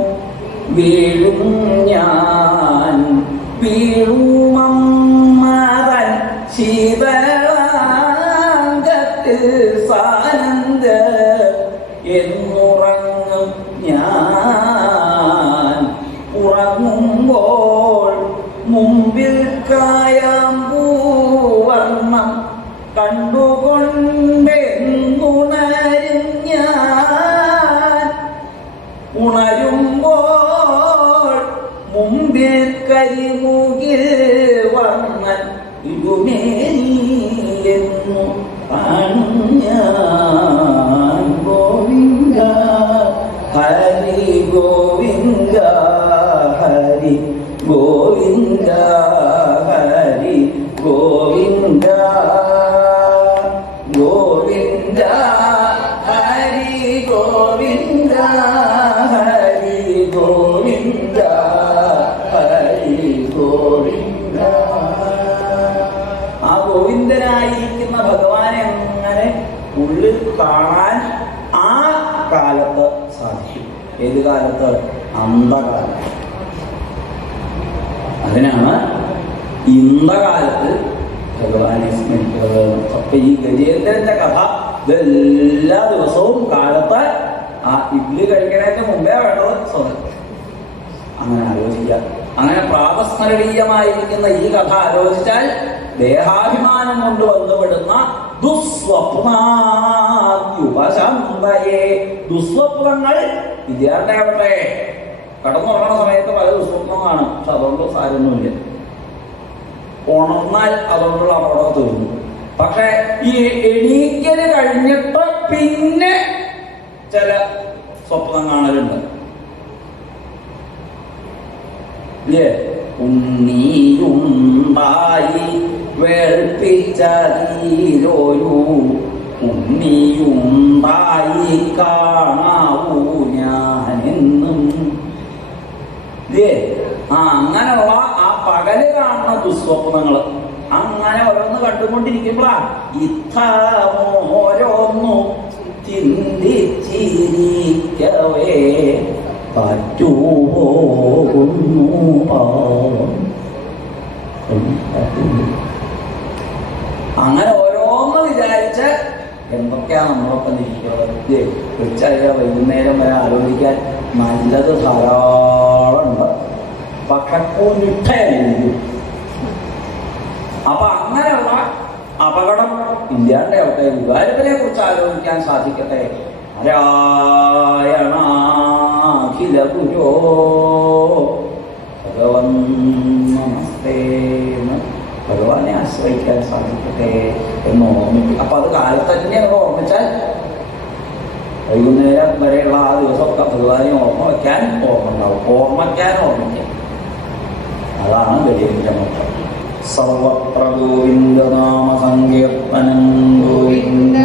വീഴും ഞാൻ. വീഴുമമ്മതൻ ശീതളാങ്കത്തിൽ സാനന്ദ എന്നുറങ്ങും ഞാൻ. ഉറങ്ങുമ്പോൾ മുമ്പിൽ കായാമ്പൂവർണ്ണം കണ്ടുകൊണ്ടെന്നുണരും ഞാൻ. ഉണരുമ്പോൾ മുമ്പിൽ കരിമുകിൽ വർണ്ണൻ ഇരുമേനിയെന്നു കാണും ഞാൻ. ഗോവിന്ദ സാധിക്കും. ഏത് കാലത്ത്? അന്ധകാലത്ത്. അതിനാണ് ഇന്ധകാലത്ത് ഭഗവാനെ സ്മരിക്കുന്നത്. അപ്പൊ ഈ ഗജേന്ദ്രന്റെ കഥ ഇതെല്ലാ ദിവസവും കാലത്ത് ആ ഇഡ്ഡലി കഴിക്കണേക്ക് മുമ്പേ വേണ്ടത് സ്വതം. അങ്ങനെ ആലോചിക്കുക. അങ്ങനെ പ്രാതസ്മരണീയമായിരിക്കുന്ന ഈ കഥ ആലോചിച്ചാൽ ദേഹാഭിമാനം കൊണ്ട് വന്നുവിടുന്ന ദുസ്വപ്നാദ്യുപശാന്തയെ, ദുസ്വപ്നങ്ങൾ വിദ്യാർത്ഥിയാവട്ടെ. കടന്നുറങ്ങുന്ന സമയത്ത് പല ദുസ്വപ്നം കാണും. പക്ഷെ അതുകൊണ്ട് സാരമൊന്നുമില്ല. ഉണർന്നാൽ അതുകൊണ്ടുള്ള അപകടം തീർന്നു. പക്ഷെ ഈ എണീക്കല് കഴിഞ്ഞിട്ട് പിന്നെ ചില സ്വപ്നം കാണലുണ്ട്. ഇല്ലേ? ഉണ്ണിയുണ്ടായി വേൾപ്പിച്ചതിലൊരു ഉണ്ണിയുണ്ടായി കാണാവൂ ഞാനെന്നും. ഇല്ലേ? അങ്ങനെയുള്ള ആ പകല് കാണുന്ന ദുസ്വപ്നങ്ങൾ അങ്ങനെ ഓരോന്ന് കണ്ടുകൊണ്ടിരിക്കുമ്പോഴാ ഇത്തമോരോന്നു ചിന്തിച്ചിരിക്കവേ പറ്റുപോകുന്നു അങ്ങനെ ഓരോന്ന് വിചാരിച്ച് എന്തൊക്കെയാ നമ്മളൊപ്പം ഇരിക്കുന്നത്. ഉച്ചയ വൈകുന്നേരം വരെ ആലോചിക്കാൻ നല്ലത് ധാരാളമുണ്ട്. പക്ഷെ നിഷ്ഠയായിരിക്കും. അപ്പൊ അങ്ങനെയുള്ള അപകടം ഇല്ലാണ്ടാവട്ടെ. വികാരത്തിനെ കുറിച്ച് ആലോചിക്കാൻ സാധിക്കട്ടെ. നാരായണാഖില ഗുരോ ഭഗവൻ നമസ്തേ എന്ന് ഭഗവാനെ ആശ്രയിക്കാൻ സാധിക്കട്ടെ എന്ന് ഓർമ്മിക്കും. അപ്പൊ അത് കാലത്ത് തന്നെ നമ്മൾ ഓർമ്മിച്ചാൽ വൈകുന്നേരം വരെയുള്ള ആ ദിവസമൊക്കെ ഭഗവാനെ ഓർമ്മ വയ്ക്കാൻ ഓർമ്മ ഉണ്ടാവും. ഓർമ്മിക്കാൻ ഓർമ്മിക്കാൻ. അതാണ് ഗജേന്ദ്രമോക്ഷം. സർവത്ര ഗോവിന്ദനാമ സങ്കീർത്തനം ഗോവിന്ദ.